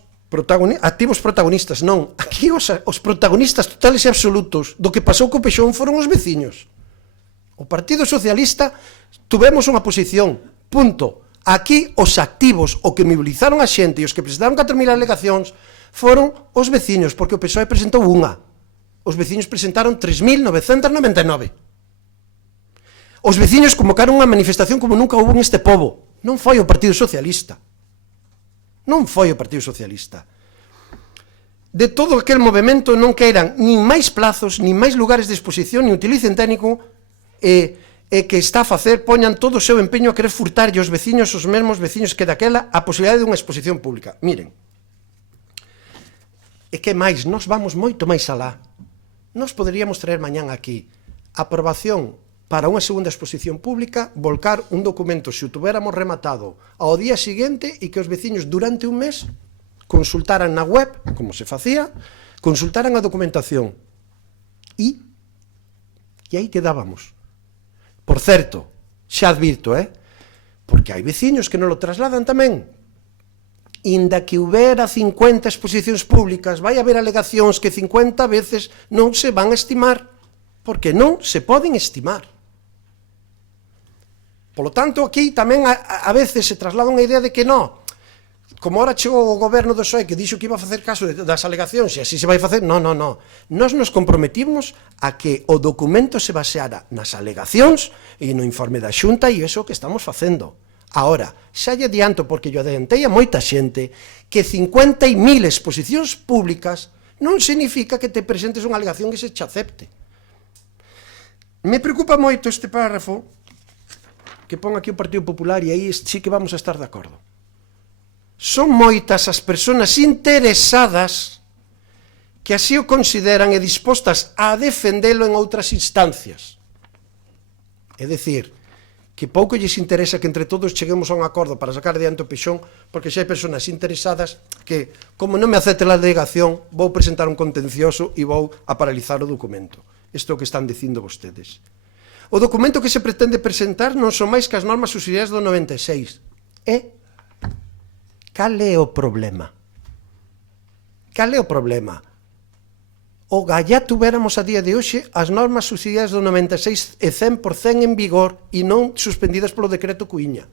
activos protagonistas. Non, aquí os protagonistas totales e absolutos do que pasou co PEXón foron os veciños. O Partido Socialista tuvemos unha posición, punto. Aquí os activos, o que mobilizaron a xente e os que presentaron 4.000 alegacións foron os veciños, porque o PSOE presentou unha. Os veciños presentaron 3.999. Os veciños convocaron unha manifestación como nunca houbo neste pobo. Non foi o Partido Socialista. Non foi o Partido Socialista. De todo aquel movimento non queiran nin máis plazos, nin máis lugares de exposición, nin utilicen técnico, e que está a facer, poñan todo o seu empeño a querer furtarlle aos veciños, os mesmos veciños que daquela, a posibilidade dunha exposición pública. Miren, e que máis, nós vamos moito máis alá. Nós poderíamos traer mañán aquí a aprobación para unha segunda exposición pública, volcar un documento, se o tuviéramos rematado, ao día seguinte, e que os veciños durante un mes consultaran na web, como se facía, consultaran a documentación. E aí quedábamos. Por certo, xa advirto, porque hai veciños que non lo trasladan tamén. Inda que houbera 50 exposicións públicas, vai haber alegacións que 50 veces non se van a estimar, porque non se poden estimar. Polo tanto, aquí tamén a veces se traslada unha idea de que non, como ahora chegou o goberno do PSOE que dixo que iba a facer caso das alegacións e así se vai facer, non. Nós nos comprometimos a que o documento se baseara nas alegacións e no informe da Xunta, e iso que estamos facendo. Ahora, xa lle adianto, porque yo adiantei a moita xente, que 50.000 exposicións públicas non significa que te presentes unha alegación que se che acepte. Me preocupa moito este párrafo que pon aquí o Partido Popular, e aí sí que vamos a estar de acordo. Son moitas as persoas interesadas que así o consideran e dispostas a defendelo en outras instancias. É dicir, que pouco lles interesa que entre todos cheguemos a un acordo para sacar adiante o PEXón, porque xa hai persoas interesadas que, como non me acepte a alegación, vou presentar un contencioso e vou a paralizar o documento. Isto é o que están dicindo vostedes. O documento que se pretende presentar non son máis que as normas subsidiarias do 96. Cal é o problema? Cal é o problema? O gallá tuveramos a día de hoxe as normas subsidiarias do 96 e 100% en vigor e non suspendidas polo decreto Cuíña.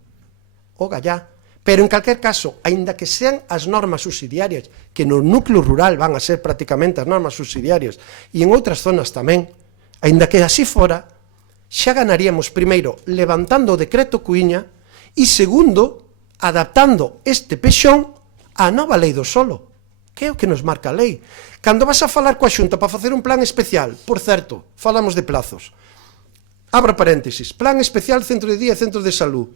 O gallá. Pero en calquer caso, aínda que sean as normas subsidiarias, que no núcleo rural van a ser prácticamente as normas subsidiarias e en outras zonas tamén, aínda que así fora, xa ganaríamos primeiro levantando o decreto Cuíña e segundo, adaptando este PEXón á nova lei do solo, que é o que nos marca a lei. Cando vas a falar coa Xunta para facer un plan especial, por certo, falamos de plazos, abro paréntesis, plan especial centro de día e centro de salud,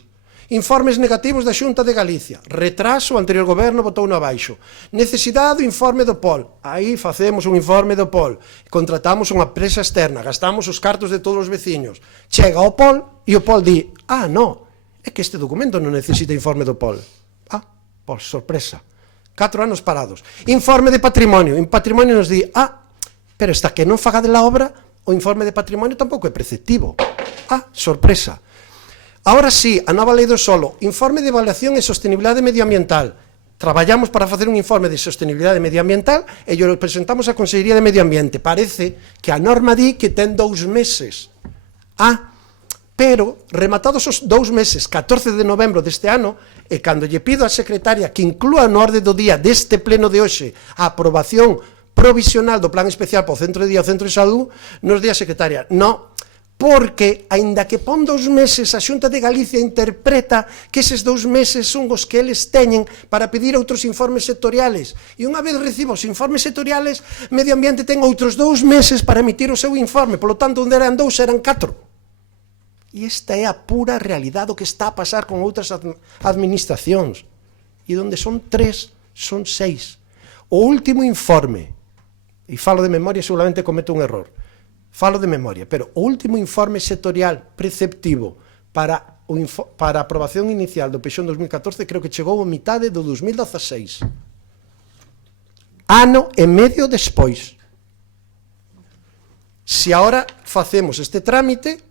Informes negativos da Xunta de Galicia. Retraso, o anterior goberno botou no abaixo. Necesidade do informe do POL. Aí facemos un informe do POL. Contratamos unha empresa externa, gastamos os cartos de todos os veciños. Chega ao POL e o POL di, no, é que este documento non necesita informe do POL. Por sorpresa. 4 anos parados. Informe de patrimonio. En patrimonio nos di, pero hasta que non faga de la obra, o informe de patrimonio tampouco é preceptivo. Sorpresa. Ahora sí, a nova lei do solo, informe de evaluación e sostenibilidade medioambiental. Traballamos para facer un informe de sostenibilidade medioambiental e yo lo presentamos á Consellería de Medio Ambiente. Parece que a norma di que ten 2 meses. Pero, rematados os 2 meses, 14 de novembro deste ano, e cando lle pido á secretaria que inclúa no orde do día deste pleno de hoxe a aprobación provisional do plan especial para o centro de día e o centro de salud, nos di a secretaria, no, porque, aínda que pon 2 meses, a Xunta de Galicia interpreta que eses 2 meses son os que eles teñen para pedir outros informes sectoriales. E unha vez recibo os informes sectoriales, Medio Ambiente ten outros 2 meses para emitir o seu informe. Polo tanto, onde eran 2, eran 4. E esta é a pura realidade do que está a pasar con outras administracións. E onde son 3, son 6. O último informe, e falo de memoria, seguramente cometo un error, falo de memoria, pero o último informe sectorial preceptivo para a aprobación inicial do PEXón 2014 creo que chegou a mitade do 2016. Ano e medio despois. Se agora facemos este trámite,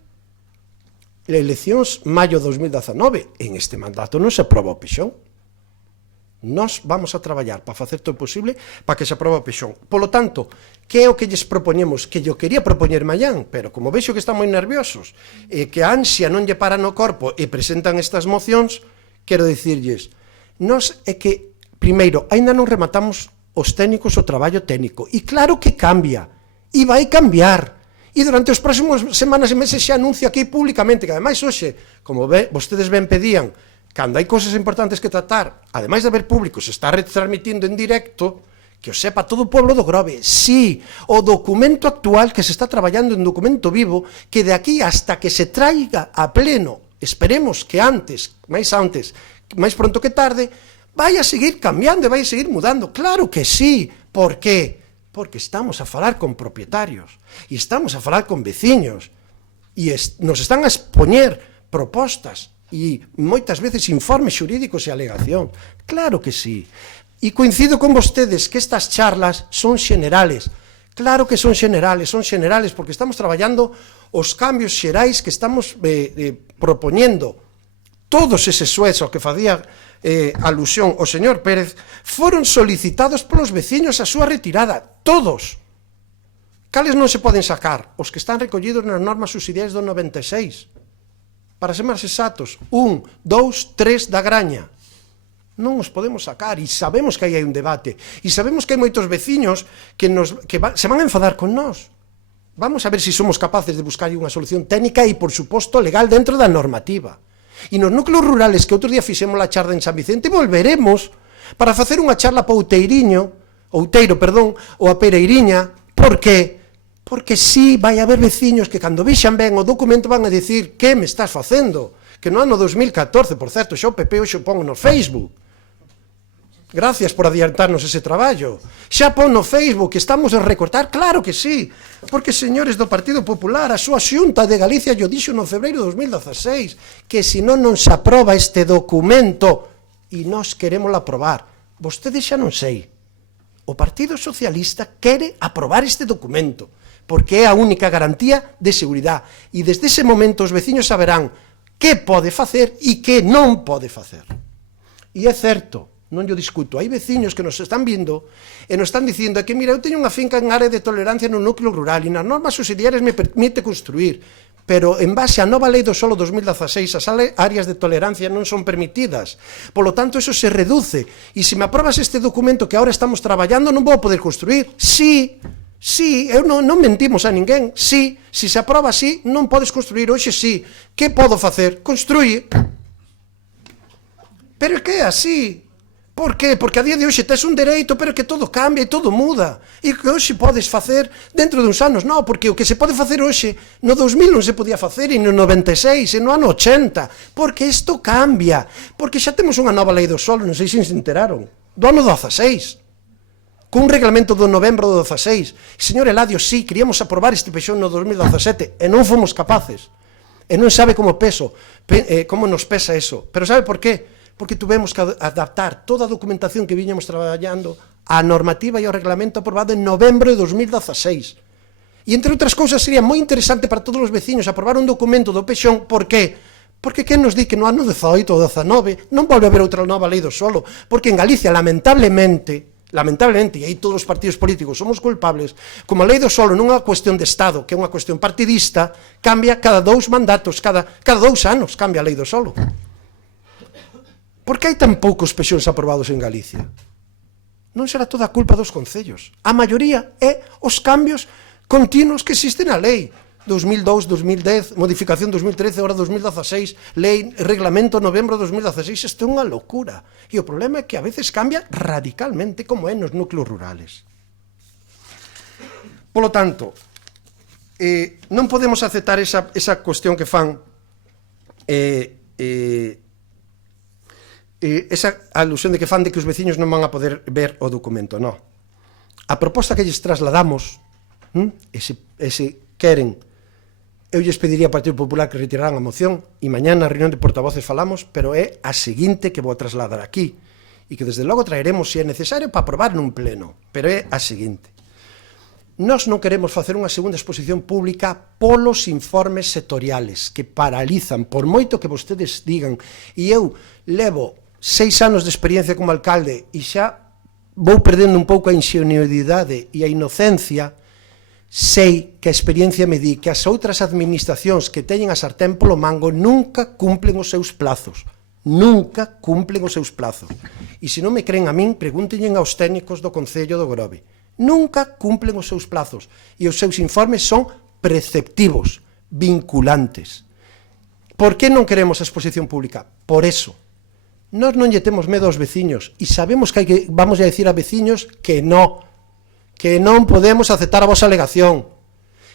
eleccións maio 2019, en este mandato non se aproba o PEXón. Nós vamos a traballar para facer todo o posible para que se aprobe o PEXón. Polo tanto, que é o que lles propoñemos? Que yo quería propoñer mañán, pero como vexo que están moi nerviosos e que a ansia non lle para no corpo e presentan estas mocións, quero dicirlles, nós é que, primeiro, aínda non rematamos os técnicos o traballo técnico. E claro que cambia, e vai cambiar. E durante os próximos semanas e meses xa anuncio aquí públicamente, que ademais hoxe, como vostedes ben pedían, cando hai cousas importantes que tratar, ademais de haber público, se está retransmitindo en directo, que o sepa todo o pueblo do Grove. Sí, o documento actual que se está traballando en documento vivo, que de aquí hasta que se traiga a pleno, esperemos que antes, máis pronto que tarde, vai a seguir cambiando e vai a seguir mudando. Claro que sí. Por qué? Porque estamos a falar con propietarios e estamos a falar con veciños e nos están a expoñer propostas e moitas veces informes xurídicos e alegación. Claro que sí. E coincido con vostedes que estas charlas son xenerales. Claro que son xenerales porque estamos traballando os cambios xerais que estamos propoñendo. Todos eses suesos que facía alusión o señor Pérez foron solicitados polos veciños a súa retirada. Todos. Cales non se poden sacar? Os que están recollidos nas normas subsidiarias do 96. Para ser máis exactos, 1, 2, 3 da Graña. Non os podemos sacar e sabemos que aí hai un debate. E sabemos que hai moitos veciños que se van a enfadar con nós. Vamos a ver se somos capaces de buscar unha solución técnica e, por suposto, legal dentro da normativa. E nos núcleos rurales que outro día fixemos a charla en San Vicente, volveremos para facer unha charla para Outeiro, ou a Pereiriña. Por qué? Porque sí, vai haber veciños que cando vexan ben o documento van a dicir que me estás facendo, que no ano 2014, por certo, xa o PP hoxe pon no Facebook. Gracias por adiantarnos ese traballo. Xa pon no Facebook que estamos a recortar, claro que sí, porque señores do Partido Popular, a súa Xunta de Galicia yo dixo no febreiro de 2016 que se non se aproba este documento e nós queremos aprobar. Vostedes xa non sei. O Partido Socialista quere aprobar este documento, porque é a única garantía de seguridade. E desde ese momento os veciños saberán que pode facer e que non pode facer. E é certo, non yo discuto, hai veciños que nos están vindo e nos están dicindo que, mira, eu teño unha finca en área de tolerancia no núcleo rural e nas normas subsidiarias me permite construir, pero en base á nova lei do solo 2016 as áreas de tolerancia non son permitidas. Polo tanto, eso se reduce. E se me aprobas este documento que agora estamos traballando, non vou poder construir. Sí, eu non mentimos a ninguén. Sí, se se aproba así, non podes construir. Hoxe sí. Que podo facer? Construir. Pero que é así. Por qué? Porque a día de hoxe tes un dereito, pero que todo cambia e todo muda. E que hoxe podes facer dentro de uns anos. Non, porque o que se pode facer hoxe no 2000 non se podía facer, e no 96, e no ano 80. Porque isto cambia. Porque xa temos unha nova lei do solo, non sei se se enteraron, do ano 16. Cun reglamento do novembro do 16. Señor Eladio, sí, queríamos aprobar este pexón no 2017 e non fomos capaces. E non sabe como nos pesa eso. Pero sabe por qué? Porque tuvemos que adaptar toda a documentación que viñamos traballando á normativa e ao reglamento aprobado en novembro de 2016. E, entre outras cousas, sería moi interesante para todos os veciños aprobar un documento do pexón. Por qué? Porque quen nos di que no ano 18 ou 19 non volve a haber outra nova lei do solo? Porque en Galicia, lamentablemente, e aí todos os partidos políticos somos culpables, como a lei do solo non é unha cuestión de Estado, que é unha cuestión partidista, cambia cada 2 mandatos, cada 2 anos cambia a lei do solo. Por que hai tan poucos pexóns aprobados en Galicia? Non será toda a culpa dos concellos. A maioría é os cambios continuos que existen na lei. 2002, 2010, modificación 2013, agora 2016, lei, reglamento novembro 2016, isto é unha locura. E o problema é que a veces cambia radicalmente, como é nos núcleos rurales. Polo tanto, non podemos aceptar esa cuestión que fan esa alusión de que fan de que os veciños non van a poder ver o documento. Non. A proposta que lles trasladamos, ese queren, eu lles pediría ao Partido Popular que retiraran a moción, e mañá na reunión de portavoces falamos, pero é a seguinte que vou trasladar aquí, e que desde logo traeremos se é necesario para aprobar nun pleno, pero é a seguinte. Nós non queremos facer unha segunda exposición pública polos informes sectoriales que paralizan, por moito que vostedes digan, e eu levo 6 anos de experiencia como alcalde e xa vou perdendo un pouco a ingenuidade e a inocencia, sei que a experiencia me di que as outras administracións que teñen a sartén polo mango nunca cumplen os seus plazos. Nunca cumplen os seus plazos. E se non me creen a min, pregúntenlle aos técnicos do Concello do Grove. Nunca cumplen os seus plazos. E os seus informes son preceptivos, vinculantes. Por que non queremos a exposición pública? Por eso. Nós non lle temos medo aos veciños e sabemos que vamos a decir a veciños que non podemos aceptar a vosa alegación,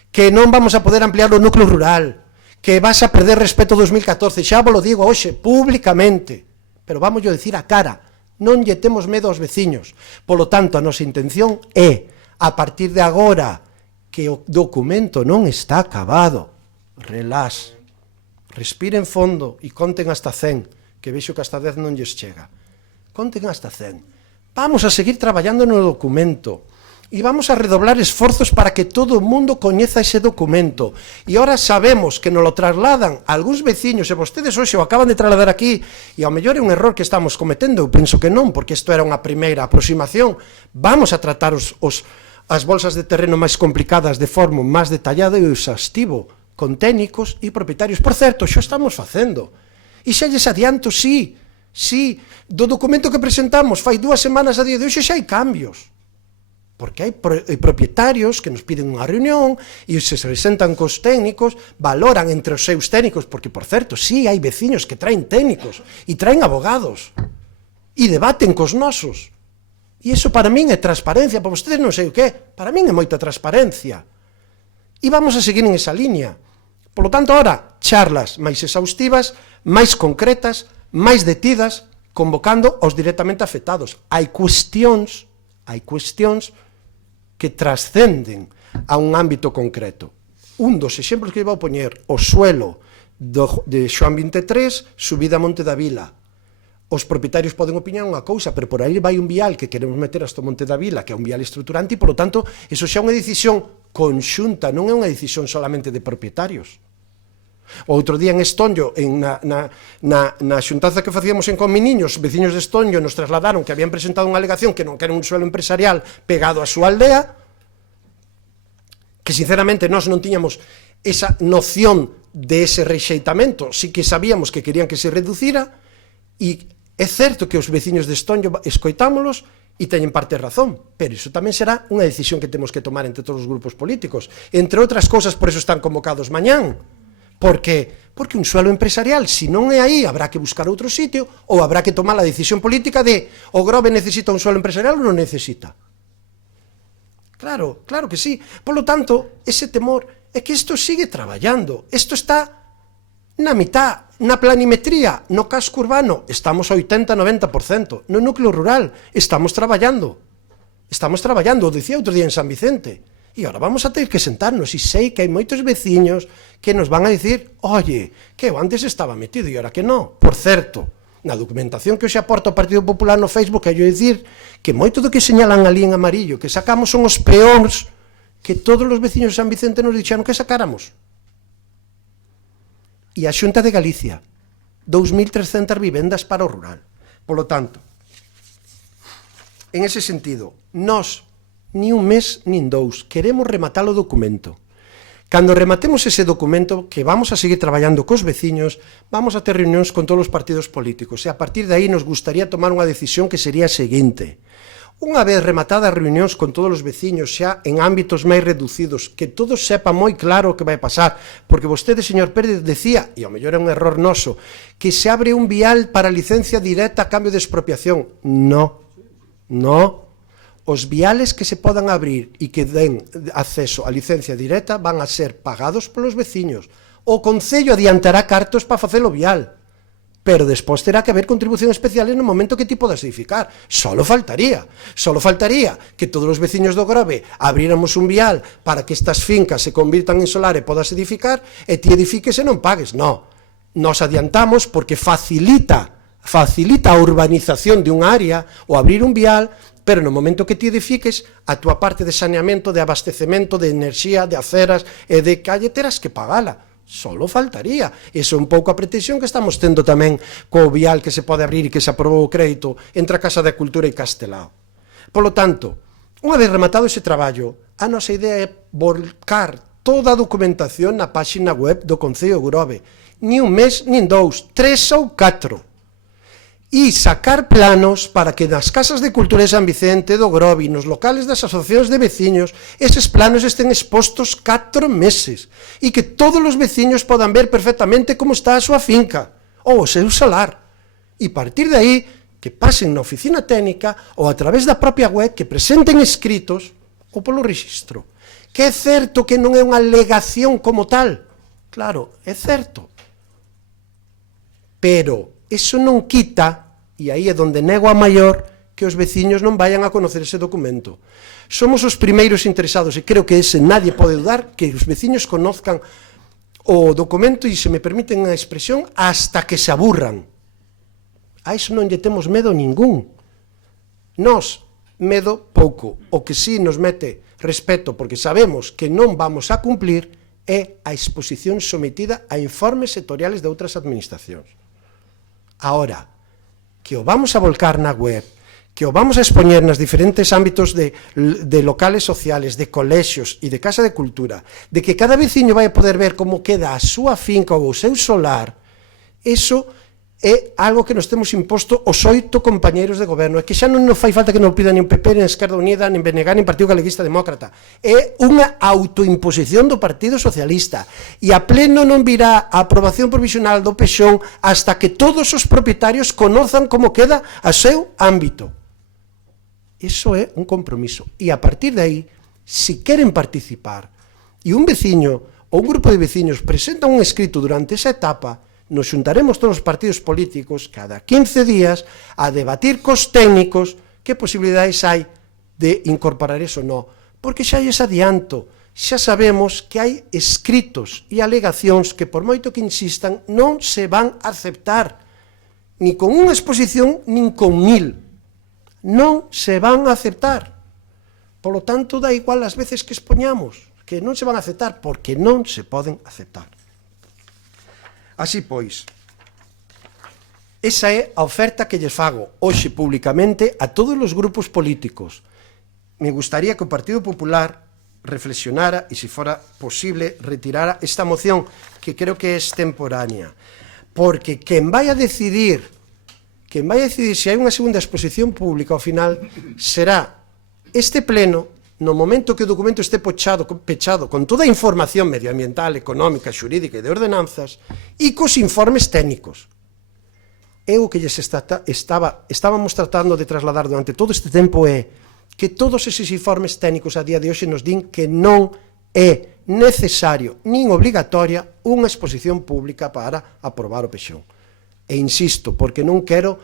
que non vamos a poder ampliar o núcleo rural, que vas a perder respeto 2014, xa vos lo digo hoxe, públicamente, pero vamos a decir a cara, non lle temos medo aos veciños. Polo tanto, a nosa intención é, a partir de agora, que o documento non está acabado, relax, respiren fondo e conten hasta 100, que vexo que hasta 10 non lles chega. Conten hasta 100. Vamos a seguir traballando no documento e vamos a redoblar esforzos para que todo o mundo coñeza ese documento. E ahora sabemos que nos lo trasladan algúns veciños, e vostedes hoxe o acaban de trasladar aquí, e ao mellor é un error que estamos cometendo, eu penso que non, porque isto era unha primeira aproximación. Vamos a tratar as bolsas de terreno máis complicadas de forma máis detallada e exhaustivo, con técnicos e propietarios. Por certo, xo estamos facendo. E xa lles adianto, sí, do documento que presentamos fai 2 semanas a día de hoxe xa hai cambios. Porque hai propietarios que nos piden unha reunión e se presentan cos técnicos, valoran entre os seus técnicos, porque, por certo, sí, hai veciños que traen técnicos e traen abogados e debaten cos nosos. E iso para min é transparencia, para vostedes non sei o que, para min é moita transparencia. E vamos a seguir en esa línea. Por lo tanto, ahora, charlas máis exhaustivas, máis concretas, máis detidas, convocando aos directamente afectados. Hai cuestións que trascenden a un ámbito concreto. Un dos exemplos que vou poñer, o suelo de Xoán 23, subida a Monte da Vila. Os propietarios poden opinar unha cousa, pero por aí vai un vial que queremos meter hasta Monte da Vila, que é un vial estruturante, e, por lo tanto, eso xa é unha decisión conxunta, non é unha decisión solamente de propietarios. O outro día en Estonllo, na xuntanza que facíamos en Cominiños, veciños de Estonllo nos trasladaron que habían presentado unha alegación que non era un suelo empresarial pegado á súa aldea, que sinceramente nós non tiñamos esa noción de ese rexeitamento, sí que sabíamos que querían que se reducira, e é certo que os veciños de Estonllo escoitámolos e teñen parte de razón, pero iso tamén será unha decisión que temos que tomar entre todos os grupos políticos. Entre outras cousas, por eso están convocados mañán, Por que? Porque un suelo empresarial, se non é aí, habrá que buscar outro sitio ou habrá que tomar a decisión política de o Grove necesita un suelo empresarial ou non necesita. Claro, claro que sí. Por lo tanto, ese temor é que isto sigue traballando. Isto está na mitad, na planimetría, no casco urbano, estamos a 80-90%. No núcleo rural, estamos traballando. Estamos traballando, o dicía outro día en San Vicente. E agora vamos a ter que sentarnos, e sei que hai moitos veciños que nos van a dicir, oye, que eu antes estaba metido e agora que non. Por certo, na documentación que hoxe aporta o Partido Popular no Facebook, hai dicir que moito do que señalan ali en amarillo que sacamos son os peóns que todos os veciños de San Vicente nos dixeron que sacáramos. E a Xunta de Galicia, 2.300 vivendas para o rural. Por lo tanto, en ese sentido, nós, ni un mes, nin dous, queremos rematar o documento. Cando rematemos ese documento, que vamos a seguir traballando cos veciños, vamos a ter reunións con todos os partidos políticos, e a partir de aí nos gustaría tomar unha decisión que sería a seguinte. Unha vez rematadas as reunións con todos os veciños xa en ámbitos máis reducidos, que todos sepan moi claro o que vai pasar, porque vostede, señor Pérez, decía, e ao mellor é un error noso, que se abre un vial para licencia directa a cambio de expropiación. No, no. Os viales que se podan abrir e que den acceso a licencia directa van a ser pagados polos veciños. O Concello adiantará cartos para facer o vial, pero despois terá que haber contribución especiales no momento que ti podas edificar. Solo faltaría que todos os veciños do Grove abríramos un vial para que estas fincas se convirtan en solar e podas edificar, e ti edifiques e non pagues. No, nos adiantamos porque facilita a urbanización de unha área o abrir un vial, pero no momento que ti edifiques, a túa parte de saneamento, de abastecemento, de enerxía, de aceras e de calle terás que pagala. Solo faltaría. Iso é un pouco a pretensión que estamos tendo tamén co vial que se pode abrir e que se aprobou o crédito entre a Casa da Cultura e Castelao. Por lo tanto, unha vez rematado ese traballo, a nosa idea é volcar toda a documentación na páxina web do Concello de Grove. Ni un mes, nin dous, 3 ou 4. E sacar planos para que nas casas de cultura de San Vicente, do Grove, nos locales das asociacións de veciños, eses planos estén expostos 4 meses e que todos os veciños podan ver perfectamente como está a súa finca ou o seu solar. E partir de aí, que pasen na oficina técnica ou a través da propia web que presenten escritos ou polo rexistro. Que é certo que non é unha alegación como tal. Claro, é certo. Pero eso non quita, e aí é onde nego a maior, que os veciños non vayan a conocer ese documento. Somos os primeiros interesados, e creo que ese nadie pode dudar, que os veciños conozcan o documento, e se me permiten a expresión, hasta que se aburran. A iso non lle temos medo ningún. Nós, medo pouco. O que sí nos mete respeto, porque sabemos que non vamos a cumplir, é a exposición sometida a informes sectoriales de outras administracións. Ahora, que o vamos a volcar na web, que o vamos a expoñer nos diferentes ámbitos de locales sociales, de colexios e de casa de cultura, de que cada veciño vai a poder ver como queda a súa finca ou o seu solar, eso é algo que nos temos imposto os 8 compañeiros de goberno, e que xa non nos fai falta que nos pida nin PP, nin Esquerda Unida, nin BNG, nin Partido Galeguista Demócrata. É unha autoimposición do Partido Socialista, e a pleno non virá a aprobación provisional do PXON hasta que todos os propietarios conozan como queda a seu ámbito. Iso é un compromiso, e a partir de aí, se queren participar, e un veciño ou un grupo de veciños presenta un escrito durante esa etapa, nos xuntaremos todos os partidos políticos cada 15 días a debatir cos técnicos que posibilidades hai de incorporar eso ou non. Porque xa lles adianto, xa sabemos que hai escritos e alegacións que por moito que insistan non se van a aceptar, ni con unha exposición, nin con 1000. Non se van a aceptar. Por lo tanto, dá igual as veces que expoñamos, que non se van a aceptar, porque non se poden aceptar. Así pois, esa é a oferta que lles fago hoxe públicamente a todos os grupos políticos. Me gustaría que o Partido Popular reflexionara e, se fora posible, retirara esta moción, que creo que é extemporánea. Porque quen vai a decidir se hai unha segunda exposición pública ao final será este pleno no momento que o documento este pechado con toda a información medioambiental, económica, xurídica e de ordenanzas, e cos informes técnicos. É o que lles estábamos tratando de trasladar durante todo este tempo é que todos eses informes técnicos a día de hoxe nos din que non é necesario nin obrigatoria unha exposición pública para aprobar o pexón. E insisto, porque non quero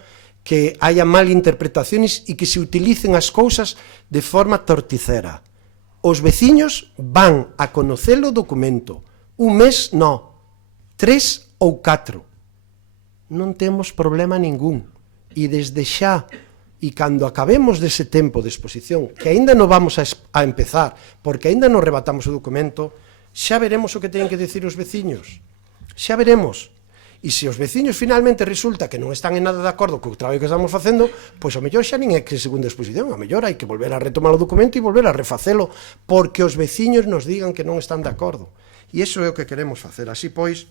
que haya malinterpretaciones e que se utilicen as cousas de forma torticera. Os veciños van a conocer o documento. Un mes, no. 3 ou 4. Non temos problema ningún. E desde xa, e cando acabemos dese tempo de exposición, que aínda non vamos a empezar, porque aínda non rebatamos o documento, xa veremos o que teñen que decir os veciños. Xa veremos. E se os veciños finalmente resulta que non están en nada de acordo co traballo que estamos facendo, pois ao mellor xa nin é que segunda exposición, ao mellor hai que volver a retomar o documento e volver a refacelo, porque os veciños nos digan que non están de acordo. E iso é o que queremos facer. Así pois,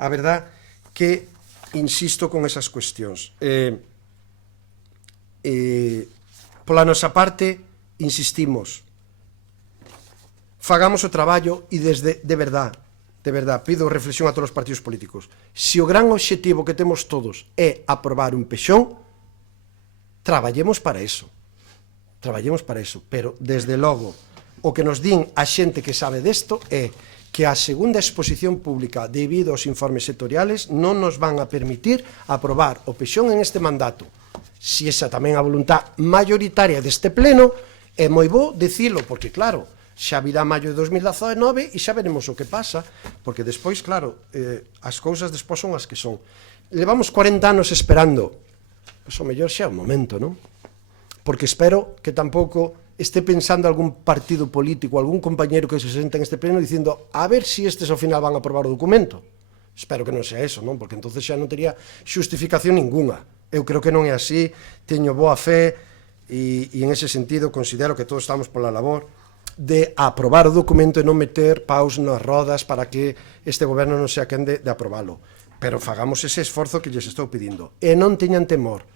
a verdad que insisto con esas cuestións. Pola nosa parte, insistimos, fagamos o traballo e desde, de verdad, pido reflexión a todos os partidos políticos. Se o gran obxectivo que temos todos é aprobar un pexón, traballemos para eso. Pero, desde logo, o que nos din a xente que sabe desto é que a segunda exposición pública, debido aos informes sectoriales, non nos van a permitir aprobar o pexón en este mandato. Se esa tamén a voluntad mayoritaria deste pleno, é moi bo dicilo, porque claro, xa virá maio de 2019 e xa veremos o que pasa, porque despois, claro, as cousas despois son as que son. Levamos 40 anos esperando, pois o mellor xa é o momento, non? Porque espero que tampouco este pensando algún partido político, algún compañeiro que se senta en este pleno dicindo a ver se estes ao final van a aprobar o documento. Espero que non sea eso, non? Porque entonces xa non tería xustificación ninguna. Eu creo que non é así, teño boa fe e en ese sentido considero que todos estamos pola labor de aprobar o documento e non meter paus nas rodas para que este goberno non sea quen de aprobalo. Pero fagamos ese esforzo que lles estou pedindo. E non teñan temor.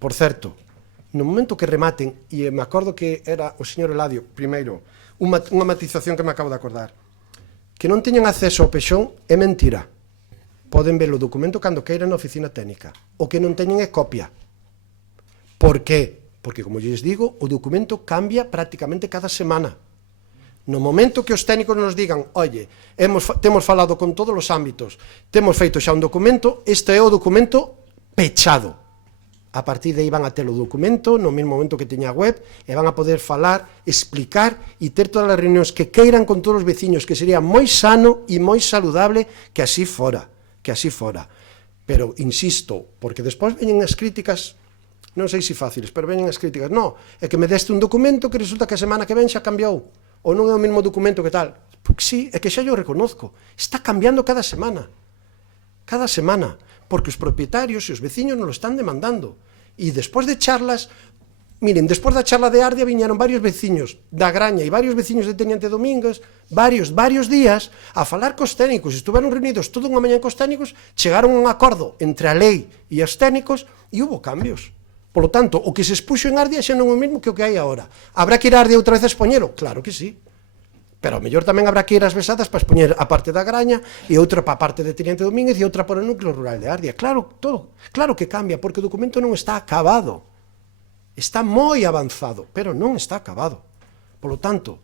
Por certo, no momento que rematen, e me acordo que era o señor Eladio, primeiro, unha matización que me acabo de acordar, que non teñan acceso ao pexón é mentira. Poden ver o documento cando queiran na oficina técnica. O que non teñen é copia. Por qué? Porque, como lles digo, o documento cambia prácticamente cada semana. No momento que os técnicos nos digan oye, temos falado con todos os ámbitos, temos feito xa un documento, este é o documento pechado. A partir de aí van a ter o documento no mesmo momento que teña a web e van a poder falar, explicar e ter todas as reunións que queiran con todos os veciños, que sería moi sano e moi saludable que así fora. Pero, insisto, porque despois veñen as críticas, non sei se fáciles, pero veñen as críticas. Non, é que me deste un documento que resulta que a semana que ven xa cambiou. Ou non é o mesmo documento que tal. Porque sí, é que xa yo reconozco. Está cambiando cada semana. Porque os propietarios e os veciños nos lo están demandando. E despois de charlas, miren, despois da charla de Ardia viñeron varios veciños da Graña e varios veciños de Teniente Domínguez, varios días, a falar cos técnicos. Estiveron reunidos toda unha mañá cos técnicos, chegaron a un acordo entre a lei e os técnicos e hubo cambios. Por lo tanto, o que se expuxo en Ardia xa non é o mesmo que o que hai agora. Habrá que ir a Ardia outra vez a expoñelo? Claro que sí. Pero ao mellor tamén habrá que ir ás Besadas para expoñer a parte da Graña e outra para a parte de Teniente Domínguez e outra para o núcleo rural de Ardia. Claro, todo. Claro que cambia, porque o documento non está acabado. Está moi avanzado, pero non está acabado. Por lo tanto,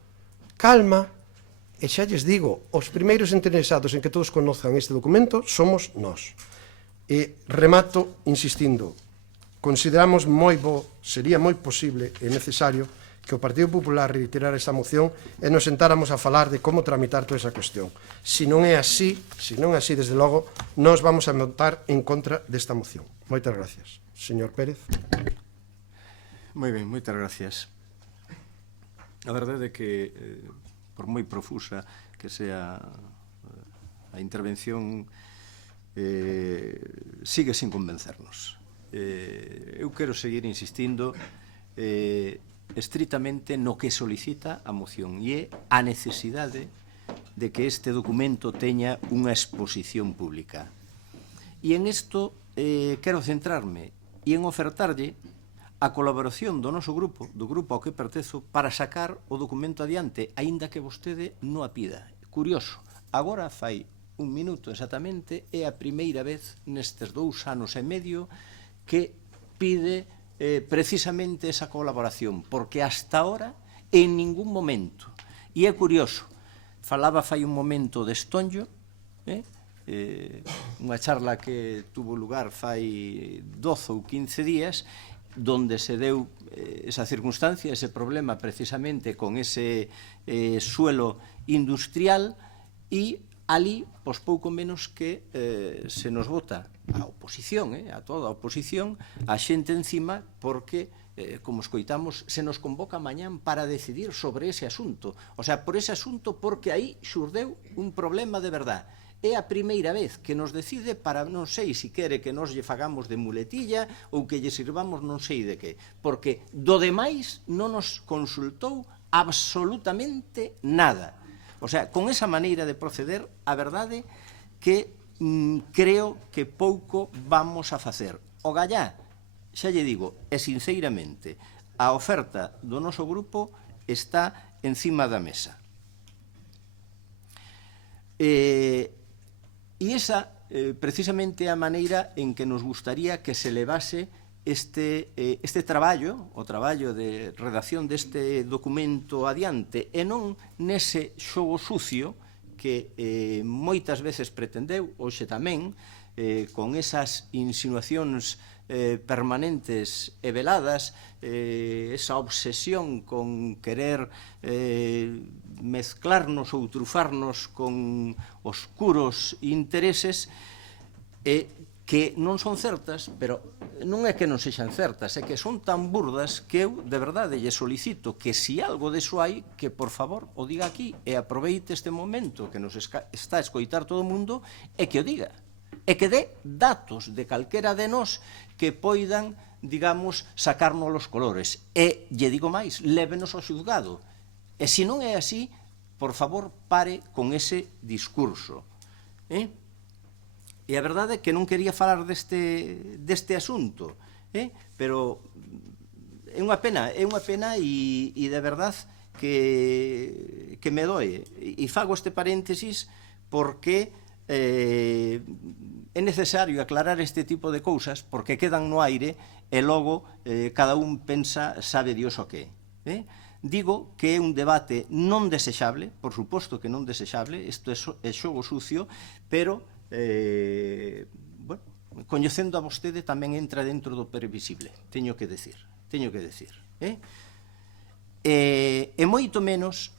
calma, e xa lles digo, os primeiros interesados en que todos conozcan este documento somos nós. E remato insistindo, consideramos moi bo, sería moi posible e necesario que o Partido Popular reiterara esta moción e nos sentáramos a falar de como tramitar toda esa cuestión. Se non é así, desde logo, nós vamos a votar en contra desta moción. Moitas gracias. Señor Pérez. Moi ben, moitas gracias. A verdade é que, por moi profusa que sea a intervención, sigue sin convencernos. Eu quero seguir insistindo estritamente no que solicita a moción e é a necesidade de que este documento teña unha exposición pública. E en isto quero centrarme e en ofertarlle a colaboración do noso grupo, do grupo ao que pertezo, para sacar o documento adiante, aínda que vostede non a pida. Curioso, agora fai un minuto exactamente, é a primeira vez nestes 2 anos e medio que pide precisamente esa colaboración, porque hasta ahora en ningún momento, e é curioso, falaba fai un momento de Estonllo, unha charla que tuvo lugar fai 12 ou 15 días, donde se deu esa circunstancia, ese problema precisamente con ese suelo industrial, e ali, pois pouco menos que se nos vota a oposición, a toda a oposición, a xente encima, porque, como escoitamos, se nos convoca mañán para decidir sobre ese asunto. O sea, por ese asunto, porque aí xurdeu un problema de verdad. É a primeira vez que nos decide para, non sei se quere que nos lle fagamos de muletilla ou que lle sirvamos non sei de que, porque do demais non nos consultou absolutamente nada. O sea, con esa maneira de proceder, a verdade que creo que pouco vamos a facer. O gallá, xa lle digo, e sinceramente, a oferta do noso grupo está encima da mesa. E esa, precisamente, a maneira en que nos gustaría que se levase este traballo, o traballo de redacción deste documento adiante, e non nese xogo sucio que moitas veces pretendeu, hoxe tamén, con esas insinuacións permanentes e veladas, esa obsesión con querer mezclarnos ou trufarnos con oscuros intereses que non son certas, pero non é que non sexan certas, é que son tan burdas que eu, de verdade, lle solicito que si algo deso hai, que por favor o diga aquí e aproveite este momento que nos está a escoitar todo o mundo e que o diga. E que dé datos de calquera de nós que poidan, digamos, sacarnos os colores. E, lle digo máis, lévenos ao xuzgado. E se non é así, por favor, pare con ese discurso. E a verdade é que non quería falar deste asunto, pero é unha pena e de verdade que me doe. E fago este paréntesis porque é necesario aclarar este tipo de cousas, porque quedan no aire e logo cada un pensa sabe Dios o que. Digo que é un debate non desexable, por suposto que non desexable, isto é xogo sucio, pero coñecendo a vostede tamén entra dentro do previsible, teño que decir. E moito menos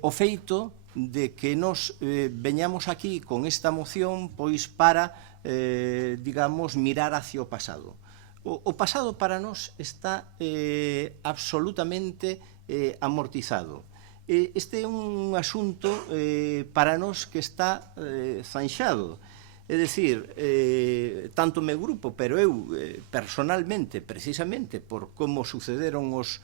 o feito de que nos veñamos aquí con esta moción pois para, digamos, mirar hacia o pasado. O pasado para nós está absolutamente amortizado. Este é un asunto para nós que está zanxado. É dicir, tanto o meu grupo, pero eu personalmente, precisamente, por como sucederon os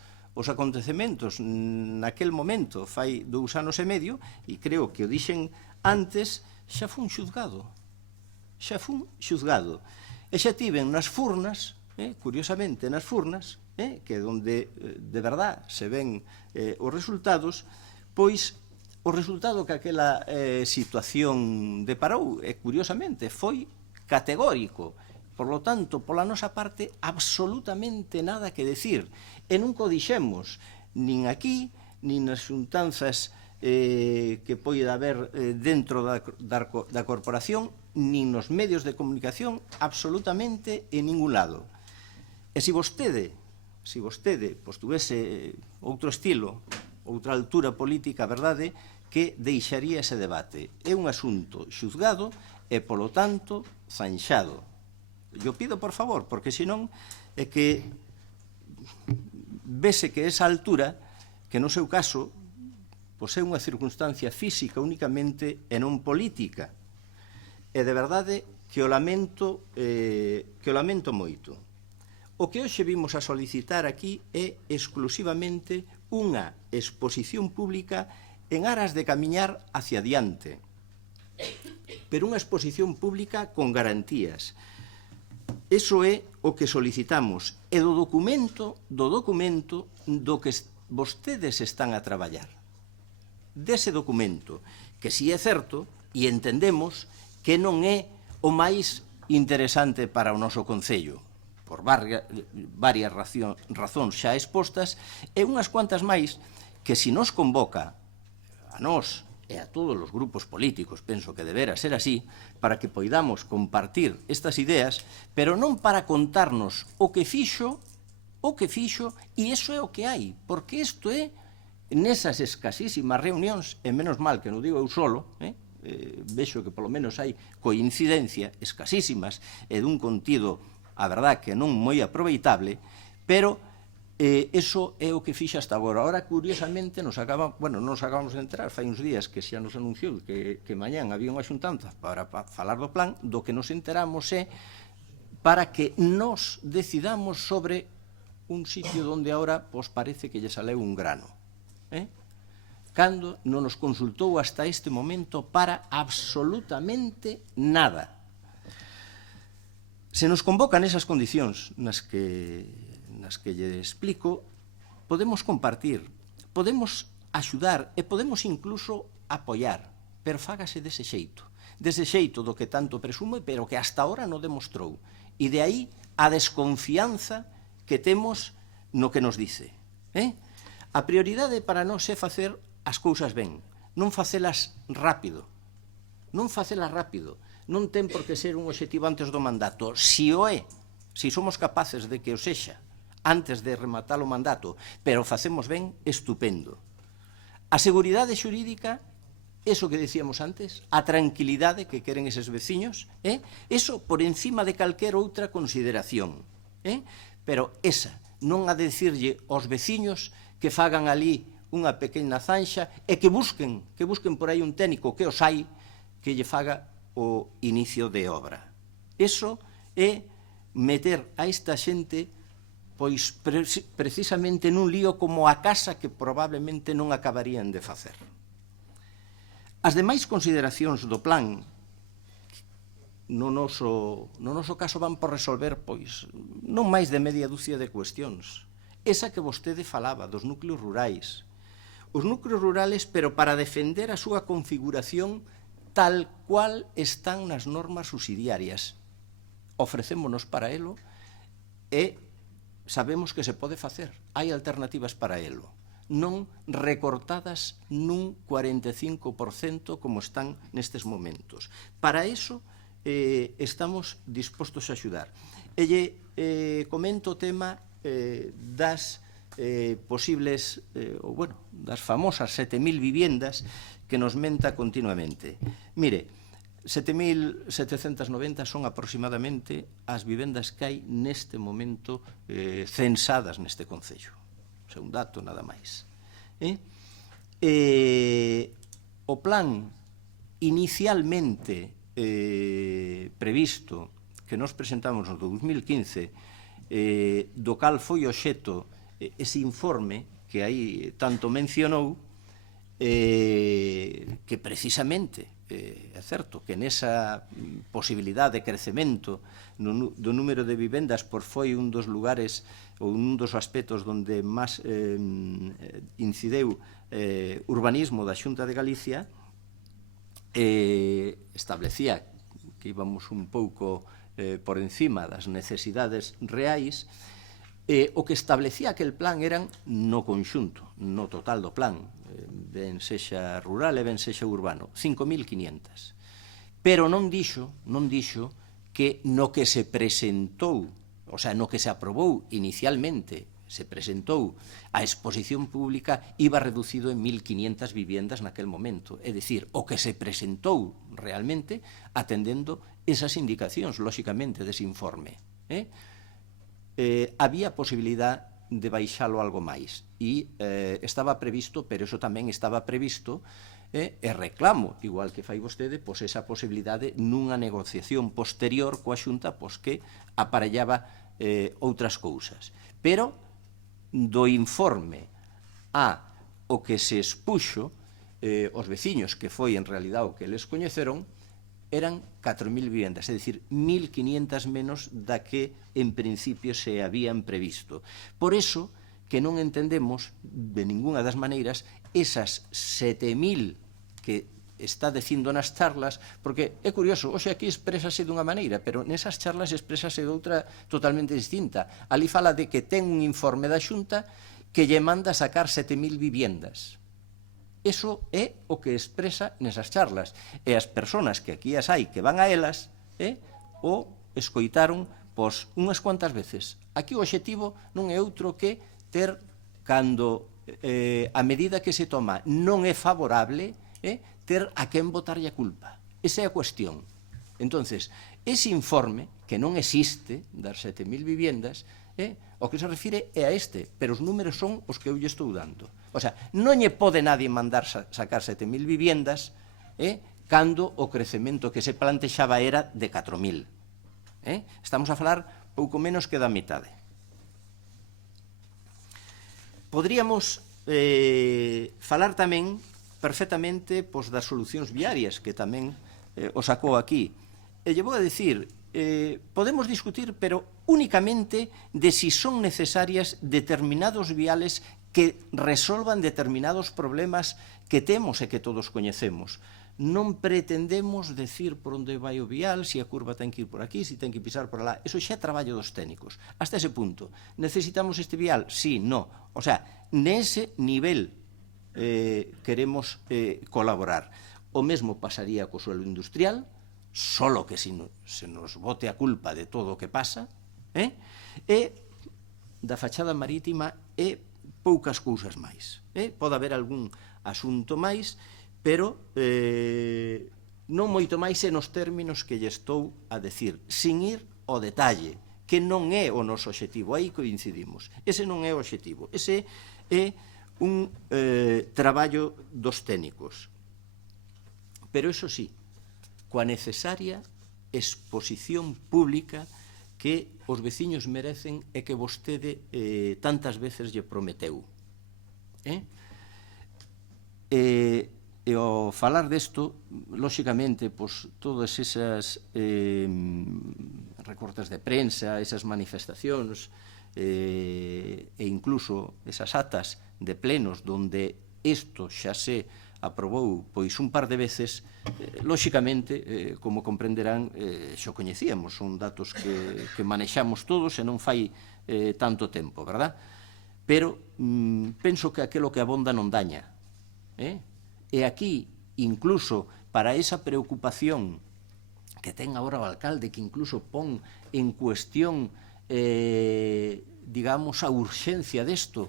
acontecementos naquel momento, fai 2 anos e medio, e creo que o dixen antes, xa fun xuzgado. E xa tiven nas furnas, curiosamente nas furnas, que é onde de verdad se ven os resultados, pois o resultado que aquela situación deparou, curiosamente, foi categórico. Por lo tanto, pola nosa parte, absolutamente nada que decir. E nunca o dixemos, nin aquí, nin nas xuntanzas que poida haber dentro da corporación, nin nos medios de comunicación, absolutamente en ningún lado. E se vostede pois tuvese outro estilo, outra altura política, a verdade, que deixaría ese debate. É un asunto xuzgado e, polo tanto, zanxado. Eu pido, por favor, porque senón é que vese que esa altura, que no seu caso, pois é unha circunstancia física únicamente e non política. E de verdade que o lamento moito. O que hoxe vimos a solicitar aquí é exclusivamente unha exposición pública en aras de camiñar hacia diante, pero unha exposición pública con garantías. Iso é o que solicitamos. E do documento do que vostedes están a traballar. Dese documento, que si é certo, e entendemos que non é o máis interesante para o noso Concello, por varias razóns xa expostas, e unhas cuantas máis que si nos convoca a nós e a todos os grupos políticos, penso que debera ser así, para que poidamos compartir estas ideas, pero non para contarnos o que fixo, e iso é o que hai, porque isto é, nesas escasísimas reunións, e menos mal que non digo eu solo, vexo que polo menos hai coincidencia, escasísimas, e dun contido, a verdad, que non moi aproveitable, pero eso é o que fixa hasta agora. Ahora, curiosamente, nos acabamos de enterar, fai uns días que xa nos anunciou que mañán había unha xuntanza para falar do plan, do que nos enteramos é para que nos decidamos sobre un sitio onde ahora parece que lle saleu un grano. Cando non nos consultou hasta este momento para absolutamente nada. Se nos convocan esas condicións nas que lle explico, podemos compartir, podemos axudar e podemos incluso apoiar, pero fágase dese xeito do que tanto presume, pero que hasta ahora non demostrou. E de aí a desconfianza que temos no que nos dice. A prioridade para nós é facer as cousas ben, non facelas rápido. Non ten por que ser un obxectivo antes do mandato. Si o é, si somos capaces de que o sexa antes de rematar o mandato, pero facemos ben, estupendo. A seguridade xurídica, eso que decíamos antes, a tranquilidade que queren eses veciños, eso por encima de calquer outra consideración. Pero esa, non a decirlle aos veciños que fagan ali unha pequena zanxa e que busquen por aí un técnico que os hai que lle faga o inicio de obra. Eso é meter a esta xente pois precisamente nun lío como a casa que probablemente non acabarían de facer. As demais consideracións do plan no noso caso van por resolver pois non máis de media dúcia de cuestións. Esa que vostede falaba dos núcleos rurais. Os núcleos rurales, pero para defender a súa configuración tal cual están nas normas subsidiarias. Ofrecémonos para elo e sabemos que se pode facer, hai alternativas para elo, non recortadas nun 45% como están nestes momentos. Para iso estamos dispostos a axudar. E lle comento o tema das posibles, das famosas 7.000 viviendas que nos menta continuamente. Mire, 7.790 son aproximadamente as vivendas que hai neste momento censadas neste Concello. O sea, un dato nada máis. O plan inicialmente previsto que nos presentamos no 2015, do cal foi obxecto ese informe que aí tanto mencionou, que precisamente é certo que nesa posibilidade de crecemento do número de vivendas foi un dos lugares ou un dos aspectos onde máis incideu urbanismo da Xunta de Galicia, establecía que íbamos un pouco por encima das necesidades reais. O que establecía aquel plan eran no conxunto, no total do plan, ben sexa rural e ben sexa urbano, 5.500. Pero non dixo que no que se presentou, o sea, no que se aprobou inicialmente, se presentou a exposición pública, iba reducido en 1.500 viviendas naquel momento. É dicir, o que se presentou realmente atendendo esas indicacións, lóxicamente, dese informe. Había posibilidad de baixalo algo máis e estaba previsto, pero eso tamén estaba previsto e reclamo, igual que fai vostede, pois esa posibilidade nunha negociación posterior coa Xunta que aparellaba outras cousas. Pero do informe a o que se expuxo os veciños, que foi en realidad o que eles coñeceron, eran 4.000 vivendas, é dicir, 1.500 menos da que en principio se habían previsto. Por eso que non entendemos de ninguna das maneiras esas 7.000 que está dicindo nas charlas, porque é curioso, hoxe aquí exprésase dunha maneira, pero nesas charlas exprésase de outra totalmente distinta. Ali fala de que ten un informe da Xunta que lle manda sacar 7.000 viviendas. Eso é o que expresa nesas charlas. E as persoas que aquí as hai que van a elas o escoitaron unhas cuantas veces. Aquí o obxectivo non é outro que ter, cando a medida que se toma non é favorable, ter a quen botarlle a culpa. Esa é a cuestión. Entonces, ese informe, que non existe, das 7.000 viviendas, o que se refire é a este, pero os números son os que eu lle estou dando. O sea, non lle pode nadie mandar sacar 7.000 viviendas cando o crecemento que se plantexaba era de 4.000. Estamos a falar pouco menos que da metade. Podríamos falar tamén perfectamente das solucións viarias, que tamén o sacou aquí. E lle vou a dicir, podemos discutir, pero únicamente de si son necesarias determinados viales que resolvan determinados problemas que temos e que todos coñecemos. Non pretendemos decir por onde vai o vial, se a curva ten que ir por aquí, se ten que pisar por alá. Eso xa é traballo dos técnicos. Hasta ese punto. Necesitamos este vial? Sí, no. O sea, nese nivel queremos colaborar. O mesmo pasaría co suelo industrial, solo que se nos bote a culpa de todo o que pasa, e da fachada marítima e poucas cousas máis. Pode haber algún asunto máis, pero non moito máis en os términos que lle estou a decir, sin ir ao detalle, que non é o noso obxectivo, aí coincidimos. Ese non é o obxectivo, ese é un traballo dos técnicos. Pero iso sí, coa necesaria exposición pública que os veciños merecen e que vostede tantas veces lle prometeu. E ao falar desto, lóxicamente, todas esas recortes de prensa, esas manifestacións e incluso esas atas de plenos donde isto xa se aprobou un par de veces, lóxicamente, como comprenderán, xo coñecíamos, son datos que manexamos todos e non fai tanto tempo, verdad? Pero penso que aquilo que abonda non daña. E aquí, incluso para esa preocupación que ten agora o alcalde, que incluso pon en cuestión, digamos, a urxencia desto,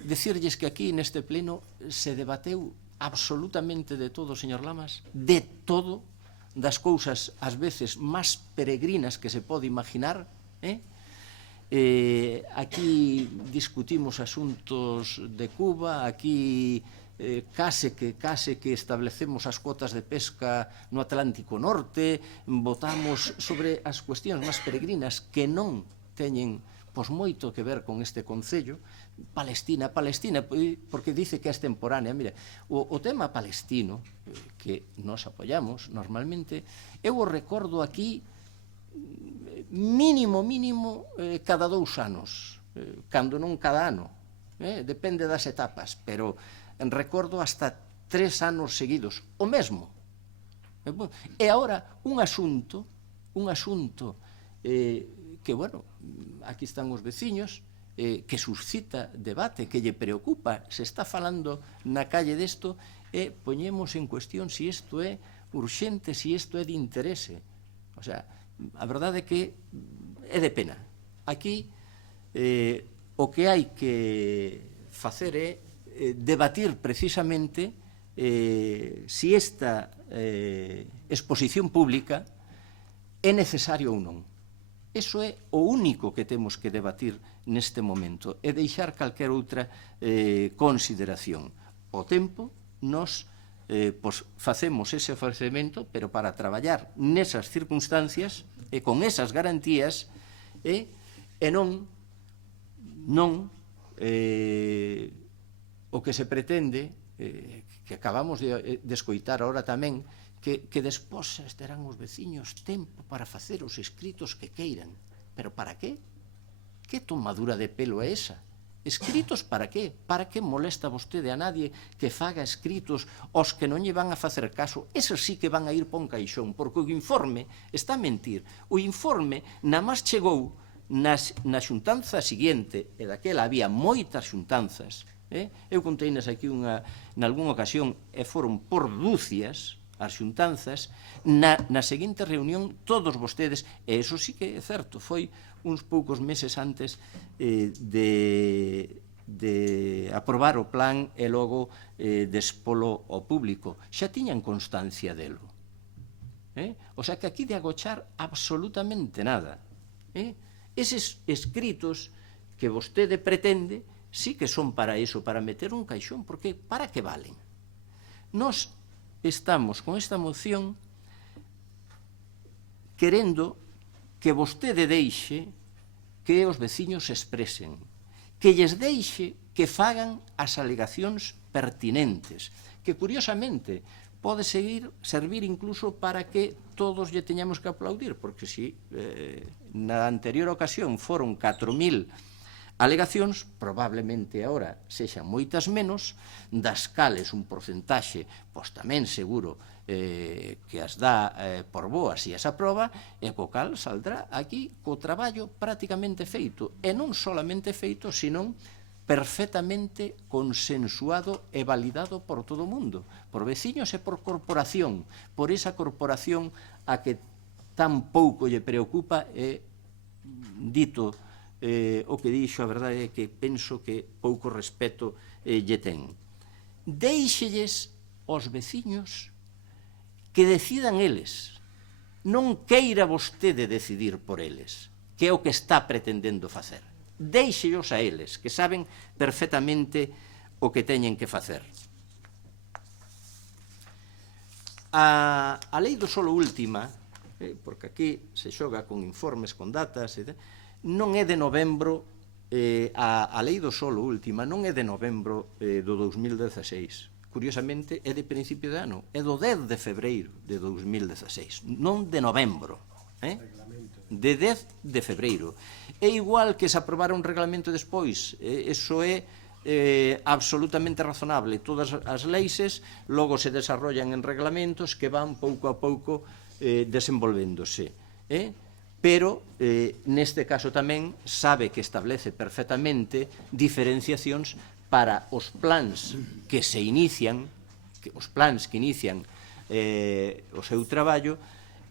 decirlles que aquí neste pleno se debateu absolutamente de todo, señor Lamas, de todo, das cousas ás veces máis peregrinas que se pode imaginar. Aquí discutimos asuntos de Cuba, aquí case que establecemos as cotas de pesca no Atlántico Norte, votamos sobre as cuestións máis peregrinas que non teñen moito que ver con este concello. Palestina, porque dice que é extemporánea. Mira, o tema palestino, que nos apoyamos normalmente, eu o recordo aquí mínimo cada 2 anos, cando non cada ano, depende das etapas, pero recordo hasta 3 anos seguidos, o mesmo. E agora un asunto que, bueno, aquí están os veciños, que suscita debate, que lle preocupa, se está falando na calle desto, e poñemos en cuestión se isto é urxente, se isto é de interese. O sea, a verdade é que é de pena. Aquí o que hai que facer é debatir precisamente se esta exposición pública é necesario ou non. Eso é o único que temos que debatir neste momento e deixar calquera outra consideración. O tempo, nos facemos ese ofrecemento, pero para traballar nesas circunstancias e con esas garantías e non o que se pretende, que acabamos de escoitar ahora tamén, que despois terán os veciños tempo para facer os escritos que queiran. Pero para qué? Que tomadura de pelo é esa? Escritos para qué? Para que molesta vostede a nadie que faga escritos aos que non lle van a facer caso? Eses sí que van a ir pa un caixón, porque o informe está a mentir. O informe namás chegou na xuntanza seguinte, e daquela había moitas xuntanzas, eu conteines aquí nalgúna ocasión, e foron por dúcias as xuntanzas, na seguinte reunión todos vostedes, e iso sí que é certo, foi uns poucos meses antes de aprobar o plan e logo despolo ao público. Xa tiñan constancia delo. O sea que aquí de agochar absolutamente nada. Eses escritos que vostede pretende sí que son para iso, para meter un caixón, porque para que valen? Nós estamos con esta moción querendo que vostede deixe que os veciños se expresen, que lles deixe que fagan as alegacións pertinentes, que curiosamente pode servir incluso para que todos lle teñamos que aplaudir, porque si na anterior ocasión foron 4.000 alegacións, probablemente agora sexan moitas menos, das cales un porcentaxe, pois tamén seguro que as dá por boas e as aproba, e co cal saldrá aquí co traballo prácticamente feito, e non solamente feito, senón perfectamente consensuado e validado por todo o mundo, por veciños e por corporación, por esa corporación a que tan pouco lle preocupa e dito o que dixo, a verdade é que penso que pouco respeto lle ten. Deixelles aos veciños que decidan eles, non queira vostede decidir por eles, que é o que está pretendendo facer. Deixellos a eles, que saben perfectamente o que teñen que facer. A lei do solo última, porque aquí se xoga con informes, con datas, non é de novembro, a lei do solo última non é de novembro do 2016. Curiosamente, é de principio de ano, é do 10 de febreiro de 2016, non de novembro, de 10 de febreiro. É igual que se aprobara un reglamento despois, eso é absolutamente razonable. Todas as leixes logo se desarrollan en reglamentos que van pouco a pouco desenvolvéndose. Pero, neste caso tamén, sabe que establece perfectamente diferenciacións para os plans que se inician, os plans que inician o seu traballo,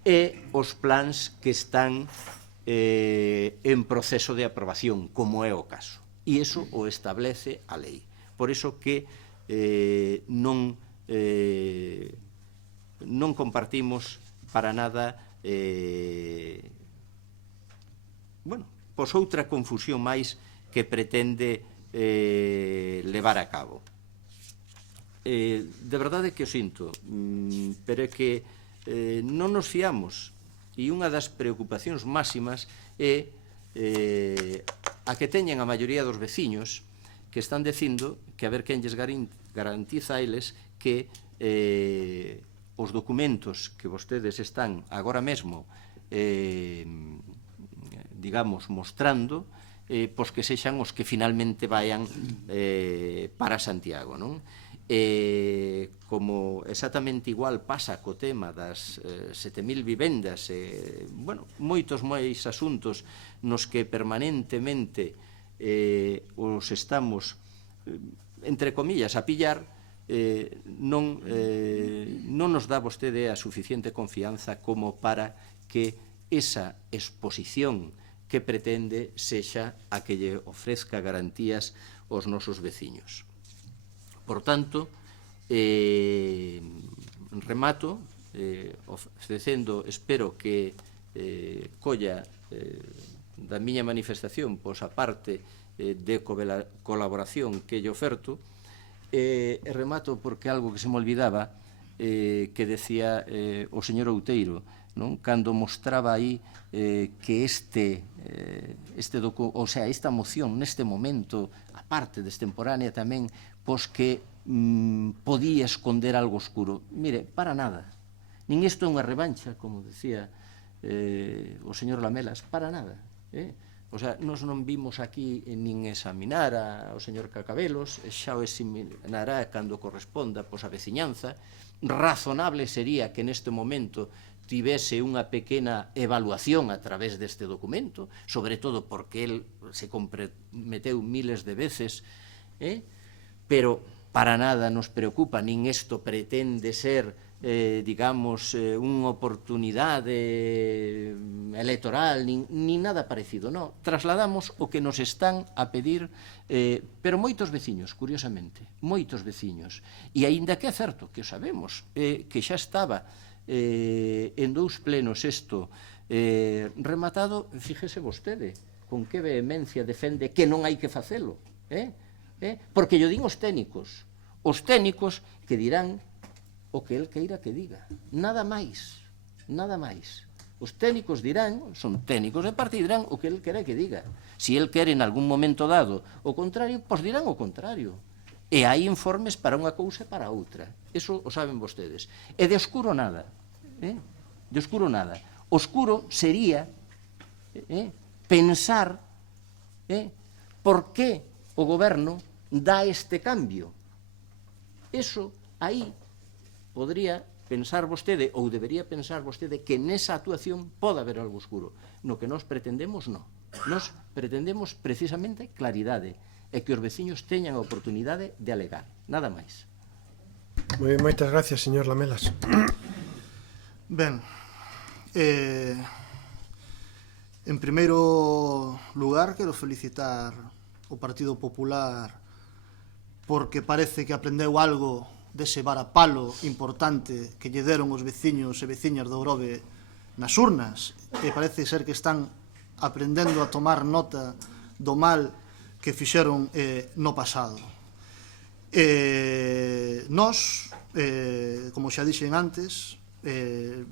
e os plans que están en proceso de aprobación, como é o caso. E iso o establece a lei. Por iso que non compartimos para nada pois outra confusión máis que pretende levar a cabo. De verdade que o sinto, pero é que non nos fiamos, e unha das preocupacións máximas é a que teñen a maioría dos veciños que están dicindo que a ver quen lles garantiza a eles que os documentos que vostedes están agora mesmo digamos mostrando pois que sexan os que finalmente vayan para Santiago, non? Como exactamente igual pasa co tema das 7.000 vivendas, moitos máis asuntos nos que permanentemente os estamos, entre comillas, a pillar, non nos dá vostede a suficiente confianza como para que esa exposición que pretende sexa a que lle ofrezca garantías aos nosos veciños. Por tanto, remato ofrecendo, espero que colla da miña manifestación pois a parte de colaboración que lle oferto, e remato porque algo que se me olvidaba que decía o señor Outeiro, cando mostraba aí que esta moción neste momento, a parte destemporánea tamén, pois que podía esconder algo oscuro. Mire, para nada. nin isto é unha revancha, como decía o señor Lamelas, para nada. O sea, nos non vimos aquí nin examinar ao señor Cacabelos, xa o examinará cando corresponda pois a veciñanza. Razonable sería que neste momento tivese unha pequena evaluación a través deste documento, sobre todo porque el se comprometeu miles de veces, pero para nada nos preocupa, nin isto pretende ser, digamos, unha oportunidade electoral, nin nada parecido, non. Trasladamos o que nos están a pedir, pero moitos veciños, curiosamente, moitos veciños, e aínda que é certo que o sabemos, que xa estaba en 2 plenos isto rematado, fíjese vostede con que vehemencia defende que non hai que facelo, porque yo din os técnicos que dirán o que el queira que diga, nada máis, nada máis. Os técnicos dirán, son técnicos de partido, dirán o que el quere que diga. Si el quere en algún momento dado o contrario, pois dirán o contrario. E hai informes para unha cousa e para outra. Eso o saben vostedes. E de oscuro nada. De oscuro nada. Oscuro sería pensar por que o goberno dá este cambio. Eso aí podría pensar vostede, ou debería pensar vostede, que nesa actuación pode haber algo oscuro. No que nos pretendemos, non. Nos pretendemos precisamente claridade e que os veciños teñan a oportunidade de alegar. Nada máis. Moitas gracias, señor Lamelas. Ben, en primeiro lugar, quero felicitar o Partido Popular porque parece que aprendeu algo dese varapalo importante que lle deron os veciños e veciñas do Grove nas urnas, e parece ser que están aprendendo a tomar nota do mal que fixeron no pasado. Nós, como xa dixen antes,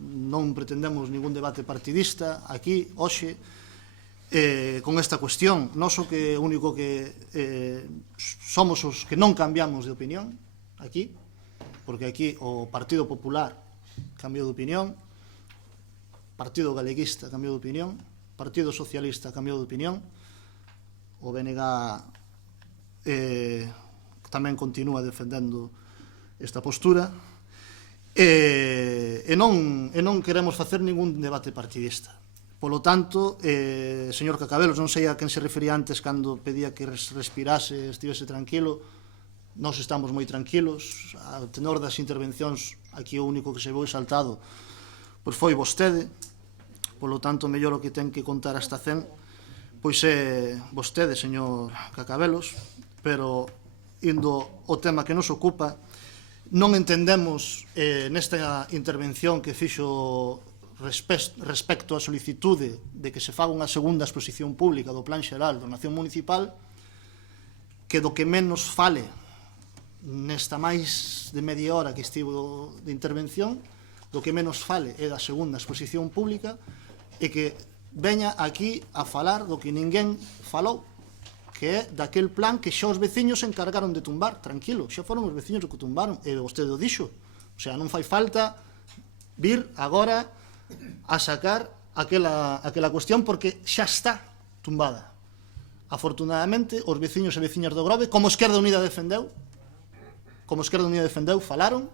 non pretendemos ningún debate partidista aquí, hoxe, con esta cuestión. Nós o que único que somos os que non cambiamos de opinión aquí, porque aquí o Partido Popular cambiou de opinión, Partido Galeguista cambiou de opinión, Partido Socialista cambiou de opinión, o BNG tamén continúa defendendo esta postura, e non queremos facer ningún debate partidista. Polo tanto, señor Cacabelos, non sei a quen se refería antes cando pedía que respirase, estivese tranquilo. Nós estamos moi tranquilos. Ao tenor das intervencións, aquí o único que se veu exaltado pois foi vostede. Polo tanto, mellor o que ten que contar hasta 100 pois é vostede, señor Cacabelos. Pero, indo o tema que nos ocupa, non entendemos nesta intervención que fixo respecto á solicitude de que se faga unha segunda exposición pública do Plan Xeral da Ordenación Municipal, que do que menos fale nesta máis de media hora que estivo de intervención, do que menos fale é da segunda exposición pública, e que veña aquí a falar do que ninguén falou, que é daquel plan que xa os veciños se encargaron de tumbar. Tranquilo, xa foron os veciños que o tumbaron, e vostede o dixo. O sea, non fai falta vir agora a sacar aquela cuestión, porque xa está tumbada. Afortunadamente, os veciños e veciñas do Grove, como Esquerda Unida defendeu, falaron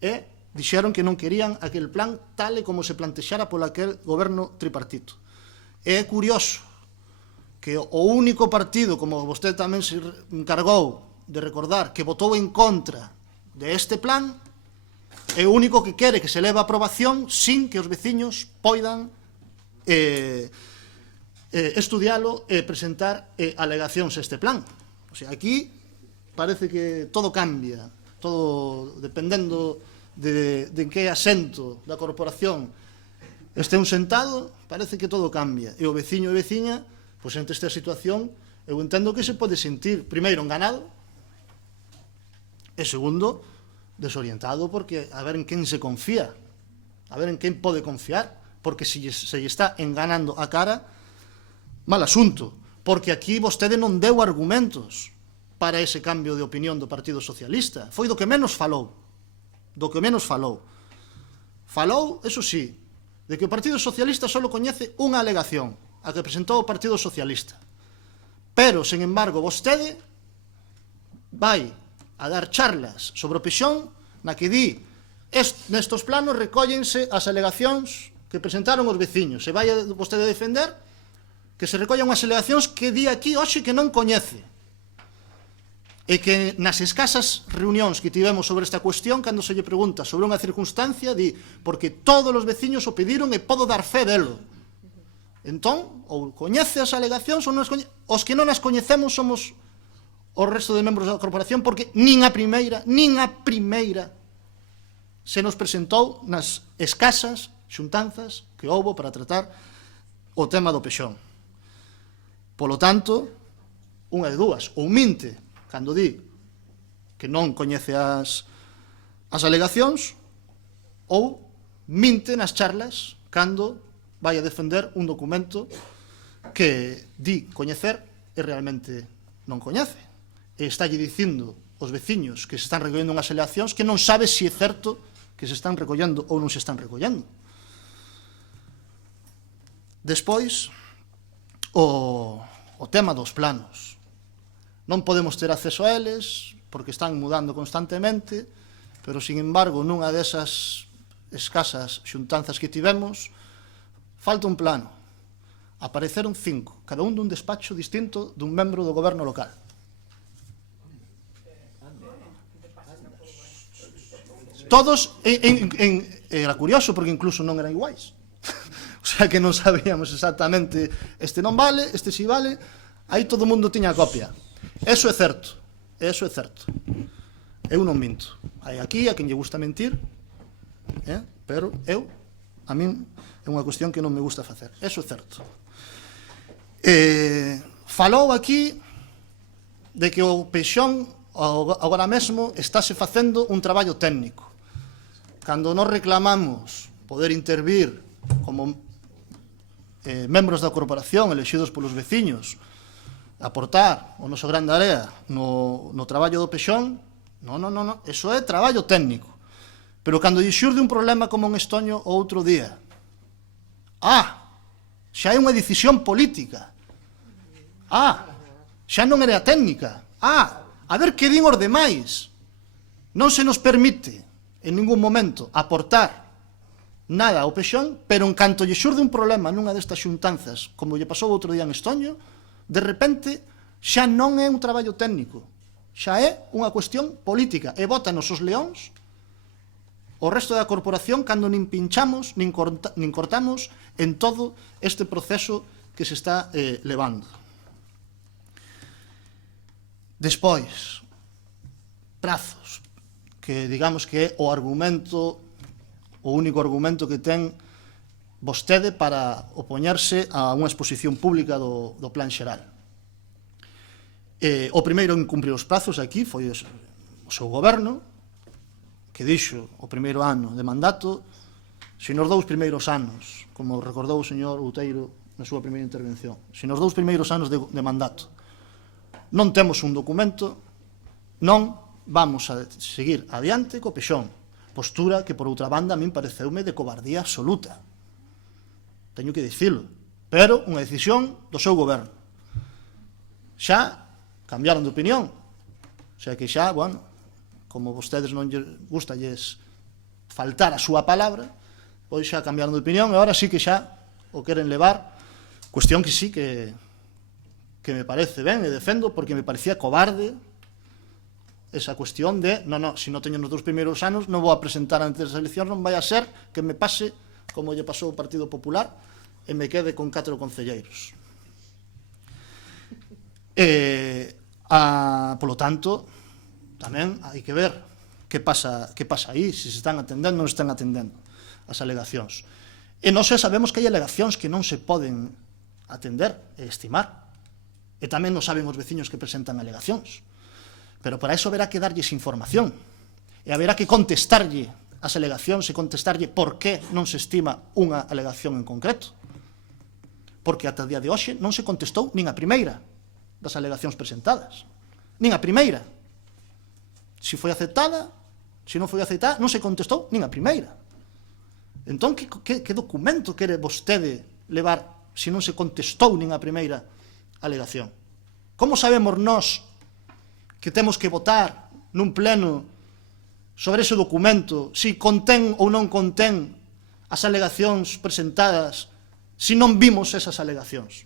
e dixeron que non querían aquel plan tal e como se plantexara polo aquel goberno tripartito. E é curioso que o único partido, como vostede tamén se encargou de recordar, que votou en contra de este plan, é o único que quere que se leve a aprobación sin que os veciños poidan estudialo e presentar alegacións a este plan. O sea, aquí parece que todo cambia, todo dependendo de que asento da corporación este un sentado, parece que todo cambia. E o veciño e veciña, pois ante esta situación, eu entendo que se pode sentir, primeiro, enganado, e segundo, desorientado, porque a ver en quen se confía, a ver en quen pode confiar, porque se lle está enganando a cara, mal asunto, porque aquí vostede non deu argumentos para ese cambio de opinión do Partido Socialista. Foi do que menos falou, falou, eso sí, de que o Partido Socialista só coñece unha alegación, a que presentou o Partido Socialista. Pero, sen embargo, vostede vai a dar charlas sobre o Pexón na que di nestos planos recóllense as alegacións que presentaron os veciños. Se vai vostede defender que se recollan as alegacións que di aquí hoxe que non coñece. E que nas escasas reunións que tivemos sobre esta cuestión, cando se lle pregunta sobre unha circunstancia, di, porque todos os veciños o pediron e podo dar fe delo. Entón, ou coñece as alegacións ou non as coñece. Os que non as coñecemos somos o resto de membros da corporación, porque nin a primeira se nos presentou nas escasas xuntanzas que houbo para tratar o tema do Pexón. Polo tanto, unha de dúas, ou minte cando di que non coñece as alegacións, ou minte nas charlas cando vai a defender un documento que di coñecer e realmente non coñece. E estálle dicindo aos veciños que se están recollendo unhas alegacións que non sabe se é certo que se están recollendo ou non se están recollendo. Despois, o tema dos planos. Non podemos ter acceso a eles porque están mudando constantemente, pero, sin embargo, nunha desas escasas xuntanzas que tivemos, falta un plano. Apareceron 5, cada un dun despacho distinto dun membro do goberno local. Todos, era curioso porque incluso non eran iguais. O sea que non sabíamos exactamente, este non vale, este si vale, aí todo o mundo tiña a copia. Eso é certo, eso é certo. Eu non minto. Hai aquí a quen lle gusta mentir, pero a min é unha cuestión que non me gusta facer. Eso é certo. Falou aquí de que o Pexón agora mesmo estáse facendo un traballo técnico. Cando nos reclamamos poder intervir como membros da corporación elexidos polos veciños, aportar o noso grande area no traballo do Pexón, non, eso é traballo técnico. Pero cando lle xurde un problema como en Estoño o outro día, xa hai unha decisión política, xa non era técnica, a ver que din os demais. Non se nos permite en ningún momento aportar nada ao Pexón, pero en canto lle xurde un problema nunha destas xuntanzas, como lle pasou outro día en Estoño, de repente xa non é un traballo técnico, xa é unha cuestión política, e bótanos os leóns o resto da corporación cando nin pinchamos nin cortamos en todo este proceso que se está levando. Despois, prazos, que digamos que é o único argumento que ten vostede para opoñerse a unha exposición pública do plan xeral. O primeiro en cumprir os prazos aquí foi o seu goberno, que dixo o primeiro ano de mandato, se nos 2 primeiros anos, como recordou o señor Outeiro na súa primeira intervención, se nos 2 primeiros anos de mandato non temos un documento, non vamos a seguir adiante co Pexón, postura que, por outra banda, a min pareceume de cobardía absoluta. Teño que dicilo, pero unha decisión do seu goberno. Xa cambiaron de opinión, o sea que xa, bueno, como vostedes non lle gusta lles faltar a súa palabra, pois xa cambiaron de opinión e agora sí que xa o queren levar, cuestión que sí que me parece ben e defendo porque me parecía cobarde esa cuestión de, se non teño nos 2 primeiros anos non vou a presentar antes das eleccións, non vai a ser que me pase como lle pasou ao Partido Popular e me quede con 4 concelleiros. Polo tanto, tamén hai que ver que pasa aí, se se están atendendo ou non están atendendo as alegacións. E nós xa sabemos que hai alegacións que non se poden atender e estimar. E tamén non saben os veciños que presentan alegacións. Pero para iso haberá que darlles información. E haberá que contestarlle as alegacións e contestarlle por que non se estima unha alegación en concreto. Porque ata o día de hoxe non se contestou nin a primeira das alegacións presentadas. Nin a primeira. Se foi aceptada, se non foi aceptada, non se contestou nin a primeira. Entón, que documento quere vostede levar se non se contestou nin a primeira alegación? Como sabemos nós que temos que votar nun pleno sobre ese documento, se contén ou non contén as alegacións presentadas, se non vimos esas alegacións?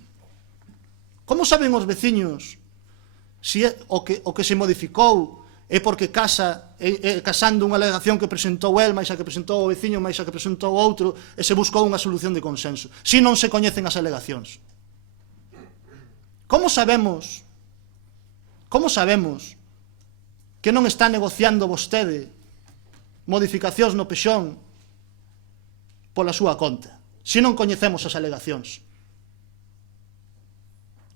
Como saben os veciños se o que se modificou é porque casando unha alegación que presentou el, máis a que presentou o veciño, máis a que presentou o outro, e se buscou unha solución de consenso, se non se coñecen as alegacións? Como sabemos que non está negociando vostede modificacións no Pexón pola súa conta, se non coñecemos as alegacións?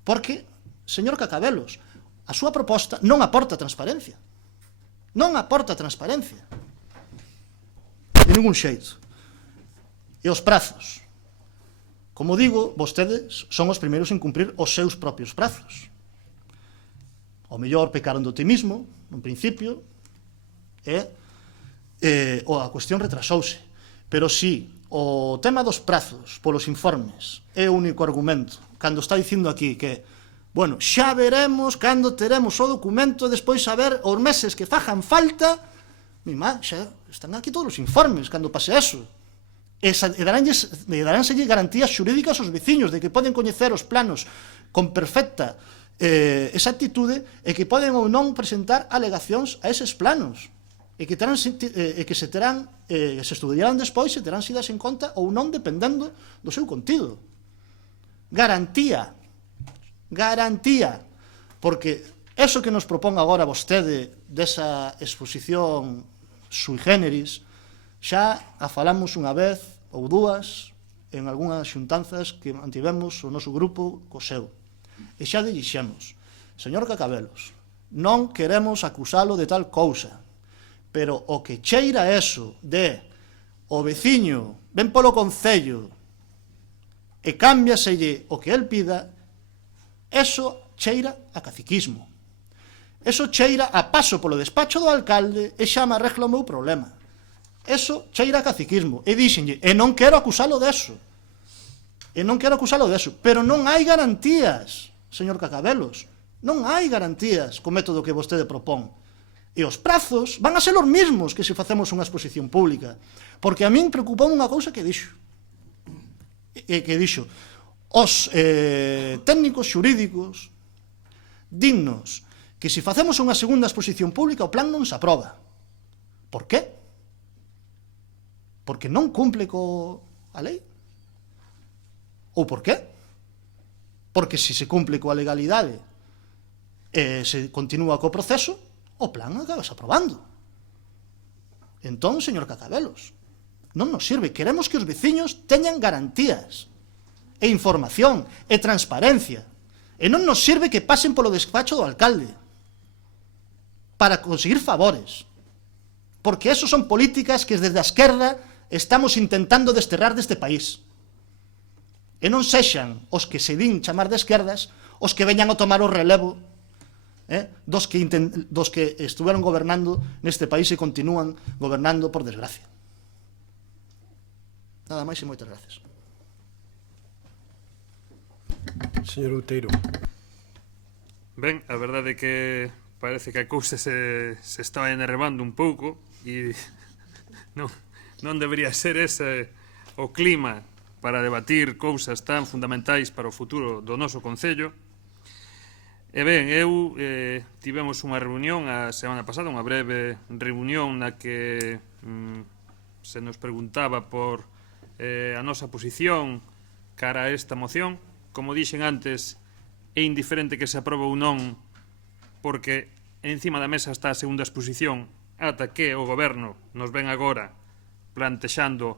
Porque, señor Cacabelos, a súa proposta non aporta transparencia. Non aporta transparencia. De ningún xeito. E os prazos. Como digo, vostedes son os primeiros en cumprir os seus propios prazos. O mellor pecaron do optimismo, nun principio, e a cuestión retrasouse. Pero si o tema dos prazos polos informes é o único argumento, cando está dicindo aquí que bueno, xa veremos cando teremos o documento e despois saber os meses que fajan falta, xa están aquí todos os informes cando pase eso. E daránselle garantías xurídicas aos veciños de que poden coñecer os planos con perfecta exactitude e que poden ou non presentar alegacións a eses planos e que se estudiarán despois e terán sidas en conta ou non dependendo do seu contido. Garantía, porque eso que nos propón agora vostede desa exposición sui generis, xa a falamos unha vez ou dúas en algunhas xuntanzas que mantivemos o noso grupo co seu. E xa dixemos, señor Cacabelos, non queremos acusalo de tal cousa, pero o que cheira eso de o veciño ven polo concello e cámbiaselle o que el pida, eso cheira a caciquismo. Eso cheira a paso polo despacho do alcalde e xa me arregla o meu problema. Eso cheira a caciquismo. E díxenlle, e non quero acusalo deso. Pero non hai garantías, señor Cacabelos. Non hai garantías co método que vostede propón. E os prazos van a ser os mesmos que se facemos unha exposición pública. Porque a min preocupou unha cousa que dixo. Os técnicos xurídicos dinnos que se facemos unha segunda exposición pública o plan non se aproba. Por qué? Porque non cumple coa lei? Ou por qué? Porque se se cumple coa legalidade e se continúa co proceso, o plan acabas aprobando. Entón, señor Cacabelos, non nos sirve. Queremos que os veciños teñan garantías e información, e transparencia. E non nos sirve que pasen polo despacho do alcalde para conseguir favores. Porque eso son políticas que desde a esquerda estamos intentando desterrar deste país. E non sexan os que se din chamar de esquerdas os que veñan a tomar o relevo dos que estuveron gobernando neste país e continúan gobernando, por desgracia. Nada máis e moitas gracias. Señor Outeiro. Ben, a verdade é que parece que a cousa se está enervando un pouco e non debería ser ese o clima para debatir cousas tan fundamentais para o futuro do noso concello. E ben, tivemos unha reunión a semana pasada, unha breve reunión na que se nos preguntaba por a nosa posición cara a esta moción. Como dixen antes, é indiferente que se aprobe ou non, porque encima da mesa está a segunda exposición ata que o Goberno nos ven agora plantexando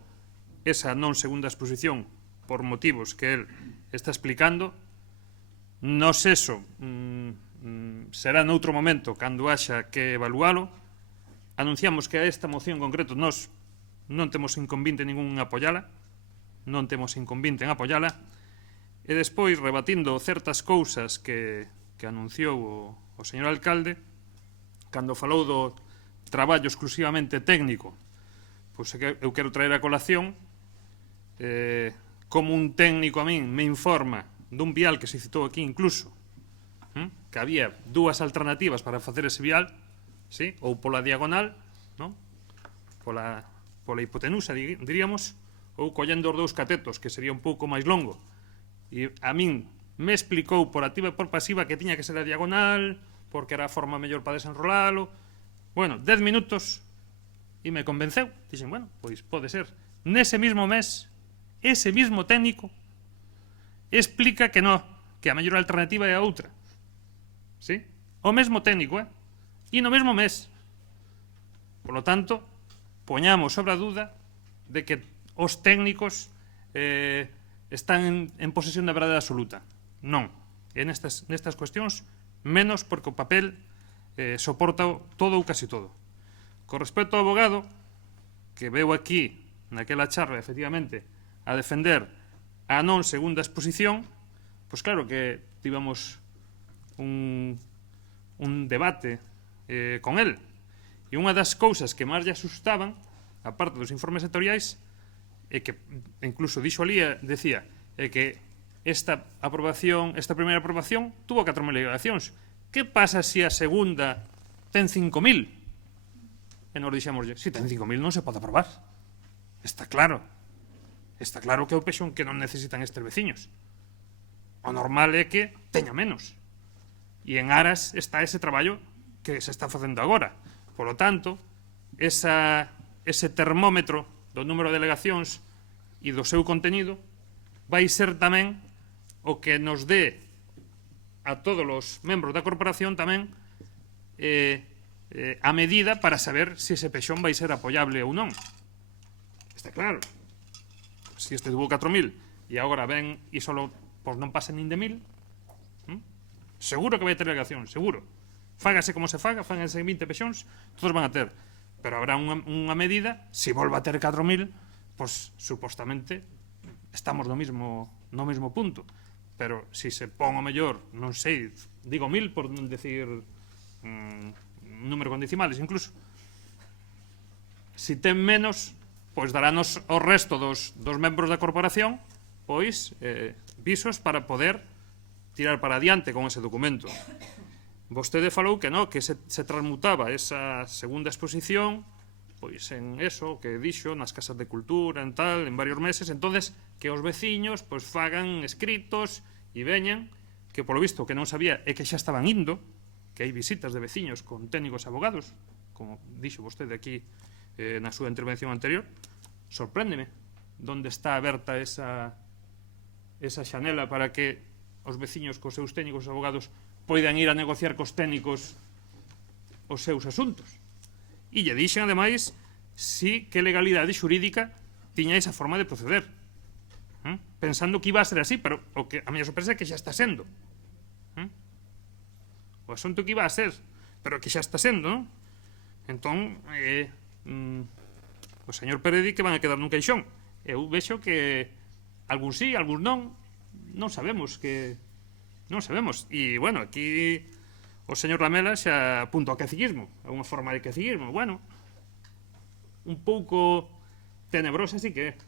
esa non segunda exposición por motivos que el está explicando. Nos eso será noutro momento cando haxa que evalualo. Anunciamos que a esta moción en concreto nos non temos inconvinte ningún en apoiala, e despois, rebatindo certas cousas que anunciou o señor alcalde, cando falou do traballo exclusivamente técnico, pois eu quero traer a colación como un técnico a min me informa dun vial que se citou aquí incluso, que había dúas alternativas para facer ese vial, sí? Ou pola diagonal, non? Pola hipotenusa, diríamos, ou collendo os dous catetos, que sería un pouco máis longo. E a min me explicou por activa e por pasiva que tiña que ser a diagonal, porque era a forma mellor para desenrolalo. Bueno, 10 minutos e me convenceu. Dixen, bueno, pois pode ser. Nese mismo mes, ese mismo técnico explica que non, que a mellor alternativa é a outra. Sí? O mesmo técnico, E no mesmo mes. Por lo tanto, poñamos sobre a duda de que os técnicos están en posesión da verdade absoluta. Non. E nestas cuestións, menos porque o papel soporta todo ou casi todo. Con respecto ao abogado, que veu aquí, naquela charla, efectivamente, a defender a non segunda exposición, pois claro que tivemos un debate con el. E unha das cousas que máis lle asustaban, aparte dos informes sectoriais, é que, incluso dixo ali, decía, é que esta primeira aprobación tuvo 4.000 alegacións. Que pasa se a segunda ten 5.000? E nos dixemos, se ten 5.000 non se pode aprobar. Está claro. Está claro que é o pexón que non necesitan estes veciños. O normal é que teña menos. E en aras está ese traballo que se está facendo agora. Por lo tanto, ese termómetro do número de delegacións e do seu contenido vai ser tamén o que nos dé a todos os membros da corporación tamén a medida para saber se ese pexón vai ser apoiable ou non. Está claro. Se este tuvo 4.000 e agora ven e solo non pasa nin de 1.000, seguro que vai ter delegación, seguro. Fágase como se faga, fáganse 20 pexóns, todos van a ter. Pero habrá unha medida, se volva a ter 4.000, pois, supostamente, estamos no mismo punto. Pero, se se pon o mellor, non sei, digo 1.000 por non decir un número con decimales, incluso. Se ten menos, pois darános o resto dos membros da corporación, pois, visos para poder tirar para adiante con ese documento. Vostede falou que non, que se transmutaba esa segunda exposición pois en eso que dixo nas casas de cultura, en tal, en varios meses, entonces que os veciños pois fagan escritos e veñan, que polo visto que non sabía é que xa estaban indo, que hai visitas de veciños con técnicos e abogados, como dixo vostede aquí na súa intervención anterior. Sorpréndeme onde está aberta esa xanela para que os veciños cos seus técnicos e abogados poidan ir a negociar cos técnicos os seus asuntos. E lle dixen, ademais, si que legalidade xurídica tiña esa forma de proceder. Pensando que iba a ser así, pero o que a miña sorpresa é que xa está sendo. O asunto que iba a ser, pero que xa está sendo, non? Entón, o señor Pérez di que van a quedar nun caixón. Eu vexo que algún sí, algún non sabemos que... Non sabemos. E, bueno, aquí o señor Lamela xa apunta ao caciquismo, a unha forma de caciquismo. Bueno, un pouco tenebrosa sí que é.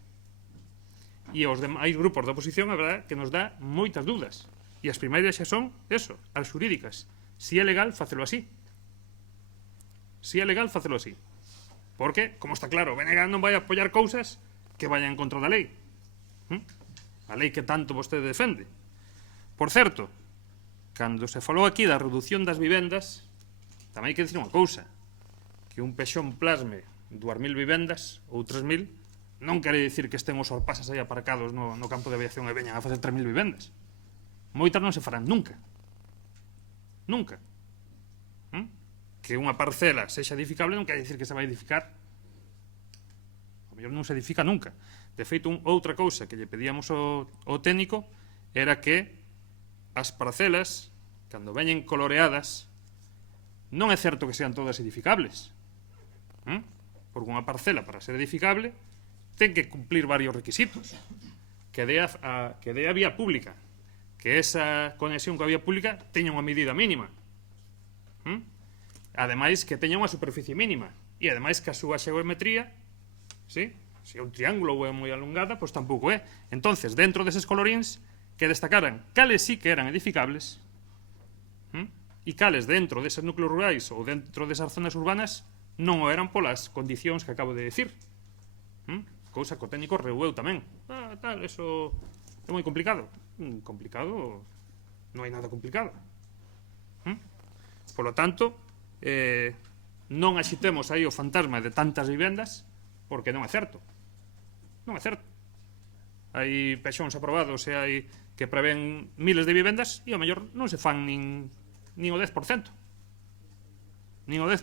E os demais grupos da oposición, a verdade, que nos dá moitas dúdas. E as primeiras xa son, eso, as xurídicas. Si é legal, facelo así. Si é legal, facelo así. Porque, como está claro, o BNG non vai apoiar cousas que vayan en contra da lei. A lei que tanto vostede defende. Por certo, cando se falou aquí da reducción das vivendas, tamén hai que dicir unha cousa, que un pexón plasme 2.000 vivendas ou 3.000 non quere dicir que estén os orpasas aí aparcados no campo de aviación e veñan a facer 3.000 vivendas. Moitas non se farán nunca. Nunca. Que unha parcela sexa edificable non quere dicir que se vai edificar. A mellor non se edifica nunca. De feito, outra cousa que lle pedíamos ao técnico era que as parcelas, cando veñen coloreadas, non é certo que sean todas edificables. Porque unha parcela, para ser edificable, ten que cumplir varios requisitos. Que dé a vía pública, que esa conexión coa vía pública teña unha medida mínima. Ademais, que teña unha superficie mínima. E ademais que a súa xeometría Se é un triángulo ou é moi alongada, pois tampouco é. Entonces, dentro deses coloríns, que destacaran cales sí que eran edificables e cales dentro deses núcleos rurais ou dentro desas zonas urbanas non o eran polas condicións que acabo de decir. Cousa que o técnico rehueu tamén. Tal, eso é moi complicado. Complicado, non hai nada complicado. Por lo tanto, non axitemos aí o fantasma de tantas vivendas, porque non é certo. Non é certo. Hai pexóns aprobados e hai que prevén miles de vivendas e ao mellor non se fan nin o 10%. Nin o 10%.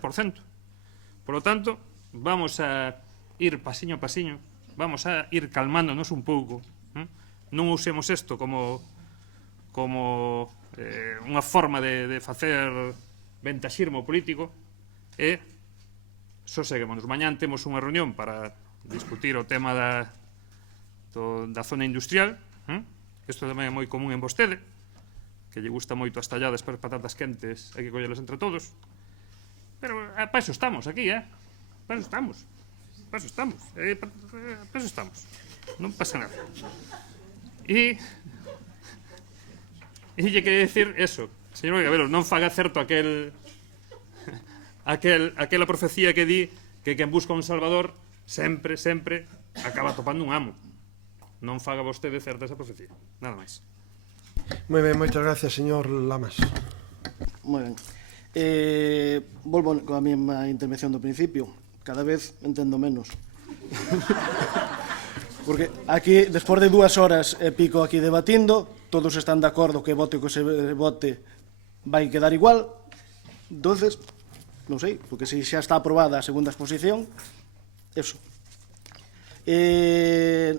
Por lo tanto, vamos a ir pasiño a pasiño, vamos a ir calmándonos un pouco. Non usemos isto como unha forma de facer ventaxismo político e soseguémonos. Mañán temos unha reunión para discutir o tema da zona industrial. Isto tamén é moi común en vostede, que lle gusta moito as talladas para patatas quentes, hai que collelas entre todos. Pero para eso estamos aquí, para eso estamos. Para eso estamos. Para eso estamos. Non pasa nada. E lle quería decir eso, señor Gabelo, non faga certo aquela profecía que di que quen busca un salvador sempre acaba topando un amo. Non faga vostede certa esa profecía. Nada máis. Moi ben, moitas gracias, señor Lamas. Moi ben. Volvo coa mesma intervención do principio. Cada vez entendo menos. Porque aquí, despois de 2 horas e pico aquí debatindo, todos están de acordo que vote o que se vote vai quedar igual. Entonces, non sei, porque se xa está aprobada a segunda exposición, eso.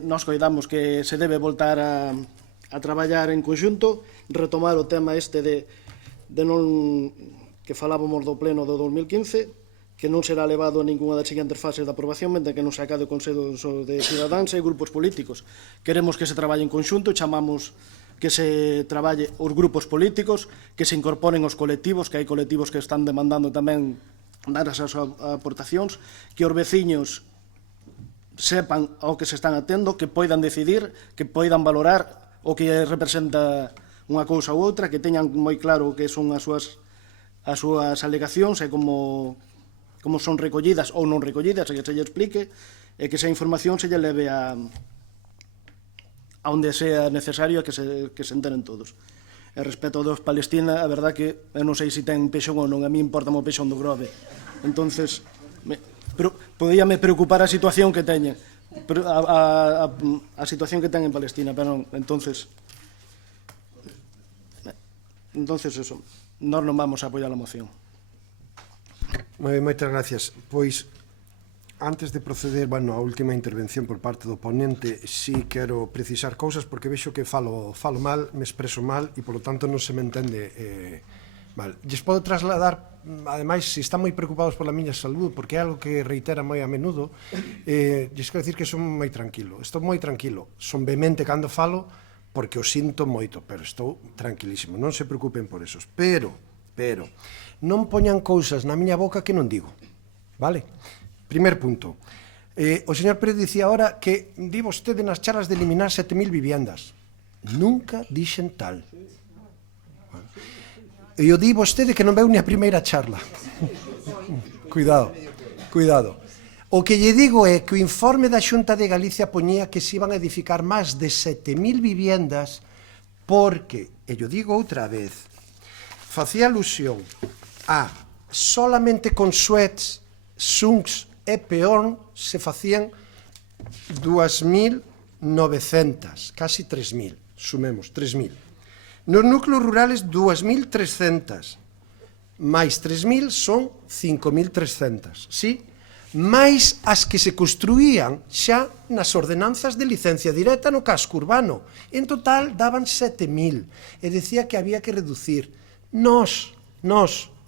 Nos coidamos que se debe voltar a traballar en conxunto, retomar o tema este de non que falábamos do pleno do 2015, que non será levado a ninguna das seguintes fases de aprobación mentre que non se acabe o Consello de Cidadáns e grupos políticos. Queremos que se traballe en conxunto, chamamos que se traballe os grupos políticos, que se incorporen os colectivos, que hai colectivos que están demandando tamén dar as aportacións, que os veciños sepan ao que se están atendo, que poidan decidir, que poidan valorar o que representa unha cousa ou outra, que teñan moi claro que son as súas alegacións e como son recollidas ou non recollidas, e que se lle explique, e que esa información se lle leve a onde sea necesario que se enteren todos. E respecto dos Palestina, a verdad que eu non sei se ten pexón ou non, a mí importa o pexón do Grove. Entonces, podíame preocupar a situación que teñen, a situación que ten en Palestina, pero non, entonces eso, nós non vamos a apoiar a moción. Moi ben, moitas gracias. Pois, antes de proceder, a última intervención por parte do ponente, sí quero precisar cousas, porque vexo que falo mal, me expreso mal, e polo tanto non se me entende mal. Lles podo trasladar, ademais, se están moi preocupados pola miña saúde, porque é algo que reitera moi a menudo, lles quero dicir que son moi tranquilo. Estou moi tranquilo. Son vehemente cando falo, porque o sinto moito, pero estou tranquilísimo. Non se preocupen por esos. Pero, non poñan cousas na miña boca que non digo. Vale? Primer punto. O señor Pérez dicía ahora que di vostede nas charlas de eliminar 7.000 viviendas. Nunca dixen tal. E eu di vostede que non veu ni a primeira charla. Cuidado. O que lle digo é que o informe da Xunta de Galicia poñía que se iban a edificar máis de 7.000 viviendas porque, e yo digo outra vez, facía alusión a solamente con Suez, Sungs e Peón se facían 2.900, casi 3.000, sumemos, 3.000. Nos núcleos rurales, 2.300, máis 3.000 son 5.300, sí? Máis as que se construían xa nas ordenanzas de licencia directa no casco urbano. En total, daban 7.000, e decía que había que reducir. Nós,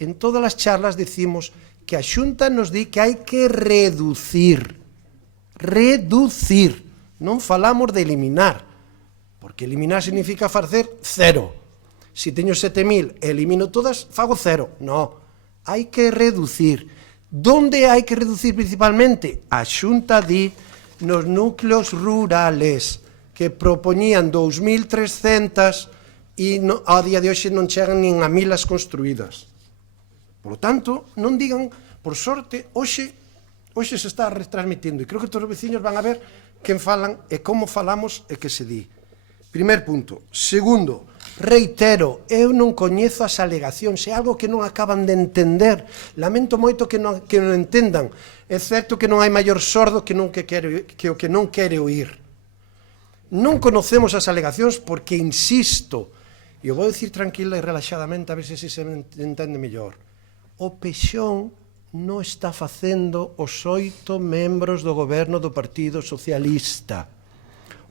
en todas as charlas, decimos que a Xunta nos di que hai que reducir. Non falamos de eliminar, porque eliminar significa facer cero. Se teño 7.000 e elimino todas, fago cero. No, hai que reducir. Donde hai que reducir principalmente? A Xunta di nos núcleos rurales, que propoñían 2.300 e ao día de hoxe non chegan nin a 1.000 as construídas. Por lo tanto, non digan, por sorte, hoxe se está retransmitindo, e creo que todos os veciños van a ver quen falan e como falamos e que se di. Primer punto. Segundo, reitero, eu non coñezo as alegacións, é algo que non acaban de entender. Lamento moito que non entendan. É certo que non hai maior sordo que o que non quere oír. Non conocemos as alegacións porque, insisto, e eu vou dicir tranquila e relaxadamente a ver se se entende mellor, o Pexón non está facendo os 8 membros do goberno do Partido Socialista.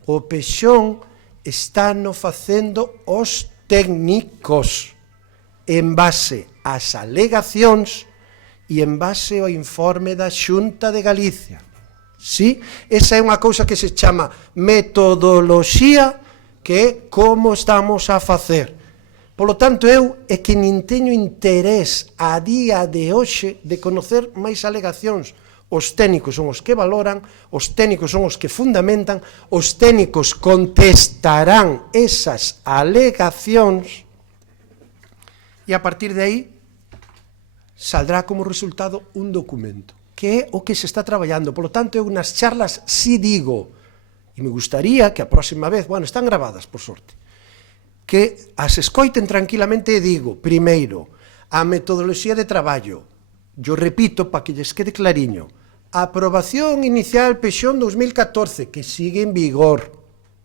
O Pexón está no facendo os técnicos en base ás alegacións e en base ao informe da Xunta de Galicia. Sí? Esa é unha cousa que se chama metodoloxía, que é como estamos a facer. Por lo tanto, eu é que nin teño interés a día de hoxe de conocer máis alegacións. Os técnicos son os que valoran, os técnicos son os que fundamentan, os técnicos contestarán esas alegacións e a partir de aí saldrá como resultado un documento, que é o que se está traballando. Por lo tanto, eu nas charlas si digo, e me gustaría que a próxima vez, bueno, están gravadas, por sorte, que as escoiten tranquilamente e digo, primeiro, a metodoloxía de traballo, yo repito para que lles quede clariño, a aprobación inicial Pexón 2014, que sigue en vigor.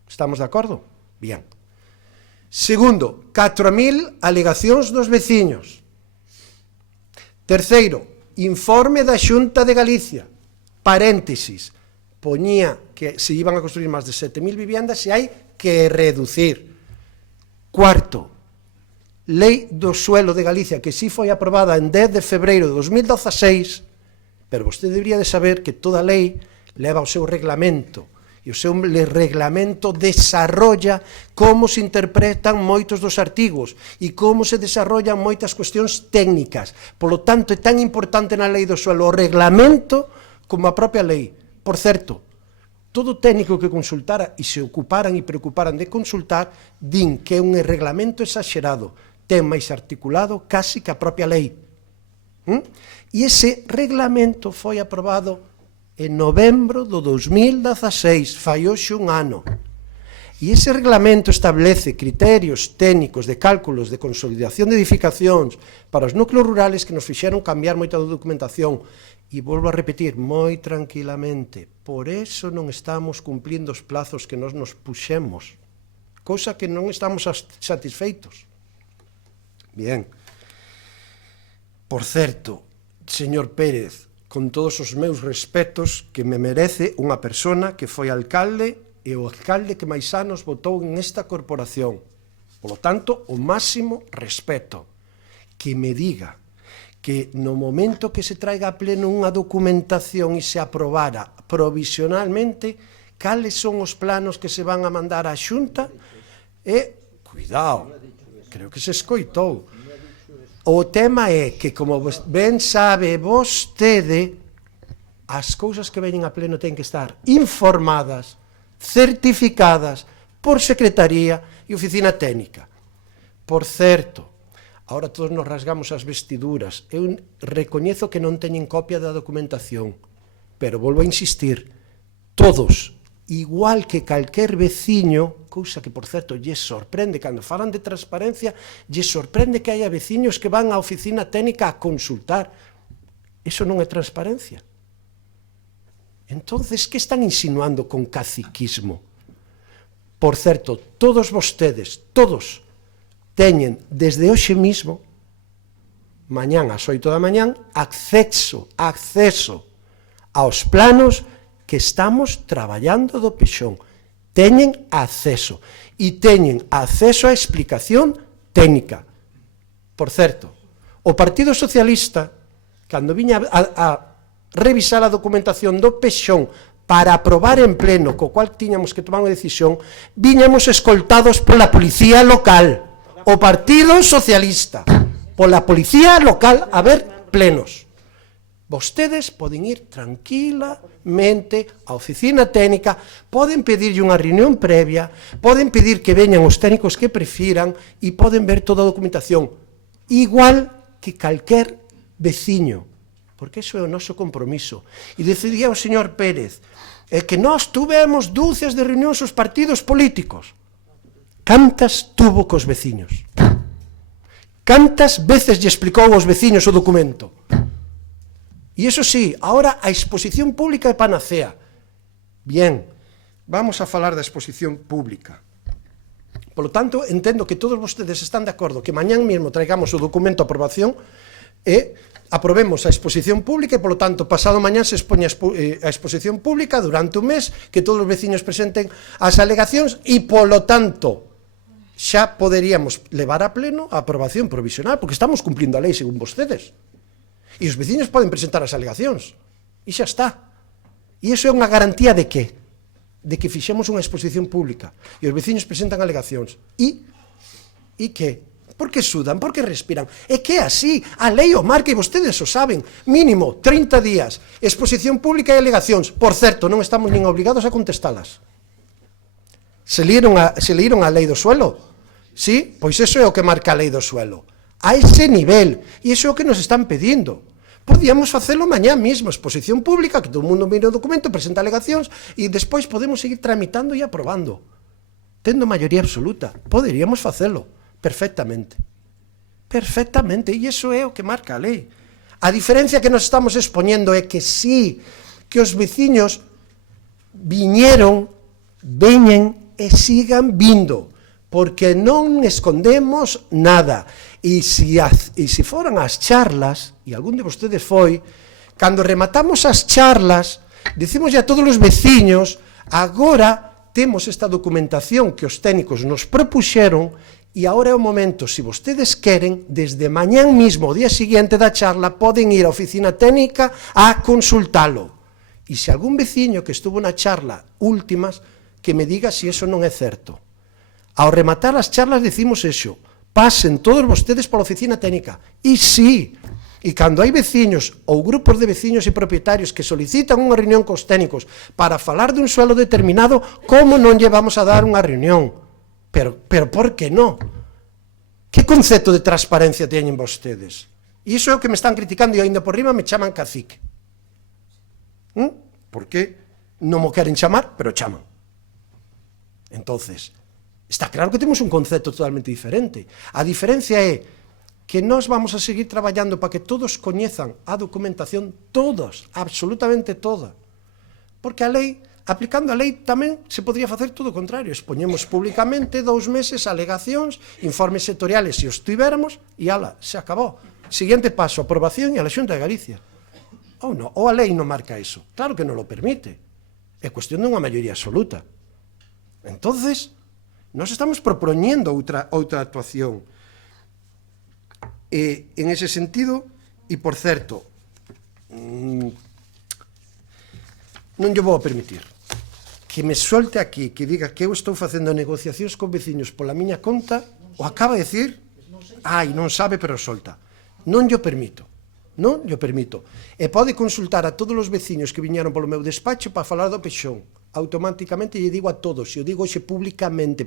Estamos de acordo? Bien. Segundo, 4.000 alegacións dos veciños. Terceiro, informe da Xunta de Galicia, paréntesis, poñía que se iban a construir máis de 7.000 viviendas e hai que reducir. Cuarto, Lei do Suelo de Galicia, que sí foi aprobada en 10 de febreiro de 2016, pero vostede debería de saber que toda lei leva o seu reglamento, e o seu reglamento desarrolla como se interpretan moitos dos artigos e como se desarrollan moitas cuestións técnicas. Por lo tanto, é tan importante na lei do suelo o reglamento como a propia lei. Por certo, todo técnico que consultara e se ocuparan e preocuparan de consultar din que é un reglamento exagerado, ten máis articulado casi que a propia lei. E ese reglamento foi aprobado en novembro do 2016, fai hoxe un ano. E ese reglamento establece criterios técnicos de cálculos de consolidación de edificacións para os núcleos rurales que nos fixeron cambiar moita documentación. E volvo a repetir, moi tranquilamente, por eso non estamos cumplindo os plazos que nos puxemos, cousa que non estamos satisfeitos. Bien. Por certo, señor Pérez, con todos os meus respetos que me merece unha persona que foi alcalde e o alcalde que máis anos votou en esta corporación. Por lo tanto, o máximo respeto. Que me diga que no momento que se traiga a pleno unha documentación e se aprobara provisionalmente, cales son os planos que se van a mandar á Xunta e, cuidado, creo que se escoitou. O tema é que, como ben sabe vostede, as cousas que veñen a pleno ten que estar informadas, certificadas por Secretaría e Oficina Técnica. Por certo, agora todos nos rasgamos as vestiduras. Eu recoñezo que non teñen copia da documentación, pero volvo a insistir, todos, igual que calquer veciño, cousa que, por certo, lle sorprende, cando falan de transparencia, lle sorprende que haya veciños que van á oficina técnica a consultar. Eso non é transparencia. Entonces, que están insinuando con caciquismo? Por certo, todos vostedes, todos, teñen desde hoxe mismo, mañán ás 8 da mañán, acceso aos planos que estamos traballando do Pexón. Teñen acceso. E teñen acceso á explicación técnica. Por certo, o Partido Socialista, cando viña a revisar a documentación do Pexón para aprobar en pleno, co cual tiñamos que tomar unha decisión, viñamos escoltados pola policía local. O Partido Socialista, pola policía local, a ver plenos. Vostedes poden ir tranquilamente á oficina técnica, poden pedirlle unha reunión previa, poden pedir que veñan os técnicos que prefiran e poden ver toda a documentación, igual que calquer veciño, porque iso é o noso compromiso. E decidía o señor Pérez que nós tuvemos dúcias de reunións os partidos políticos. Cantas tuvo cos veciños? Cantas veces lle explicou aos veciños o documento? E iso sí, ahora a exposición pública é panacea. Bien, vamos a falar da exposición pública. Por lo tanto, entendo que todos vostedes están de acordo que mañán mesmo traigamos o documento a aprobación e aprobemos a exposición pública e, por lo tanto, pasado mañán se expoña a exposición pública durante un mes, que todos os veciños presenten as alegacións e, por lo tanto, xa poderíamos levar a pleno a aprobación provisional, porque estamos cumplindo a lei según vostedes. E os veciños poden presentar as alegacións. E xa está. E iso é unha garantía de que? De que fixemos unha exposición pública. E os veciños presentan alegacións. E que? Por que sudan? Por que respiran? É que é así. A lei o marca e vostedes o saben. Mínimo 30 días. Exposición pública e alegacións. Por certo, non estamos nin obligados a contestalas. Se leíron a lei do suelo? Sí? Pois iso é o que marca a lei do suelo. A ese nivel. E iso é o que nos están pedindo. Podíamos facelo mañá mesmo, exposición pública, que todo o mundo mire o documento, presenta alegacións, e despois podemos seguir tramitando e aprobando. Tendo maioría absoluta. Poderíamos facelo, perfectamente. Perfectamente, e iso é o que marca a lei. A diferencia que nos estamos expoñendo é que sí, que os veciños viñeron, veñen e sigan vindo, porque non escondemos nada. E se foran as charlas, e algún de vostedes foi, cando rematamos as charlas, dicimos a todos os veciños, agora temos esta documentación que os técnicos nos propuxeron, e agora é o momento, se vostedes queren, desde mañán mismo, o día seguinte da charla, poden ir á oficina técnica a consultalo. E se algún veciño que estuvo na charla últimas, que me diga se eso non é certo. Ao rematar as charlas decimos eso, pasen todos vostedes pola oficina técnica. E sí, e cando hai veciños ou grupos de veciños e propietarios que solicitan unha reunión cos técnicos para falar dun suelo determinado, como non lle vamos a dar unha reunión? Pero por que non? Que concepto de transparencia teñen vostedes? E iso é o que me están criticando e ainda por riba me chaman cacique. Porque non mo queren chamar, pero chaman. Entonces, está claro que temos un concepto totalmente diferente. A diferencia é que nós vamos a seguir traballando para que todos coñezan a documentación, todos, absolutamente toda. Porque a lei, aplicando a lei, tamén se podría facer todo o contrario. Expoñemos públicamente 2 meses alegacións, informes sectoriales, se os tivéramos, e ala, se acabou. Siguiente paso, aprobación e a la Xunta de Galicia. Ou non, ou a lei non marca iso. Claro que non lo permite. É cuestión dunha maioría absoluta. Entonces, nós estamos propoñendo outra actuación. En ese sentido, e por certo, non lle vou permitir que me solte aquí, que diga que eu estou facendo negociacións con veciños pola miña conta, o acaba de decir, non sabe, pero solta. Non lle permito. Non lle permito. E pode consultar a todos os veciños que viñeron polo meu despacho para falar do Peixón. Automáticamente lle digo a todos, e o digo hoxe públicamente,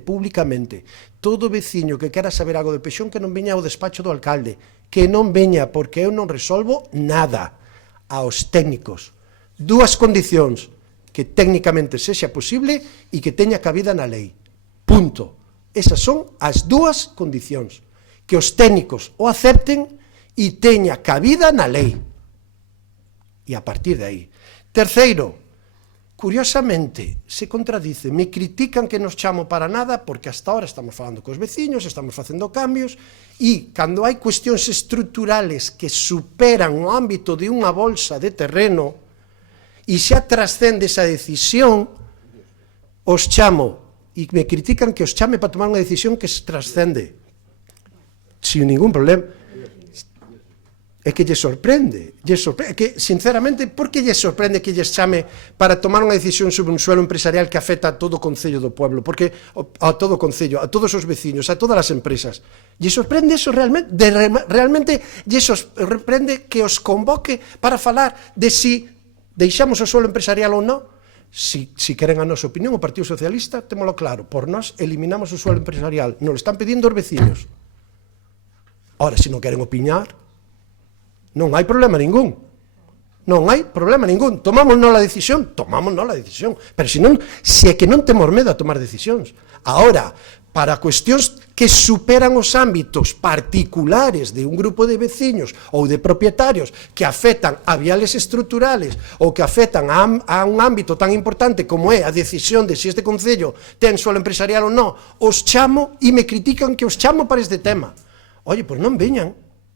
todo veciño que quera saber algo de Peixón que non veña ao despacho do alcalde, que non veña, porque eu non resolvo nada. Aos técnicos. 2 condicións, que técnicamente sexa posible e que teña cabida na lei. Punto. Esas son as 2 condicións. Que os técnicos o acepten e teña cabida na lei. E a partir de aí. Terceiro, curiosamente, se contradice, me critican que nos chamo para nada porque hasta ahora estamos falando cos veciños, estamos facendo cambios e cando hai cuestións estruturales que superan o ámbito de unha bolsa de terreno e xa trascende esa decisión, os chamo e me critican que os chame para tomar unha decisión que se trascende sin ningún problema. É que lle sorprende, que, sinceramente, por que lle sorprende que lle chame para tomar unha decisión sobre un suelo empresarial que afecta a todo o Concello do Pueblo, porque a todo o Concello, a todos os veciños, a todas as empresas? Lle sorprende eso realmente? Realmente lle sorprende que os convoque para falar de si deixamos o suelo empresarial ou non? Si queren a nosa opinión, o Partido Socialista, témolo claro, por nós eliminamos o suelo empresarial, non lo están pedindo os veciños. Ora, se non queren opinar, non hai problema ningún. Non hai problema ningún. Tomámonos a decisión, pero se é que non temos medo a tomar decisións. Ahora, para cuestións que superan os ámbitos particulares de un grupo de veciños ou de propietarios que afectan a viales estruturales ou que afectan a un ámbito tan importante como é a decisión de se este Concello ten suelo empresarial ou non, os chamo e me critican que os chamo para este tema. Oye, pois non veñan.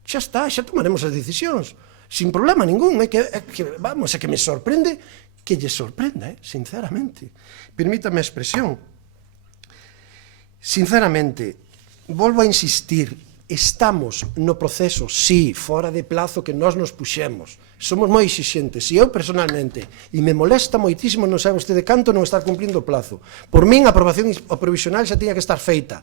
Xa está, xa tomaremos as decisións, sin problema ningún, é que me sorprende que lle sorprenda, sinceramente. Permítame a expresión. Sinceramente, volvo a insistir, estamos no proceso, sí, fora de plazo que nós nos puxemos, somos moi exixentes, e eu personalmente, e me molesta moitísimo, non sabe vostede canto non estar cumplindo o plazo. Por min, a aprobación provisional xa tiña que estar feita,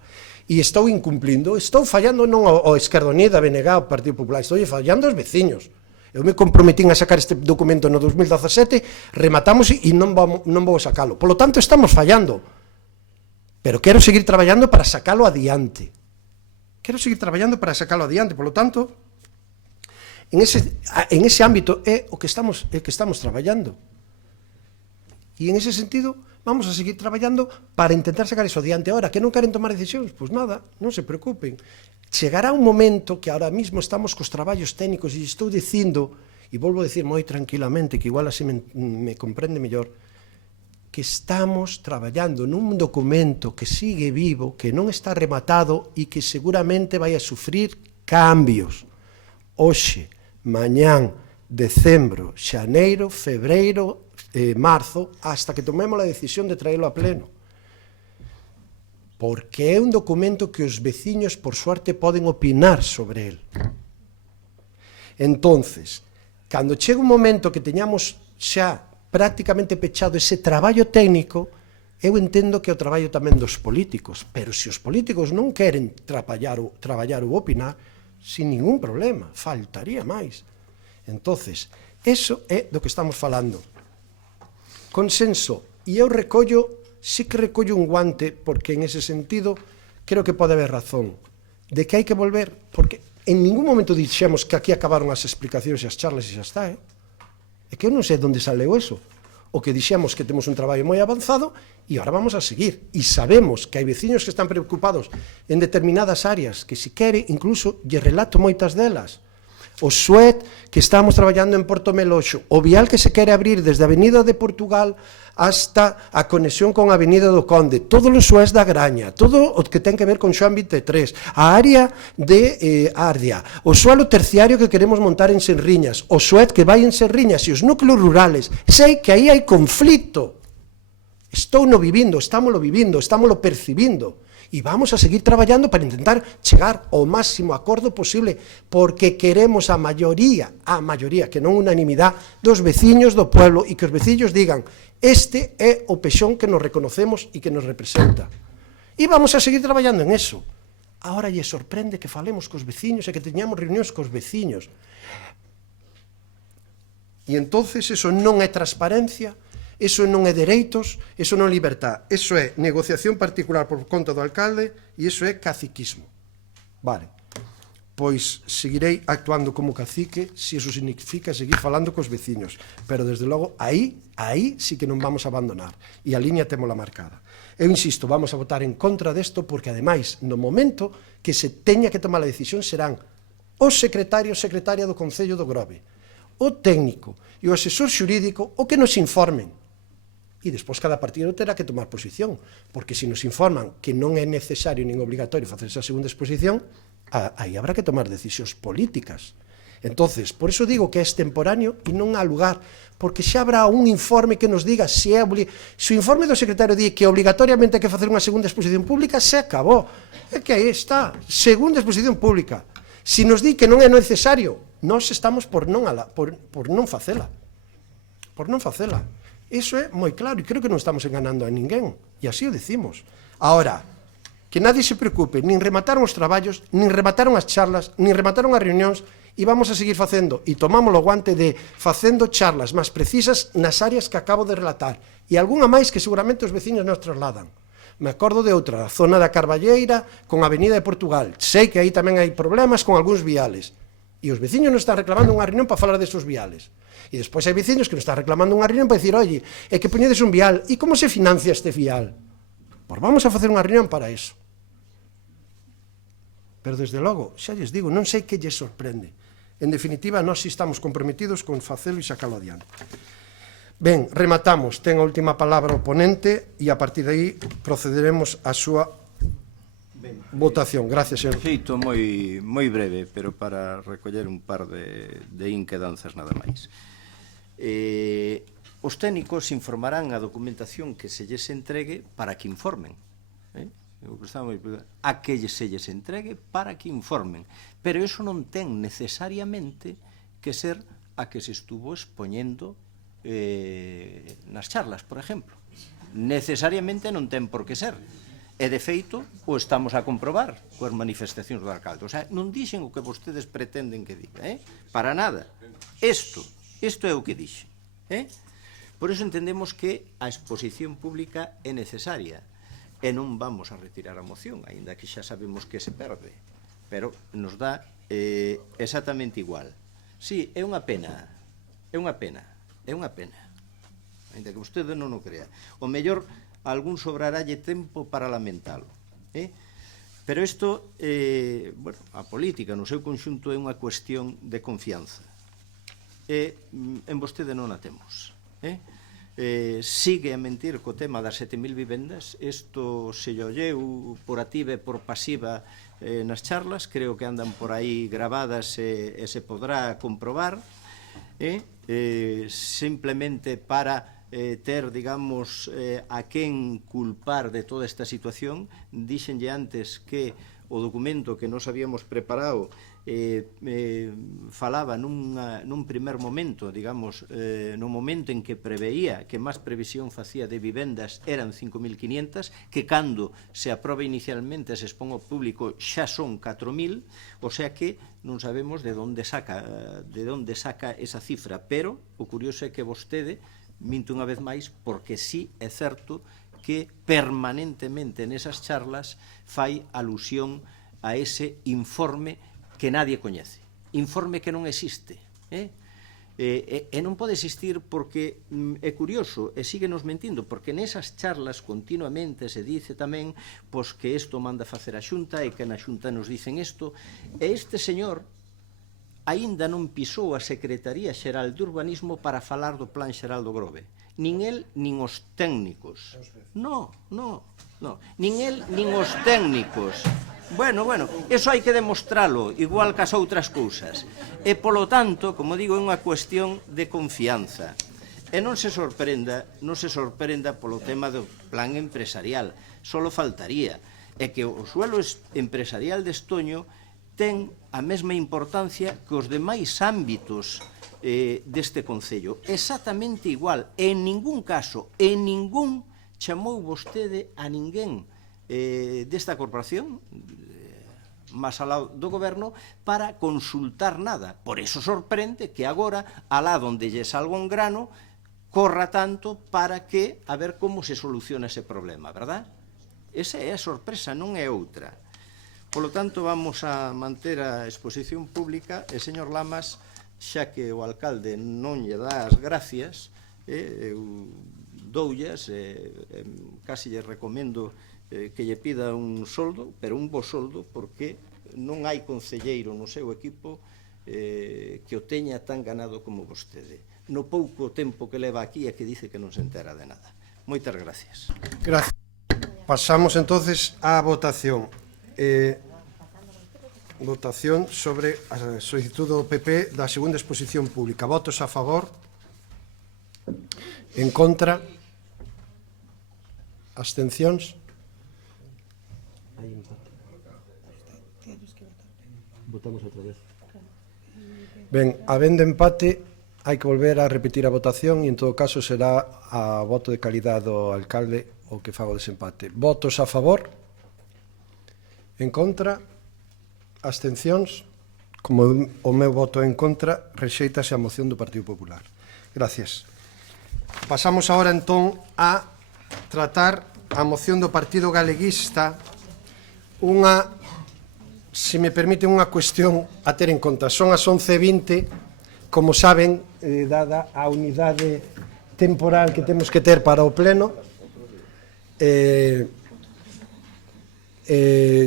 e estou incumplindo, estou fallando non ao Esquerda Unida, BNG, ao Partido Popular, estou fallando aos veciños. Eu me comprometín a sacar este documento no 2017, rematamos e non vou sacalo. Por lo tanto, estamos fallando, pero quero seguir traballando para sacalo adiante. Por lo tanto, en ese ámbito é o que estamos traballando. E en ese sentido, vamos a seguir traballando para intentar sacar eso adiante. Ahora, que non queren tomar decisións? Pois nada, non se preocupen. Chegará un momento que ahora mismo estamos cos traballos técnicos e estou dicindo, e volvo a decir moi tranquilamente, que igual así me comprende mellor, que estamos traballando nun documento que sigue vivo, que non está rematado e que seguramente vai a sufrir cambios. Hoxe, mañán, decembro, xaneiro, febreiro, marzo, hasta que tomemos a decisión de traelo a pleno. Porque é un documento que os veciños, por suerte, poden opinar sobre el. Entonces, cando chega un momento que teñamos xa prácticamente pechado ese traballo técnico, eu entendo que é o traballo tamén dos políticos, pero se os políticos non queren traballar ou opinar, sin ningún problema, faltaría máis. Entonces, eso é do que estamos falando. Consenso, e eu sí que recollo un guante, porque en ese sentido creo que pode haber razón, de que hai que volver, porque en ningún momento dixemos que aquí acabaron as explicacións e as charlas e xa está, É que eu non sei onde saleu eso. O que dixemos que temos un traballo moi avanzado e agora vamos a seguir. E sabemos que hai veciños que están preocupados en determinadas áreas, que se quere, incluso, lle relato moitas delas. O SUET, que estamos traballando en Porto Meloxo, o vial que se quere abrir desde a Avenida de Portugal hasta a conexión con a Avenida do Conde, todos os SUETs da Graña, todo o que ten que ver con Xoán 23, a área de Ardia, o suelo terciario que queremos montar en Senriñas, o SUET que vai en Senriñas e os núcleos rurales. Sei que aí hai conflito. Estámoslo estámoslo percibindo. E vamos a seguir traballando para intentar chegar ao máximo acordo posible, porque queremos a maioría, que non unanimidade, dos veciños do pueblo, e que os veciños digan, este é o pexón que nos reconocemos e que nos representa. E vamos a seguir traballando en eso. Ahora lle sorprende que falemos cos veciños e que teñamos reunións cos veciños. E entonces eso non é transparencia, eso non é dereitos, eso non é libertad, eso é negociación particular por conta do alcalde e eso é caciquismo. Vale, pois seguirei actuando como cacique se eso significa seguir falando cos veciños, pero desde logo aí sí que non vamos a abandonar e a liña témola marcada. Eu insisto, vamos a votar en contra desto porque ademais no momento que se teña que tomar a decisión serán o secretario ou secretaria do Concello do Grove, o técnico e o asesor xurídico o que nos informen. E despois cada partido terá que tomar posición, porque se nos informan que non é necesario nin obligatorio facer esa segunda exposición, aí habrá que tomar decisións políticas. Entonces, por eso digo que é extemporáneo e non há lugar, porque xa habrá un informe que nos diga se é se o informe do secretario di que obligatoriamente hai que facer unha segunda exposición pública, se acabou. É que aí está, segunda exposición pública. Se nos di que non é necesario, Nós estamos por non facela. Por non facela. Iso é moi claro, e creo que non estamos enganando a ninguén, e así o decimos. Ahora, que nadie se preocupe, nin remataron os traballos, nin remataron as charlas, nin remataron as reunións, e vamos a seguir facendo, e tomamos o guante de facendo charlas máis precisas nas áreas que acabo de relatar, e algunha máis que seguramente os veciños nos trasladan. Me acordo de outra, a zona da Carballeira, con a Avenida de Portugal. Sei que aí tamén hai problemas con algúns viales, e os veciños nos están reclamando unha reunión para falar desos viales. E despois hai veciños que nos están reclamando unha reunión para dicir, oye, é que poñedes un vial, e como se financia este vial? Pois vamos a facer unha reunión para iso. Pero, desde logo, xa lles digo, non sei que lles sorprende. En definitiva, nós si estamos comprometidos con facelo e sacalo adiante. Ben, rematamos. Ten a última palabra o ponente e a partir de aí procederemos á súa votación. Gracias, señor. Feito moi breve, pero para recoller un par de inquedanzas nada máis. Os técnicos informarán a documentación que se lles entregue para que informen. A que se lles entregue para que informen. Pero iso non ten necesariamente que ser a que se estuvo expoñendo nas charlas, por exemplo. Necesariamente non ten por que ser. E, de feito, o estamos a comprobar coas manifestacións do alcalde. O sea, non dixen o que vostedes pretenden que diga, para nada. Isto é o que dixen. Por iso entendemos que a exposición pública é necesaria e non vamos a retirar a moción, aínda que xa sabemos que se perde, pero nos dá exactamente igual. Sí, é unha pena, aínda que vostede non o crea. O mellor, a algún sobraralle tempo para lamentalo. Pero isto, a política no seu conxunto é unha cuestión de confianza. E en vostede non a temos. Sigue a mentir co tema das 7.000 vivendas. Isto se lle olleu por activa e por pasiva nas charlas. Creo que andan por aí gravadas e se podrá comprobar. Simplemente para ter, digamos, a quen culpar de toda esta situación. Díxenlle antes que o documento que nos habíamos preparado falaba nun primer momento, digamos, no momento en que preveía que máis previsión facía de vivendas eran 5.500, que cando se aproba inicialmente se expón ao público xa son 4.000, o sea que non sabemos de onde saca esa cifra, pero o curioso é que vostede minte unha vez máis, porque sí é certo que permanentemente nesas charlas fai alusión a ese informe que nadie coñece, informe que non existe, e non pode existir porque é curioso, e síguenos mentindo, porque nesas charlas continuamente se dice tamén pois que isto manda facer a Xunta e que na Xunta nos dicen isto, e este señor aínda non pisou a Secretaría Xeral de Urbanismo para falar do Plan Xeral do Grove, nin el nin os técnicos, nin el nin os técnicos. Bueno, eso hai que demostralo, igual que as outras cousas. E, polo tanto, como digo, é unha cuestión de confianza. E non se sorprenda polo tema do plan empresarial. Solo faltaría. É que o suelo empresarial de Estoño ten a mesma importancia que os demais ámbitos deste concello. Exactamente igual. En ningún caso, chamou vostede a ninguén desta corporación máis alá do goberno para consultar nada. Por iso sorprende que agora, alá onde lle salga un grano, corra tanto para que a ver como se soluciona ese problema, verdad? Esa é a sorpresa, non é outra. Polo tanto, vamos a manter a exposición pública e, señor Lamas, xa que o alcalde non lle dá as gracias, eu doullas, casi lle recomendo que lle pida un soldo, pero un bo soldo, porque non hai concelleiro no seu equipo que o teña tan ganado como vostede. No pouco tempo que leva aquí e que dice que non se entera de nada. Moitas gracias. Gracias. Pasamos entonces á votación. Votación sobre a solicitud do PP da segunda exposición pública. Votos a favor? En contra? Abstencións? Votamos outra vez. Ben, habendo empate, hai que volver a repetir a votación e en todo caso será a voto de calidad do alcalde o que faga o desempate. Votos a favor? En contra? Abstencións? Como o meu voto en contra, rexeitase a moción do Partido Popular. Gracias. Pasamos agora entón a tratar a moción do Partido Galeguista, unha, se me permiten, unha cuestión a ter en conta. Son as 11:20, como saben, dada a unidade temporal que temos que ter para o pleno,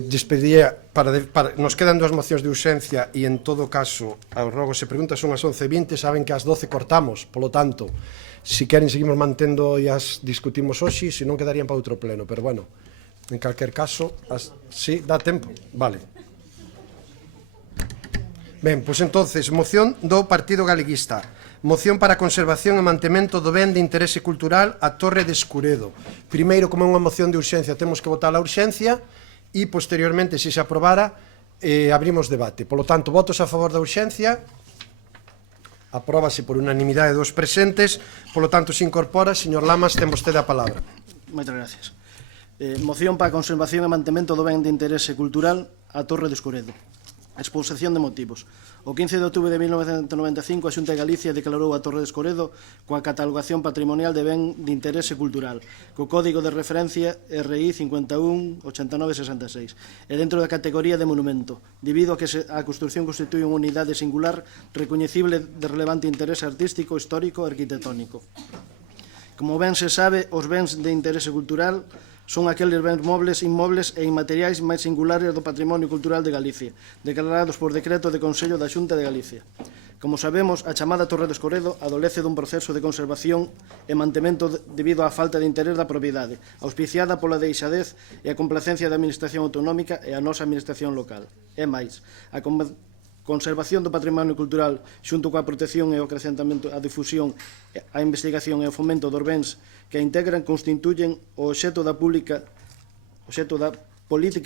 despediría nos quedan 2 mocións de urxencia e en todo caso aos rogos e preguntas son as 11:20, saben que ás 12 cortamos, polo tanto se queren seguimos mantendo e as discutimos hoxe, se non quedarían para outro pleno, pero bueno, en calquer caso sí, dá tempo, vale. Ben, pois entonces, moción do Partido Galeguista, moción para a conservación e mantemento do ben de interese cultural a Torre de Escuredo. Primeiro, como é unha moción de urxencia, temos que votar a urxencia e posteriormente, se se aprobara, abrimos debate. Polo tanto, votos a favor da urxencia, apróbase por unanimidade dos presentes, polo tanto, se incorpora. Señor Lamas, ten vostede a palabra. Moitas gracias. Moción para a conservación e mantemento do ben de interese cultural a Torre de Escuredo. Exposición de motivos. O 15 de outubro de 1995 a Xunta de Galicia declarou a Torre de Escoredo coa catalogación patrimonial de ben de interese cultural, co código de referencia RI 518966, e dentro da categoría de monumento, debido a que a construción constitui unha unidade singular recoñecible de relevante interese artístico, histórico e arquitectónico. Como ben se sabe, os bens de interese cultural son aqueles bens mobles, inmobles e inmateriais máis singulares do patrimonio cultural de Galicia, declarados por decreto de Consello da Xunta de Galicia. Como sabemos, a chamada Torre de Escoredo adolece dun proceso de conservación e mantemento debido á falta de interés da propiedade, auspiciada pola deixadez e a complacencia da Administración Autonómica e a nosa Administración local. É máis, a conservación do patrimonio cultural xunto coa protección e o acrecentamento, a difusión, a investigación e o fomento dos bens que a integran constituyen o obxecto da política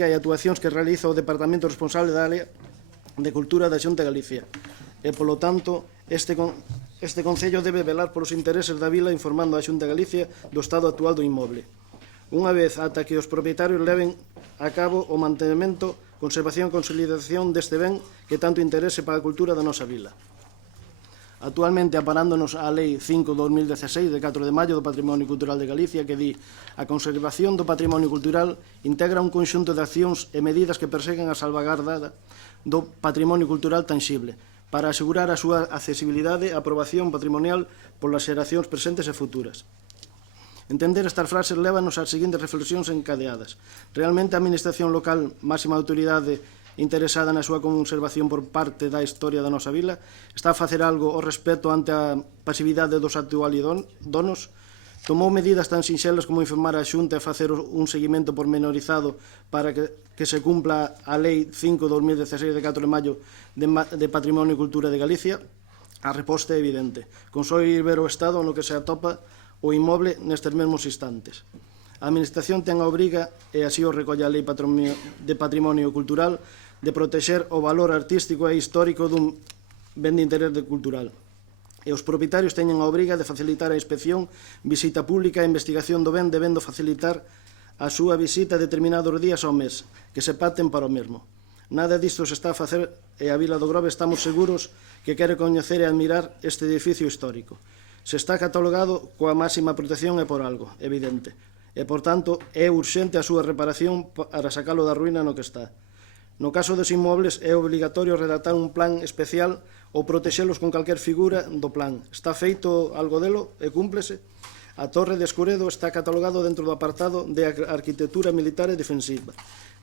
e actuacións que realiza o Departamento responsable da área de Cultura da Xunta de Galicia. E, polo tanto, este Concello debe velar polos intereses da vila informando a Xunta de Galicia do estado actual do inmoble. Unha vez ata que os propietarios leven a cabo o mantemento, conservación e consolidación deste ben que tanto interese para a cultura da nosa vila. Actualmente, aparándonos á Lei 5/2016 de 4 de maio do Patrimonio Cultural de Galicia, que di a conservación do patrimonio cultural integra un conxunto de accións e medidas que perseguen a salvaguarda do patrimonio cultural tangible para asegurar a súa accesibilidade e aprobación patrimonial polas xeracións presentes e futuras. Entender estas frases lévanos ás seguintes reflexións encadeadas. Realmente a Administración local, máxima autoridade interesada na súa conservación por parte da historia da nosa vila, está a facer algo ao respecto ante a pasividade dos actuales donos? Tomou medidas tan sinxelas como informar a Xunta e facer un seguimento pormenorizado para que se cumpla a Lei 5/2016 de 4 de maio de Patrimonio e Cultura de Galicia? A resposta é evidente. Con só ir ver o estado no que se atopa o inmoble nestes mesmos instantes. A Administración ten a obriga, e así o recolle a Lei de Patrimonio Cultural, de protexer o valor artístico e histórico dun ben de interés cultural. E os propietarios teñen a obriga de facilitar a inspección, visita pública e investigación do ben, debendo facilitar a súa visita determinados días ao mes, que se pacten para o mesmo. Nada disto se está a facer e a Vila do Grove estamos seguros que quere coñecer e admirar este edificio histórico. Se está catalogado coa máxima protección é por algo, evidente. E, por tanto, é urxente a súa reparación para sacalo da ruína no que está. No caso dos inmobles, é obligatorio redactar un plan especial ou protexelos con calquer figura do plan. Está feito algo delo e cúmplese? A Torre de Escuredo está catalogado dentro do apartado de arquitectura militar e defensiva,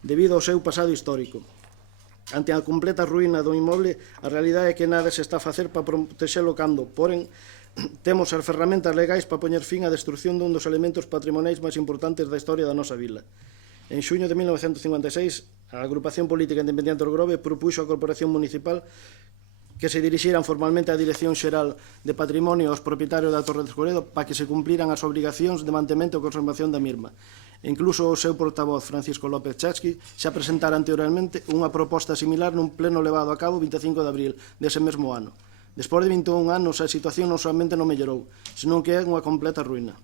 debido ao seu pasado histórico. Ante a completa ruína do inmoble, a realidade é que nada se está a facer para protexelo cando, porén, temos as ferramentas legais para poñer fin á destrucción dun dos elementos patrimoniais máis importantes da historia da nosa vila. En xuño de 1956, a Agrupación Política Independiente do Grove propuxo á Corporación Municipal que se dirixiran formalmente á Dirección Xeral de Patrimonio aos propietarios da Torre de Escoredo para que se cumpriran as obrigacións de mantemento e conservación da mesma. Incluso o seu portavoz, Francisco López Chasqui, xa presentara anteriormente unha proposta similar nun pleno levado a cabo 25 de abril dese mesmo ano. Despois de 21 anos, a situación non somente non mellorou, senón que é unha completa ruína.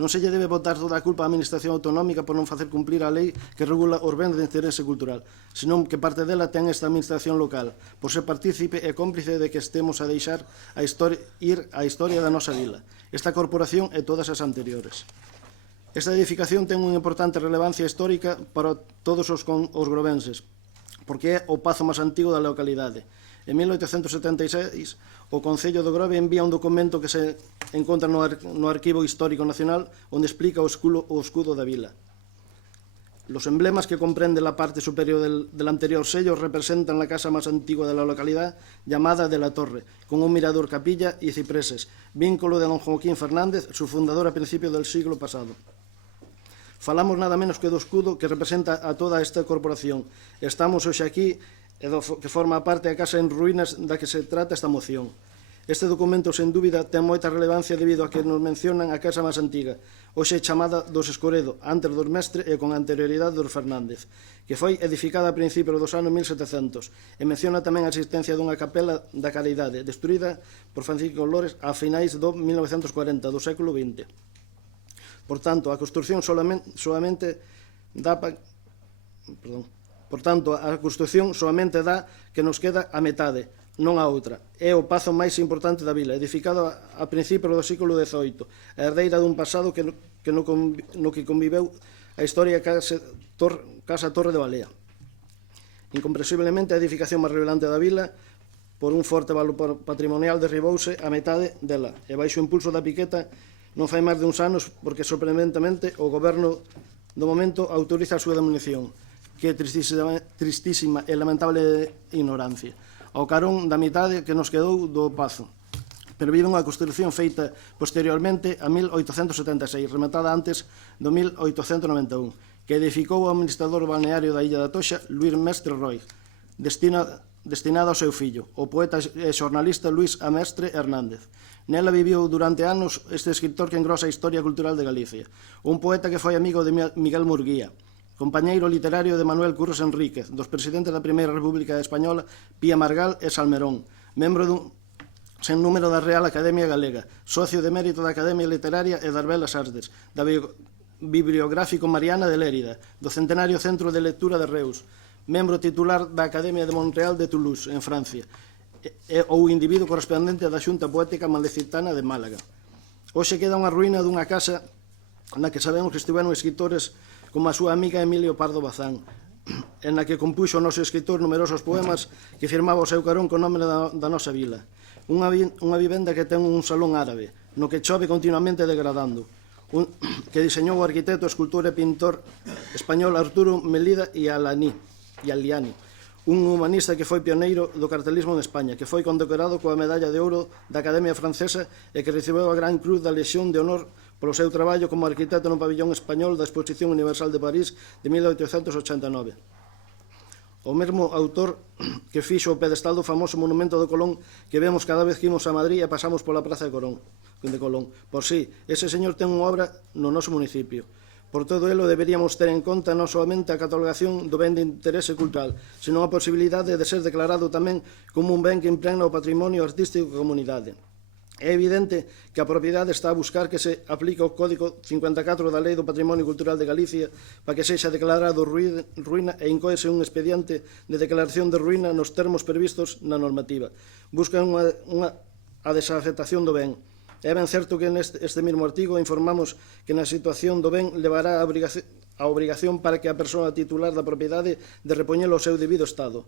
Non se lle debe botar toda a culpa á Administración Autonómica por non facer cumplir a lei que regula os bens de interese cultural, senón que parte dela ten esta Administración local, por ser partícipe e cómplice de que estemos a deixar ir a historia da nosa vila, esta corporación e todas as anteriores. Esta edificación ten unha importante relevancia histórica para todos os grovenses, porque é o pazo máis antigo da localidade. En 1876, o Concello do Grove envía un documento que se encontra no Arquivo Histórico Nacional onde explica o escudo da vila. Los emblemas que comprenden la parte superior del anterior sello representan la casa más antigua de la localidad, llamada de la Torre, con un mirador, capilla y cipreses, vínculo de don Joaquín Fernández, su fundador a principios del siglo pasado. Falamos nada menos que do escudo que representa a toda esta corporación. Estamos hoxe aquí que forma parte da casa en ruínas da que se trata esta moción. Este documento, sen dúbida, ten moita relevancia debido a que nos mencionan a casa máis antiga, hoxe chamada dos Escoredo, antes dos Mestre e con anterioridade dos Fernández, que foi edificada a principios dos anos 1700, e menciona tamén a existencia dunha capela da Caridade, destruída por Francisco Lores a finais do 1940, do século XX. Por tanto, a construción solamente dá que nos queda a metade, non a outra. É o pazo máis importante da vila, edificado a principios do século XVIII, a herdeira dun pasado que no que conviveu a historia Casa Torre de Balea. Incomprensiblemente, a edificación máis relevante da vila, por un forte valor patrimonial, derribouse a metade dela, e baixo o impulso da Piqueta non fai máis de uns anos, porque sorprendentemente o goberno do momento autoriza a súa demolición, que é tristísima e lamentable ignorancia, ao carón da mitade que nos quedou do pazo. Pero vive unha construción feita posteriormente a 1876, rematada antes do 1891, que edificou o administrador balneario da Illa da Toxa, Luís Mestre Roig, destinada ao seu fillo, o poeta e xornalista Luís Amestre Hernández. Nela viviu durante anos este escritor que engrosa a historia cultural de Galicia, un poeta que foi amigo de Miguel Murguía, compañeiro literario de Manuel Curros Enríquez, dos presidentes da Primeira República Española, Pía Margal e Salmerón, membro sen número da Real Academia Galega, socio de mérito da Academia Literaria e das Belas Artes, da Bibliográfico Mariana de Lérida, do Centenario Centro de Lectura de Reus, membro titular da Academia de Montreal de Toulouse, en Francia, ou individuo correspondente da Xunta Poética Malecitana de Málaga. Hoxe queda unha ruína dunha casa na que sabemos que estiveron escritores como a súa amiga Emilio Pardo Bazán, en na que compuxo o noso escritor numerosos poemas que firmaba o seu carón co nome da nosa vila. Unha vivenda que ten un salón árabe, no que chove continuamente degradando, que diseñou o arquitecto, escultor e pintor español Arturo Melida e Aliani, un humanista que foi pioneiro do cartelismo en España, que foi condecorado coa medalla de ouro da Academia Francesa e que recibeu a Gran Cruz da Lexión de Honor polo seu traballo como arquitecto no pabillón español da Exposición Universal de París de 1889. O mesmo autor que fixo o pedestal do famoso monumento do Colón que vemos cada vez que imos a Madrid e pasamos pola Praza de Colón. Por si, ese señor ten unha obra no noso municipio. Por todo elo, deberíamos ter en conta non somente a catalogación do ben de interese cultural, senón a posibilidade de ser declarado tamén como un ben que impregna o patrimonio artístico da comunidade. É evidente que a propiedade está a buscar que se aplique o Código 54 da Lei do Patrimonio Cultural de Galicia para que sexa declarado ruína e incoese un expediente de declaración de ruína nos termos previstos na normativa. Buscan a desafectación do ben. É ben certo que neste mesmo artigo informamos que na situación do ben levará a obrigación para que a persoa titular da propiedade de repoñelo ao seu debido estado.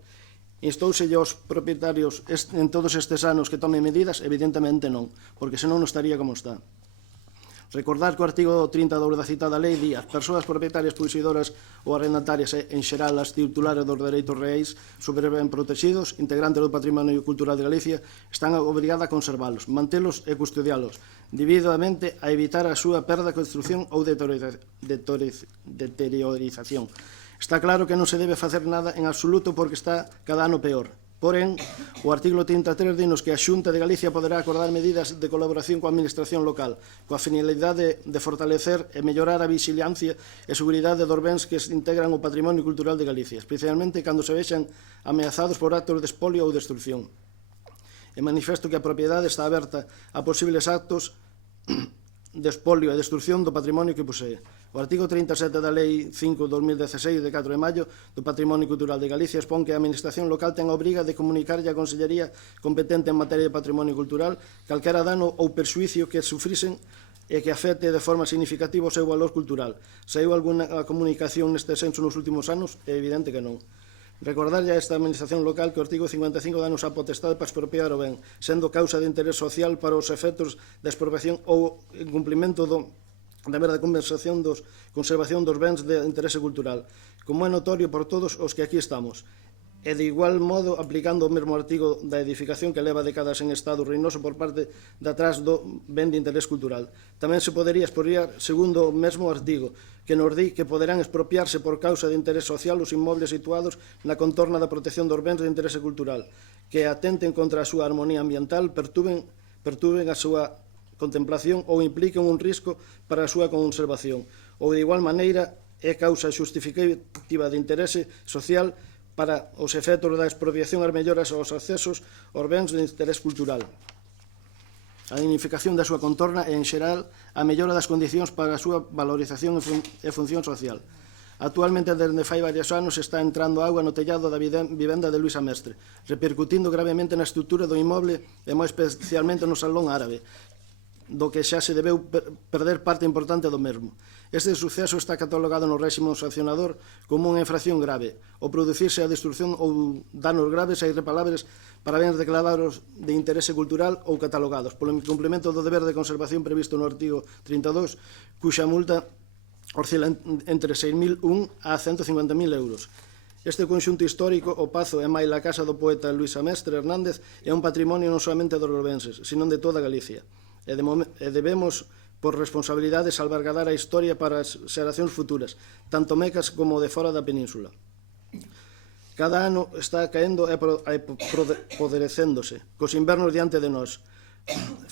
Instóuselle aos propietarios en todos estes anos que tomen medidas? Evidentemente non, porque senón non estaría como está. Recordar que o artigo 32 da citada lei di as persoas propietarias, poseedoras ou arrendatarias e, en xeral, as titulares dos dereitos reais sobre ben protegidos, integrantes do patrimonio cultural de Galicia, están obrigadas a conservalos, mantelos e custodialos, debidamente a evitar a súa perda, construción ou deteriorización. Está claro que non se debe facer nada en absoluto porque está cada ano peor. Porén, o artículo 33 dinos que a Xunta de Galicia poderá acordar medidas de colaboración coa administración local, coa finalidade de fortalecer e mellorar a vigilancia e seguridade dos bens que se integran ao patrimonio cultural de Galicia, especialmente cando se vexan ameazados por actos de espolio ou destrucción. E manifesto que a propiedade está aberta a posibles actos de espolio e destrucción do patrimonio que posee. O artigo 37 da Lei 5/2016 de 4 de maio do Patrimonio Cultural de Galicia expón que a Administración local ten a obriga de comunicarlle á Consellería competente en materia de patrimonio cultural calquera dano ou perxuicio que sufrisen e que afecte de forma significativa o seu valor cultural. Saiu alguna comunicación neste senso nos últimos anos? É evidente que non. Recordarlle a esta administración local que o artigo 55 danos a potestade para expropiar o ben, sendo causa de interés social para os efectos da expropiación ou en cumplimento do deber de conservación dos bens de interese cultural, como é notorio por todos os que aquí estamos, e de igual modo aplicando o mesmo artigo da edificación que leva décadas en estado ruinoso por parte de atrás do ben de interés cultural. Tamén se podería expropiar, segundo o mesmo artigo, que nos di que poderán expropiarse por causa de interés social os inmobles situados na contorna da protección dos bens de interese cultural, que atenten contra a súa armonía ambiental, perturben a súa contemplación ou impliquen un risco para a súa conservación, ou de igual maneira é causa justificativa de interese social para os efectos da expropiación as melloras aos accesos aos bens de interés cultural, a dignificación da súa contorna e, en xeral, a mellora das condicións para a súa valorización e función social. Actualmente, desde fai varios anos, está entrando auga no tellado da vivenda de Luisa Mestre, repercutindo gravemente na estrutura do inmoble e moi especialmente no salón árabe, do que xa se debeu perder parte importante do mesmo. Este suceso está catalogado no réximo sancionador como unha infracción grave, o producirse a destrucción ou danos graves e irreparables para bens declarados de interese cultural ou catalogados, polo incumprimento do deber de conservación previsto no artigo 32, cuxa multa oscila entre 6.001 a 150.000 euros. Este conxunto histórico, o Pazo e máis a casa do poeta Luis Amestre Hernández, é un patrimonio non somente dos orbenses, senón de toda Galicia. E debemos, por responsabilidade, salvaguardar a historia para as xeracións futuras, tanto mecas como de fora da península. Cada ano está caendo e poderecéndose, cos invernos diante de nós,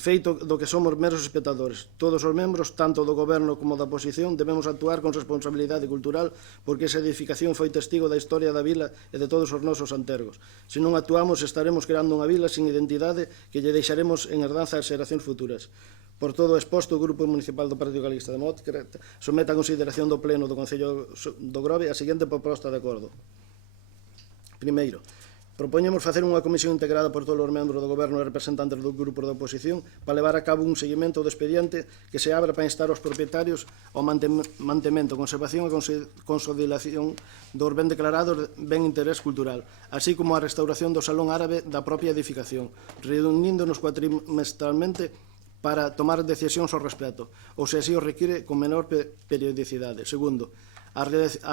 feito do que somos meros espectadores. Todos os membros, tanto do goberno como da oposición, debemos actuar con responsabilidade cultural porque esa edificación foi testigo da historia da vila e de todos os nosos antergos. Se non actuamos, estaremos creando unha vila sin identidade que lle deixaremos en herdanza ás xeracións futuras. Por todo o exposto, o Grupo Municipal do Partido Galeguista Demócrata somete a consideración do Pleno do Concello do Grove a seguinte proposta de acordo. Primeiro, propoñemos facer unha comisión integrada por todos os membros do Goberno e representantes do grupo da oposición para levar a cabo un seguimento do expediente que se abra para instar aos propietarios ao mantemento, conservación e consolidación dos ben declarados ben interés cultural, así como a restauración do salón árabe da propia edificación, reuníndonos cuatrimestralmente para tomar decisións ao respecto, ou se así o require con menor periodicidade. Segundo, a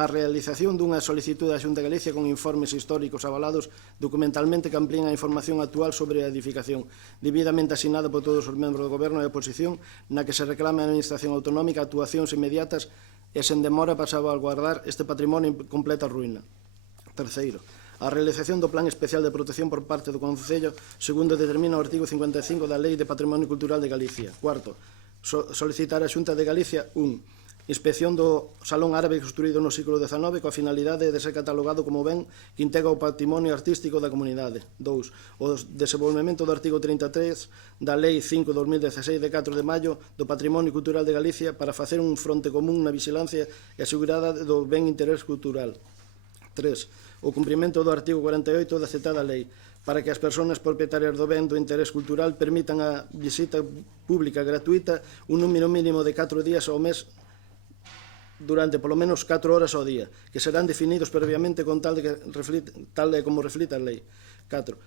realización dunha solicitude da Xunta de Galicia con informes históricos avalados documentalmente que amplíen a información actual sobre a edificación, debidamente asinada por todos os membros do Goberno e a oposición, na que se reclame a Administración Autonómica actuacións inmediatas e sen demora para salvaguardar este patrimonio en completa ruína. Terceiro, a realización do Plan Especial de Protección por parte do Concello, segundo determina o artigo 55 da Lei de Patrimonio Cultural de Galicia. Cuarto, solicitar a Xunta de Galicia inspección do Salón Árabe construído no século XIX coa finalidade de ser catalogado como ben que integra o patrimonio artístico da comunidade. 2. O desenvolvemento do artigo 33 da Lei 5/2016 de 4 de maio do Patrimonio Cultural de Galicia para facer un fronte común na vigilancia e a seguridade do ben interés cultural. 3. O cumprimento do artigo 48 da citada lei para que as persoas propietarias do ben do interés cultural permitan a visita pública gratuita un número mínimo de 4 días ao mes durante polo menos 4 horas ao día, que serán definidos previamente con tal como reflita a lei. 4.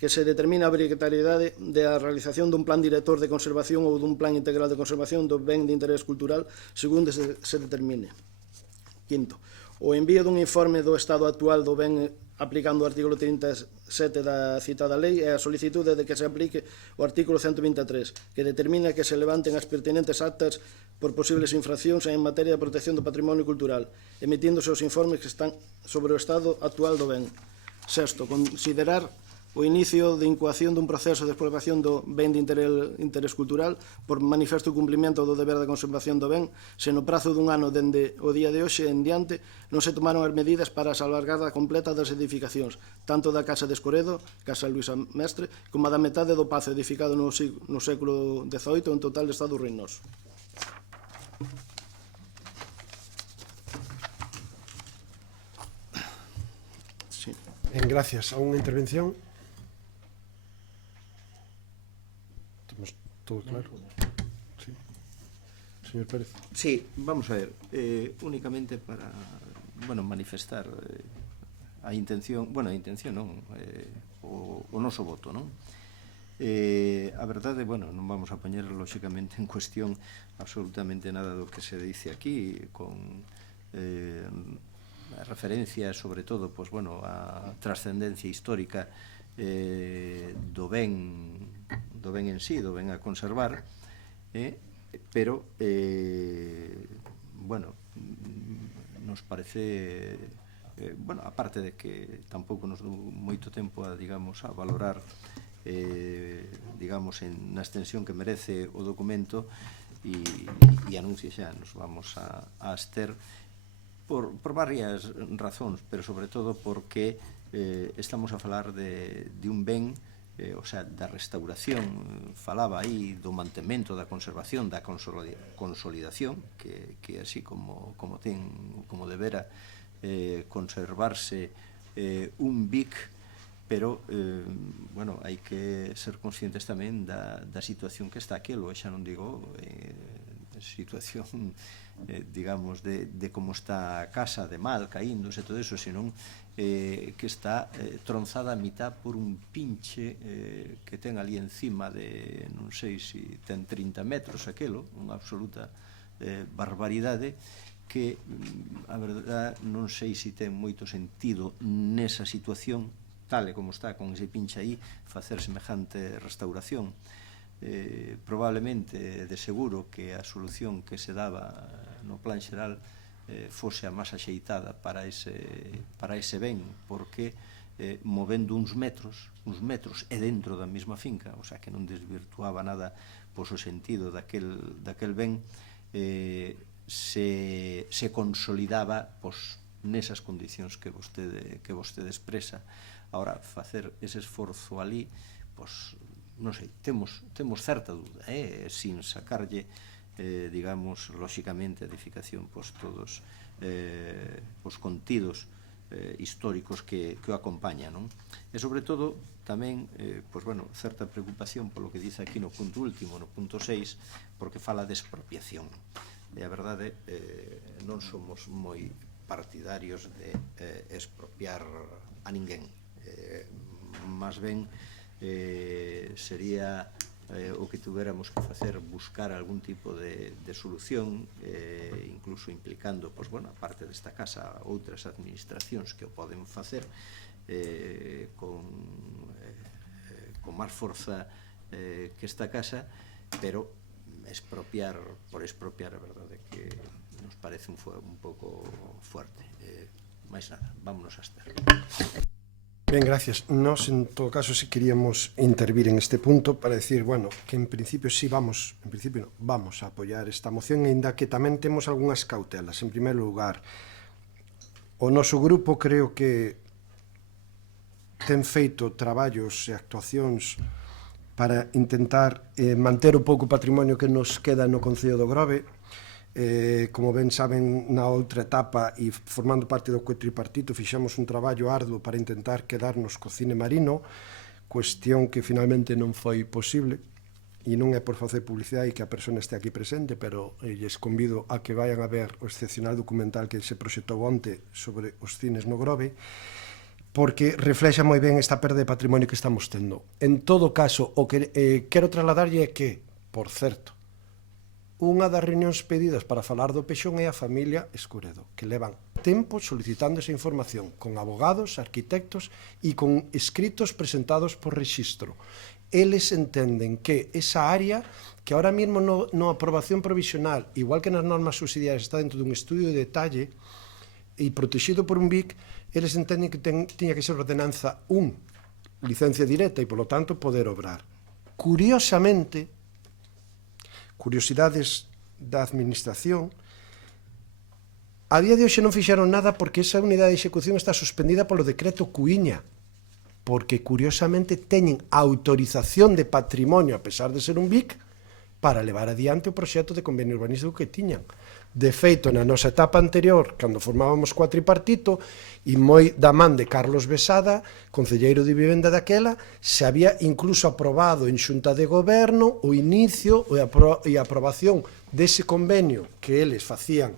Que se determina a obrigatoriedade da realización dun plan director de conservación ou dun plan integral de conservación do ben de interés cultural segundo se determine. 5. O envío dun informe do estado actual do ben aplicando o artículo 37 da citada lei e a solicitude de que se aplique o artículo 123, que determina que se levanten as pertinentes actas por posibles infraccións en materia de protección do patrimonio cultural, emitíndose os informes que están sobre o estado actual do ben. Sexto, considerar o inicio de incoación dun proceso de expropiación do ben de interés cultural por manifesto cumprimento do deber de conservación do ben se no prazo dun ano dende o día de hoxe en diante non se tomaron as medidas para a salvaguarda completa das edificacións, tanto da Casa de Escoredo, Casa Luisa Mestre, como da metade do pazo edificado no século XVIII en total de estado ruinoso. Sí. Gracias. A unha intervención? Todo claro. Sí. Señor Pérez. Sí, vamos a ver, únicamente para, manifestar a intención non, o noso voto, non? A verdade, non vamos a poñer lóxicamente en cuestión absolutamente nada do que se dice aquí, con referencia sobre todo a trascendencia histórica do ben en sí, do ben a conservar, pero nos parece aparte de que tampouco nos dou moito tempo a valorar na extensión que merece o documento e anuncio xa nos vamos a abster por varias razóns, pero sobre todo porque estamos a falar de un ben, da restauración, falaba aí do mantemento, da conservación, da consolidación, que así como debera conservarse un BIC, pero, hai que ser conscientes tamén da situación que está aquilo, xa non digo situación, digamos, de como está a casa, de mal, caíndose, todo eso, senón que está tronzada a mitad por un pinche que ten ali encima de, non sei se ten 30 metros aquelo, unha absoluta barbaridade, que a verdade non sei se ten moito sentido nesa situación, tal e como está con ese pinche aí, facer semejante restauración. Probablemente, de seguro, que a solución que se daba no plan xeral fose a máis axeitada para ese ben, porque movendo uns metros e dentro da mesma finca, o sea, que non desvirtuaba nada o sentido daquel ben, se consolidaba nesas condicións que vostede expresa. Ahora, facer ese esforzo ali, non sei, temos certa dúda, sin sacarlle, digamos, lóxicamente, a edificación, todos os contidos históricos que o acompañan, non? E, sobre todo, tamén, certa preocupación polo que dice aquí no punto último, no punto 6, porque fala de expropiación. E a verdade, non somos moi partidarios de expropiar a ninguén. Más ben, sería o que tuviéramos que facer, buscar algún tipo de solución, incluso implicando, aparte desta casa, outras administracións que o poden facer con máis forza que esta casa, pero expropiar por expropiar, a verdade que nos parece un pouco fuerte. Mais nada, vámonos a estar. Ben, gracias. Nos, en todo caso, si queríamos intervir en este punto para decir, que en principio sí vamos a apoiar esta moción, ainda que tamén temos algunhas cautelas. En primeiro lugar, o noso grupo creo que ten feito traballos e actuacións para intentar manter o pouco patrimonio que nos queda no Concello do Grove. Como ben saben, na outra etapa e formando parte do tripartito fixemos un traballo arduo para intentar quedarnos co cine marino, cuestión que finalmente non foi posible, e non é por facer publicidade que a persona este aquí presente, pero lles convido a que vayan a ver o excepcional documental que se proxectou onte sobre os cines no Grove, porque reflexa moi ben esta perda de patrimonio que estamos tendo. En todo caso, o que quero trasladarlle é que, por certo, unha das reunións pedidas para falar do Pexón é a familia Escoredo, que levan tempo solicitando esa información con abogados, arquitectos e con escritos presentados por rexistro. Eles entenden que esa área, que ahora mesmo no aprobación provisional, igual que nas normas subsidiarias, está dentro dun estudio de detalle, e protegido por un BIC, eles entenden que tiña que ser ordenanza 1, licencia directa, e, polo tanto, poder obrar. Curiosamente, curiosidades da administración, a día de hoxe non fixeron nada porque esa unidade de execución está suspendida polo decreto Cuíña, porque curiosamente teñen autorización de patrimonio, a pesar de ser un BIC, para levar adiante o proxecto de convenio urbanístico que tiñan. De feito, na nosa etapa anterior, cando formábamos cuatripartito, e moi da man de Carlos Besada, concelleiro de vivenda daquela, se había incluso aprobado en xunta de goberno o inicio e a aprobación dese convenio que eles facían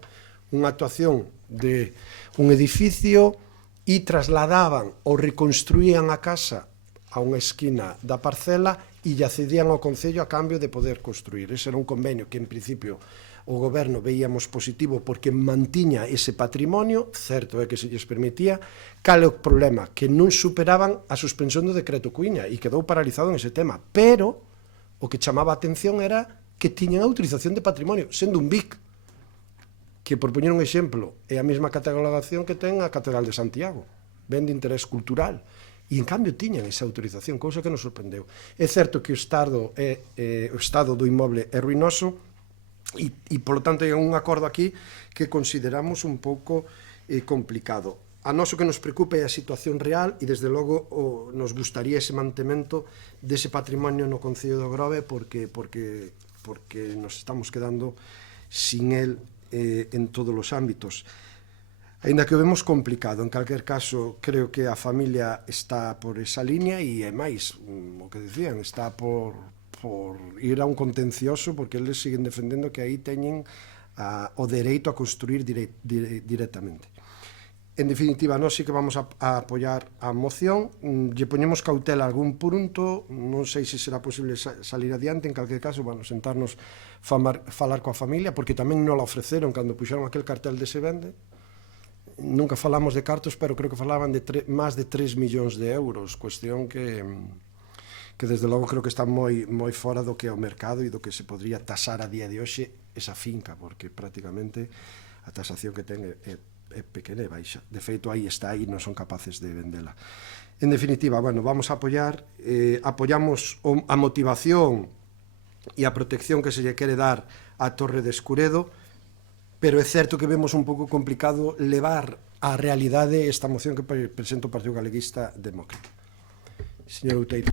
unha actuación de un edificio e trasladaban ou reconstruían a casa a unha esquina da parcela e lle cedían ao Concello a cambio de poder construir. Ese era un convenio que, en principio, o goberno veíamos positivo porque mantiña ese patrimonio, certo é que se lles permitía. Cal é o problema? Que non superaban a suspensión do decreto Cuíña e quedou paralizado en ese tema. Pero o que chamaba a atención era que tiñan autorización de patrimonio, sendo un BIC, que, por poñer un exemplo, é a mesma catalogación que ten a Catedral de Santiago, ben de interés cultural. E, en cambio, tiñan esa autorización, cousa que nos sorprendeu. É certo que o estado do inmoble é ruinoso e, polo tanto, hai un acordo aquí que consideramos un pouco complicado. A nós o que nos preocupa é a situación real e, desde logo, nos gustaría ese mantemento dese patrimonio no Concello do Grove porque nos estamos quedando sin el en todos os ámbitos. Ainda que o vemos complicado, en calquer caso, creo que a familia está por esa línea e é máis, o que decían, está por ir a un contencioso porque eles siguen defendendo que aí teñen o dereito a construir directamente. En definitiva, nós sí que vamos a apoiar a moción, lle poñemos cautela a algún punto, non sei se será posible salir adiante, en calquer caso, bueno, sentarnos falar coa familia, porque tamén non la ofreceron cando puxeron aquel cartel de se vende. Nunca falamos de cartos, pero creo que falaban de máis de 3 millóns de euros, cuestión que desde logo creo que está moi fora do que é o mercado e do que se podría tasar a día de hoxe esa finca, porque prácticamente a tasación que ten é pequena e baixa. De feito, aí está, e non son capaces de vendela. En definitiva, bueno, vamos a apoiar, apoiamos a motivación e a protección que se lle quere dar á Torre de Escuredo, pero é certo que vemos un pouco complicado levar á realidade esta moción que presenta o Partido Galeguista Demócrata. Señor Outeiro.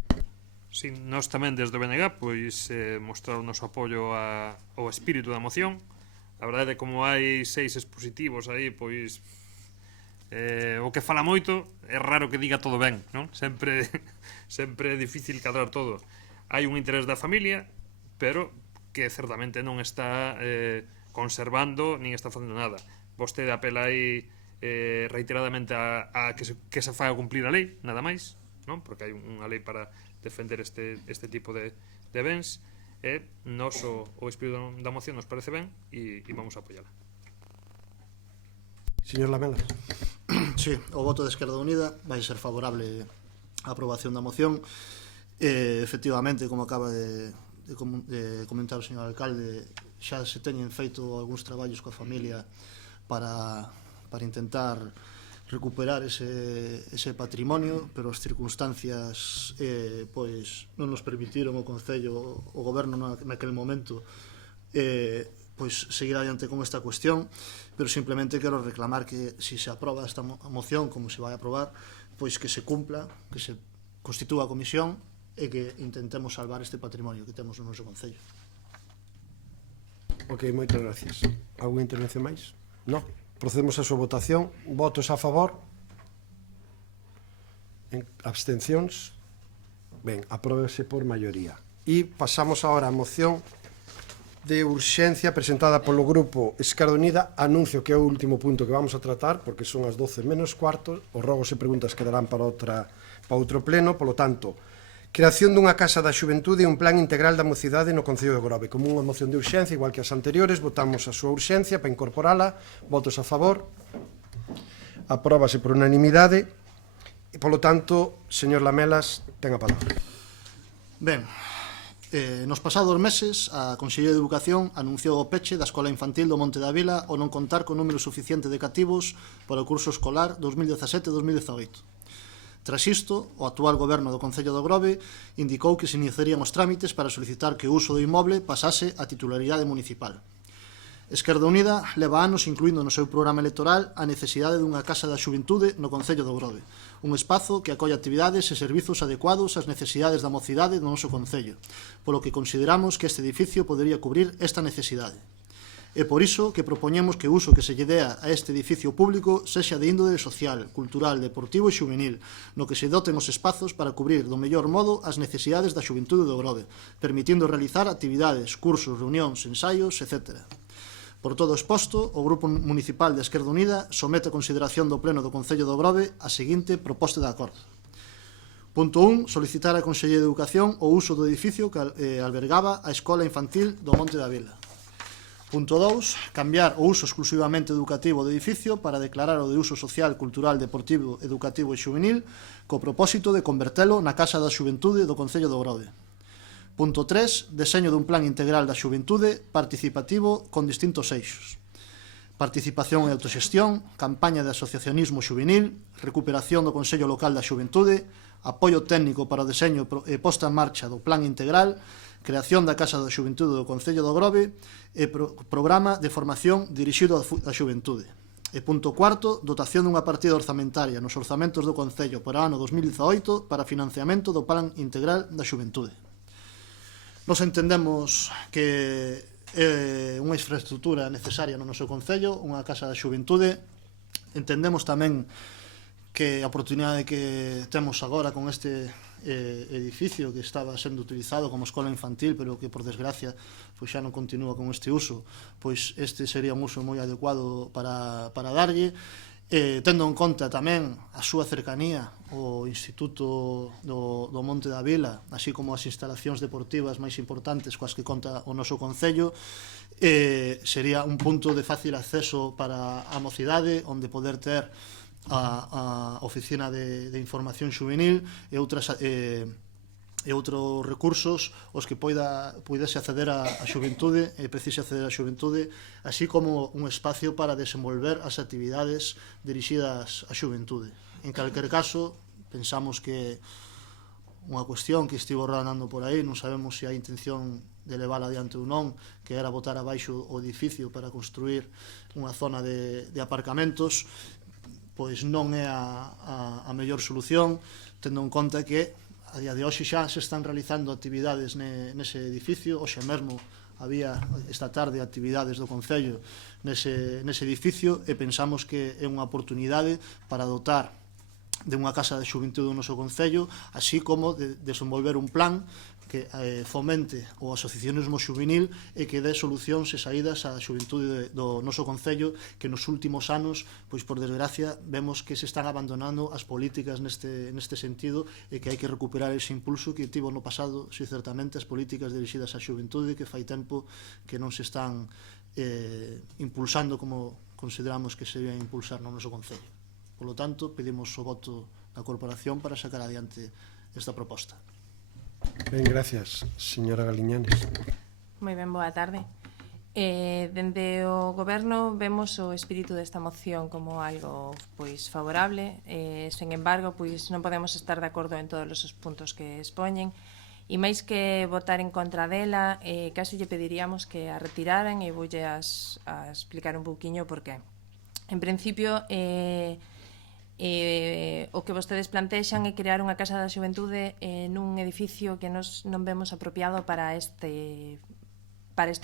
Sí, nós tamén desde o BNG pois mostrar o noso apoio ao espírito da moción. A verdade é que como hai 6 expositivos aí, pois o que fala moito é raro que diga todo ben, non? Sempre é difícil cadrar todo. Hai un interés da familia, pero que certamente non está conservando nin está facendo nada. Vostede apela aí reiteradamente a que se faga cumplir a lei, nada máis, non? Porque hai unha lei para defender este tipo de bens. Nos o espírito da moción nos parece ben e vamos a apoiala. Señor Lamelas. Sí, o voto de Esquerda Unida vai ser favorable á aprobación da moción. Efectivamente, como acaba de comentar o señor alcalde, xa se teñen feito algúns traballos coa familia para intentar recuperar ese patrimonio, pero as circunstancias pois non nos permitiron o Concello, o Goberno naquele momento pois seguir adiante con esta cuestión, pero simplemente quero reclamar que se aproba esta moción como se vai a aprobar, pois que se cumpla, que se constitúa a comisión e que intentemos salvar este patrimonio que temos no noso Concello. Ok, moitas gracias. Alguna intervención máis? Non? Procedemos a súa votación. Votos a favor? Abstencións? Ben, apróbese por maioría. E pasamos agora a moción de urxencia presentada polo Grupo Esquerda Unida. Anuncio que é o último punto que vamos a tratar, porque son as 12 menos cuarto. Os rogos e preguntas quedarán para outro pleno. Polo tanto, creación dunha Casa da Xuventude e un plan integral da mocidade no Concello de Grove. Como unha moción de urxencia, igual que as anteriores, votamos a súa urxencia para incorporala. Votos a favor. Apróbase por unanimidade. E, polo tanto, señor Lamelas, ten a palabra. Ben, Nos pasados meses, a Consellería de Educación anunciou o peche da Escola Infantil do Monte da Vila ao non contar con número suficiente de cativos para o curso escolar 2017-2018. Tras isto, o actual goberno do Concello do Grove indicou que se iniciarían os trámites para solicitar que o uso do inmoble pasase a titularidade municipal. Esquerda Unida leva anos incluindo no seu programa electoral a necesidade dunha casa da xuventude no Concello do Grove, un espazo que acolle actividades e servizos adecuados ás necesidades da mocidade do noso Concello, polo que consideramos que este edificio podería cubrir esta necesidade. É por iso que propoñemos que o uso que se lle dea a este edificio público sexa de índole social, cultural, deportivo e xuvenil, no que se doten os espazos para cubrir do mellor modo as necesidades da xuventude do Grove, permitindo realizar actividades, cursos, reunións, ensaios, etc. Por todo exposto, o Grupo Municipal de Esquerda Unida somete a consideración do Pleno do Concello do Grove a seguinte proposta de acordo. Punto 1. Solicitar a Consellería de Educación o uso do edificio que albergaba a Escola Infantil do Monte da Vila. Punto 2. Cambiar o uso exclusivamente educativo do edificio para declarar o de uso social, cultural, deportivo, educativo e xuvenil co propósito de convertelo na Casa da Xuventude do Concello do Grove. Punto 3. Deseño dun plan integral da xuventude participativo con distintos eixos. Participación e autoxestión, campaña de asociacionismo xuvenil, recuperación do Consello Local da Xuventude, apoio técnico para o deseño e posta en marcha do plan integral, creación da Casa da Xuventude do Concello do Grove e programa de formación dirixido á xuventude. E punto 4. Dotación dunha partida orzamentaria nos orzamentos do Concello para o ano 2018 para financiamento do plan integral da xuventude. Nos entendemos que é unha infraestructura necesaria no noso Concello, unha casa da xuventude. Entendemos tamén que a oportunidade que temos agora con este edificio que estaba sendo utilizado como escola infantil, pero que por desgracia pois xa non continúa con este uso, pois este sería un uso moi adecuado para darlle. Tendo en conta tamén a súa cercanía ao Instituto do Monte da Vila, así como as instalacións deportivas máis importantes coas que conta o noso Concello, sería un punto de fácil acceso para a mocidade, onde poder ter a oficina de información juvenil e outros recursos os que poidese acceder a xuventude e precise acceder a xuventude, así como un espacio para desenvolver as actividades dirixidas á xuventude. En calquer caso, pensamos que unha cuestión que estivo rodando por aí, non sabemos se hai intención de levar adiante ou non, que era botar abaixo o edificio para construir unha zona de aparcamentos, pois non é a mellor solución, tendo en conta que a día de hoxe xa se están realizando actividades nese edificio. Hoxe mesmo había esta tarde actividades do Concello nese edificio e pensamos que é unha oportunidade para dotar de unha casa de xuventude do noso Concello, así como de desenvolver un plan que fomente o asociacionismo juvenil e que dé solucións e saídas á xuventude do noso Concello, que nos últimos anos, pois por desgracia, vemos que se están abandonando as políticas neste sentido e que hai que recuperar ese impulso que tivo no pasado, si certamente, as políticas dirixidas á xuventude, que fai tempo que non se están impulsando como consideramos que se deben impulsar no noso Concello. Por lo tanto, pedimos o voto da corporación para sacar adiante esta proposta. Ben, gracias, señora Galiñanes. Moi ben, boa tarde. Dende o Goberno vemos o espírito desta moción como algo pois favorable, sen embargo, pois non podemos estar de acordo en todos os puntos que expoñen, e máis que votar en contra dela, casi lle pediríamos que a retiraran, e voulle a explicar un pouquiño por qué. En principio, o que vostedes plantexan é crear unha casa da xuventude nun edificio que nos non vemos apropiado para este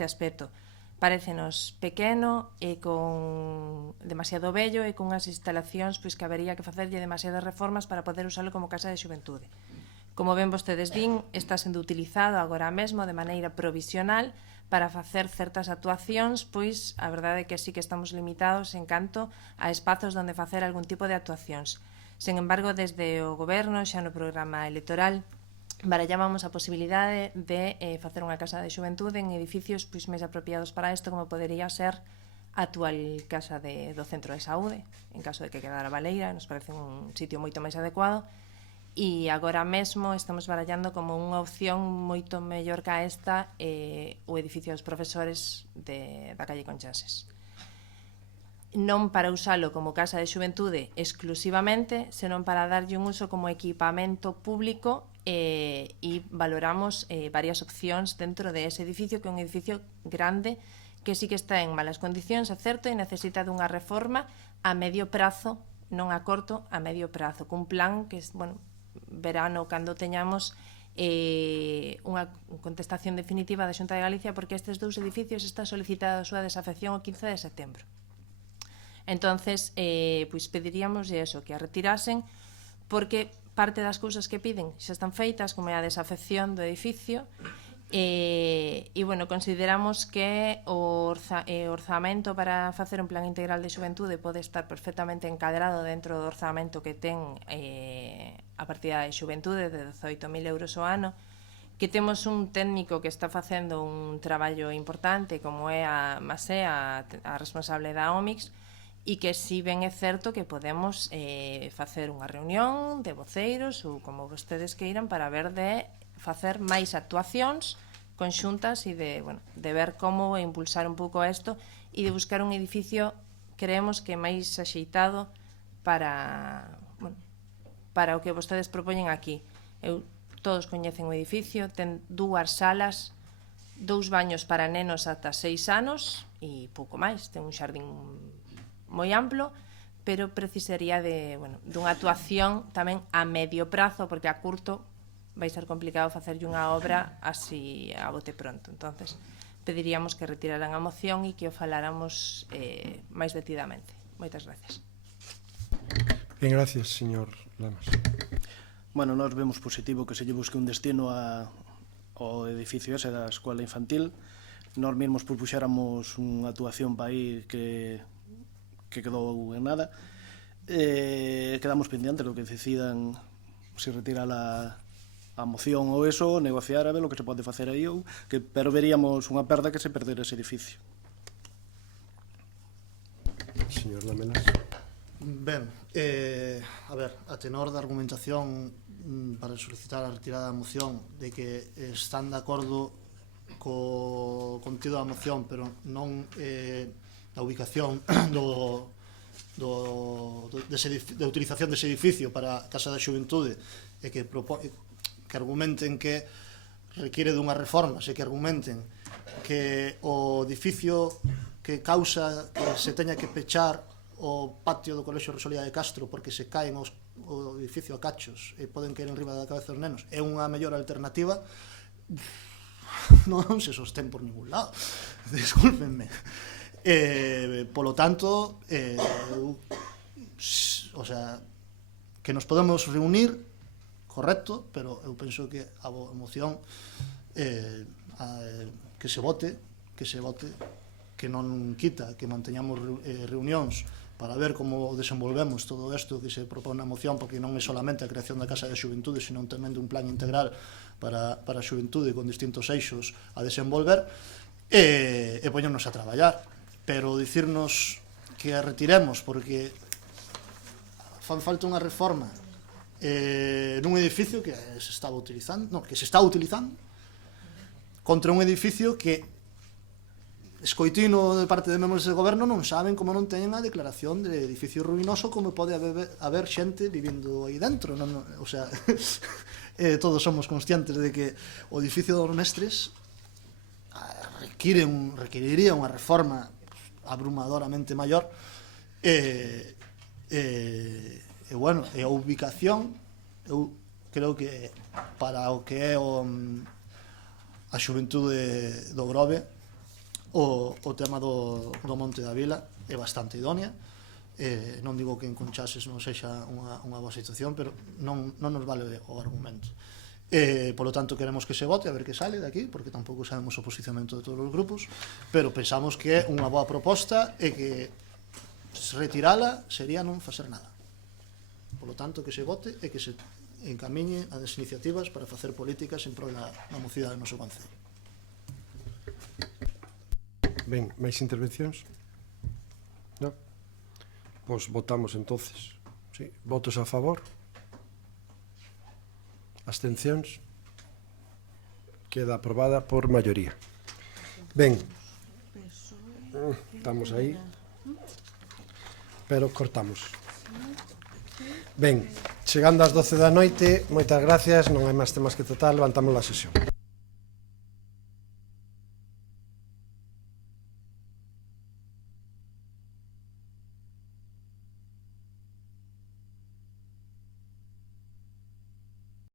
aspecto. Parécenos pequeno e con demasiado vello e con unhas instalacións pois que habería que facerlle demasiadas reformas para poder usarlo como casa de xuventude. Como ven vostedes din, está sendo utilizado agora mesmo de maneira provisional para facer certas actuacións, pois a verdade é que sí que estamos limitados en canto a espazos onde facer algún tipo de actuacións. Sen embargo, desde o Goberno, xa no programa electoral, barallábamos a posibilidade de facer unha casa de xuventude en edificios pois máis apropiados para isto, como podería ser a actual casa do Centro de Saúde, en caso de que quedara baleira, nos parece un sitio moito máis adecuado. e agora mesmo estamos barallando como unha opción moito mellor que esta o edificio dos profesores da calle Conchases. Non para usalo como casa de xuventude exclusivamente, senón para darlle un uso como equipamento público e valoramos varias opcións dentro de ese edificio, que é un edificio grande que sí que está en malas condicións, é certo, e necesita dunha reforma a medio prazo, non a corto, a medio prazo, cun plan que, bueno, verano cando teñamos unha contestación definitiva da Xunta de Galicia, porque estes dous edificios está solicitada a súa desafección o 15 de setembro. Entonces, pois pediríamos eso, que a retirasen, porque parte das cousas que piden xa están feitas, como é a desafección do edificio, e bueno, consideramos que o orzamento para facer un plan integral de xuventude pode estar perfectamente encadrado dentro do orzamento que ten a partida de xuventude de 18.000 euros ao ano, que temos un técnico que está facendo un traballo importante, como é a Masé, a responsable da OMIX, e que si ben é certo que podemos facer unha reunión de voceiros ou como vostedes queiran para ver de facer máis actuacións conxuntas e de ver como impulsar un pouco isto e de buscar un edificio, creemos que máis axeitado para o que vostedes propoñen aquí. Todos coñecen o edificio, ten 2 salas, 2 baños para nenos ata 6 anos e pouco máis, ten un xardín moi amplo, pero precisaría dunha actuación tamén a medio prazo, porque a curto vai ser complicado facerlle unha obra así a bote pronto. Entonces, pediríamos que retiraran a moción e que o faláramos máis detidamente. Moitas gracias. Ben, gracias, señor Lamas. Bueno, nós vemos positivo que se lle busque un destino ao edificio ese da escola infantil. Nós mesmos propuxéramos unha actuación para aí que quedou en nada. Quedamos pendientes do que decidan, se retira a moción ou eso, negociar a ver o que se pode facer aí, pero veríamos unha perda que se perder ese edificio. Señor Lamelas. Ben, a ver, a tenor da argumentación para solicitar a retirada da moción de que están de acordo co contido da moción, pero non da ubicación de utilización dese edificio para a Casa da Xuventude, e que argumenten que requiere dunha reforma, e que argumenten que o edificio que causa que se teña que pechar o patio do Colexio Rosalía de Castro porque se caen o edificio a cachos e poden caer en riba da cabeza dos nenos, é unha mellor alternativa, non se sostén por ningún lado. Discúlpenme. Polo tanto, o sea, que nos podemos reunir, correcto, pero eu penso que a moción que se vote, que non quita que manteñamos reunións para ver como desenvolvemos todo isto que se propone na moción, porque non é solamente a creación da Casa de Xuventude, senón tamén dun plan integral para a xuventude con distintos eixos a desenvolver, e poñernos a traballar. Pero dicirnos que a retiremos porque fan falta unha reforma nun edificio que se está utilizando contra un edificio que escoitino de parte de membros do goberno non saben como non teñen a declaración de edificio ruinoso, como pode haber xente vivindo aí dentro, o sea, todos somos conscientes de que o edificio dos mestres requeriría unha reforma abrumadoramente maior, bueno, e a ubicación, eu creo que para o que é a xuventude do Grove, o tema do Monte da Vila é bastante idónea. Non digo que en Conchases non sexa unha boa situación, pero non nos vale o argumento. Polo tanto, queremos que se vote a ver que sale daqui, porque tampouco sabemos o posicionamento de todos os grupos, pero pensamos que é unha boa proposta e que retirala sería non facer nada. Polo tanto, que se vote e que se encamiñe as iniciativas para facer políticas en prol da mocidade do noso concello. Ben, máis intervencións? Non? Pois votamos entonces. Sí, votos a favor? Abstencións? Queda aprobada por maioría. Ben, estamos aí, pero cortamos. Ben, chegando ás 12 da noite, moitas gracias, non hai máis temas que tratar, levantamos a sesión.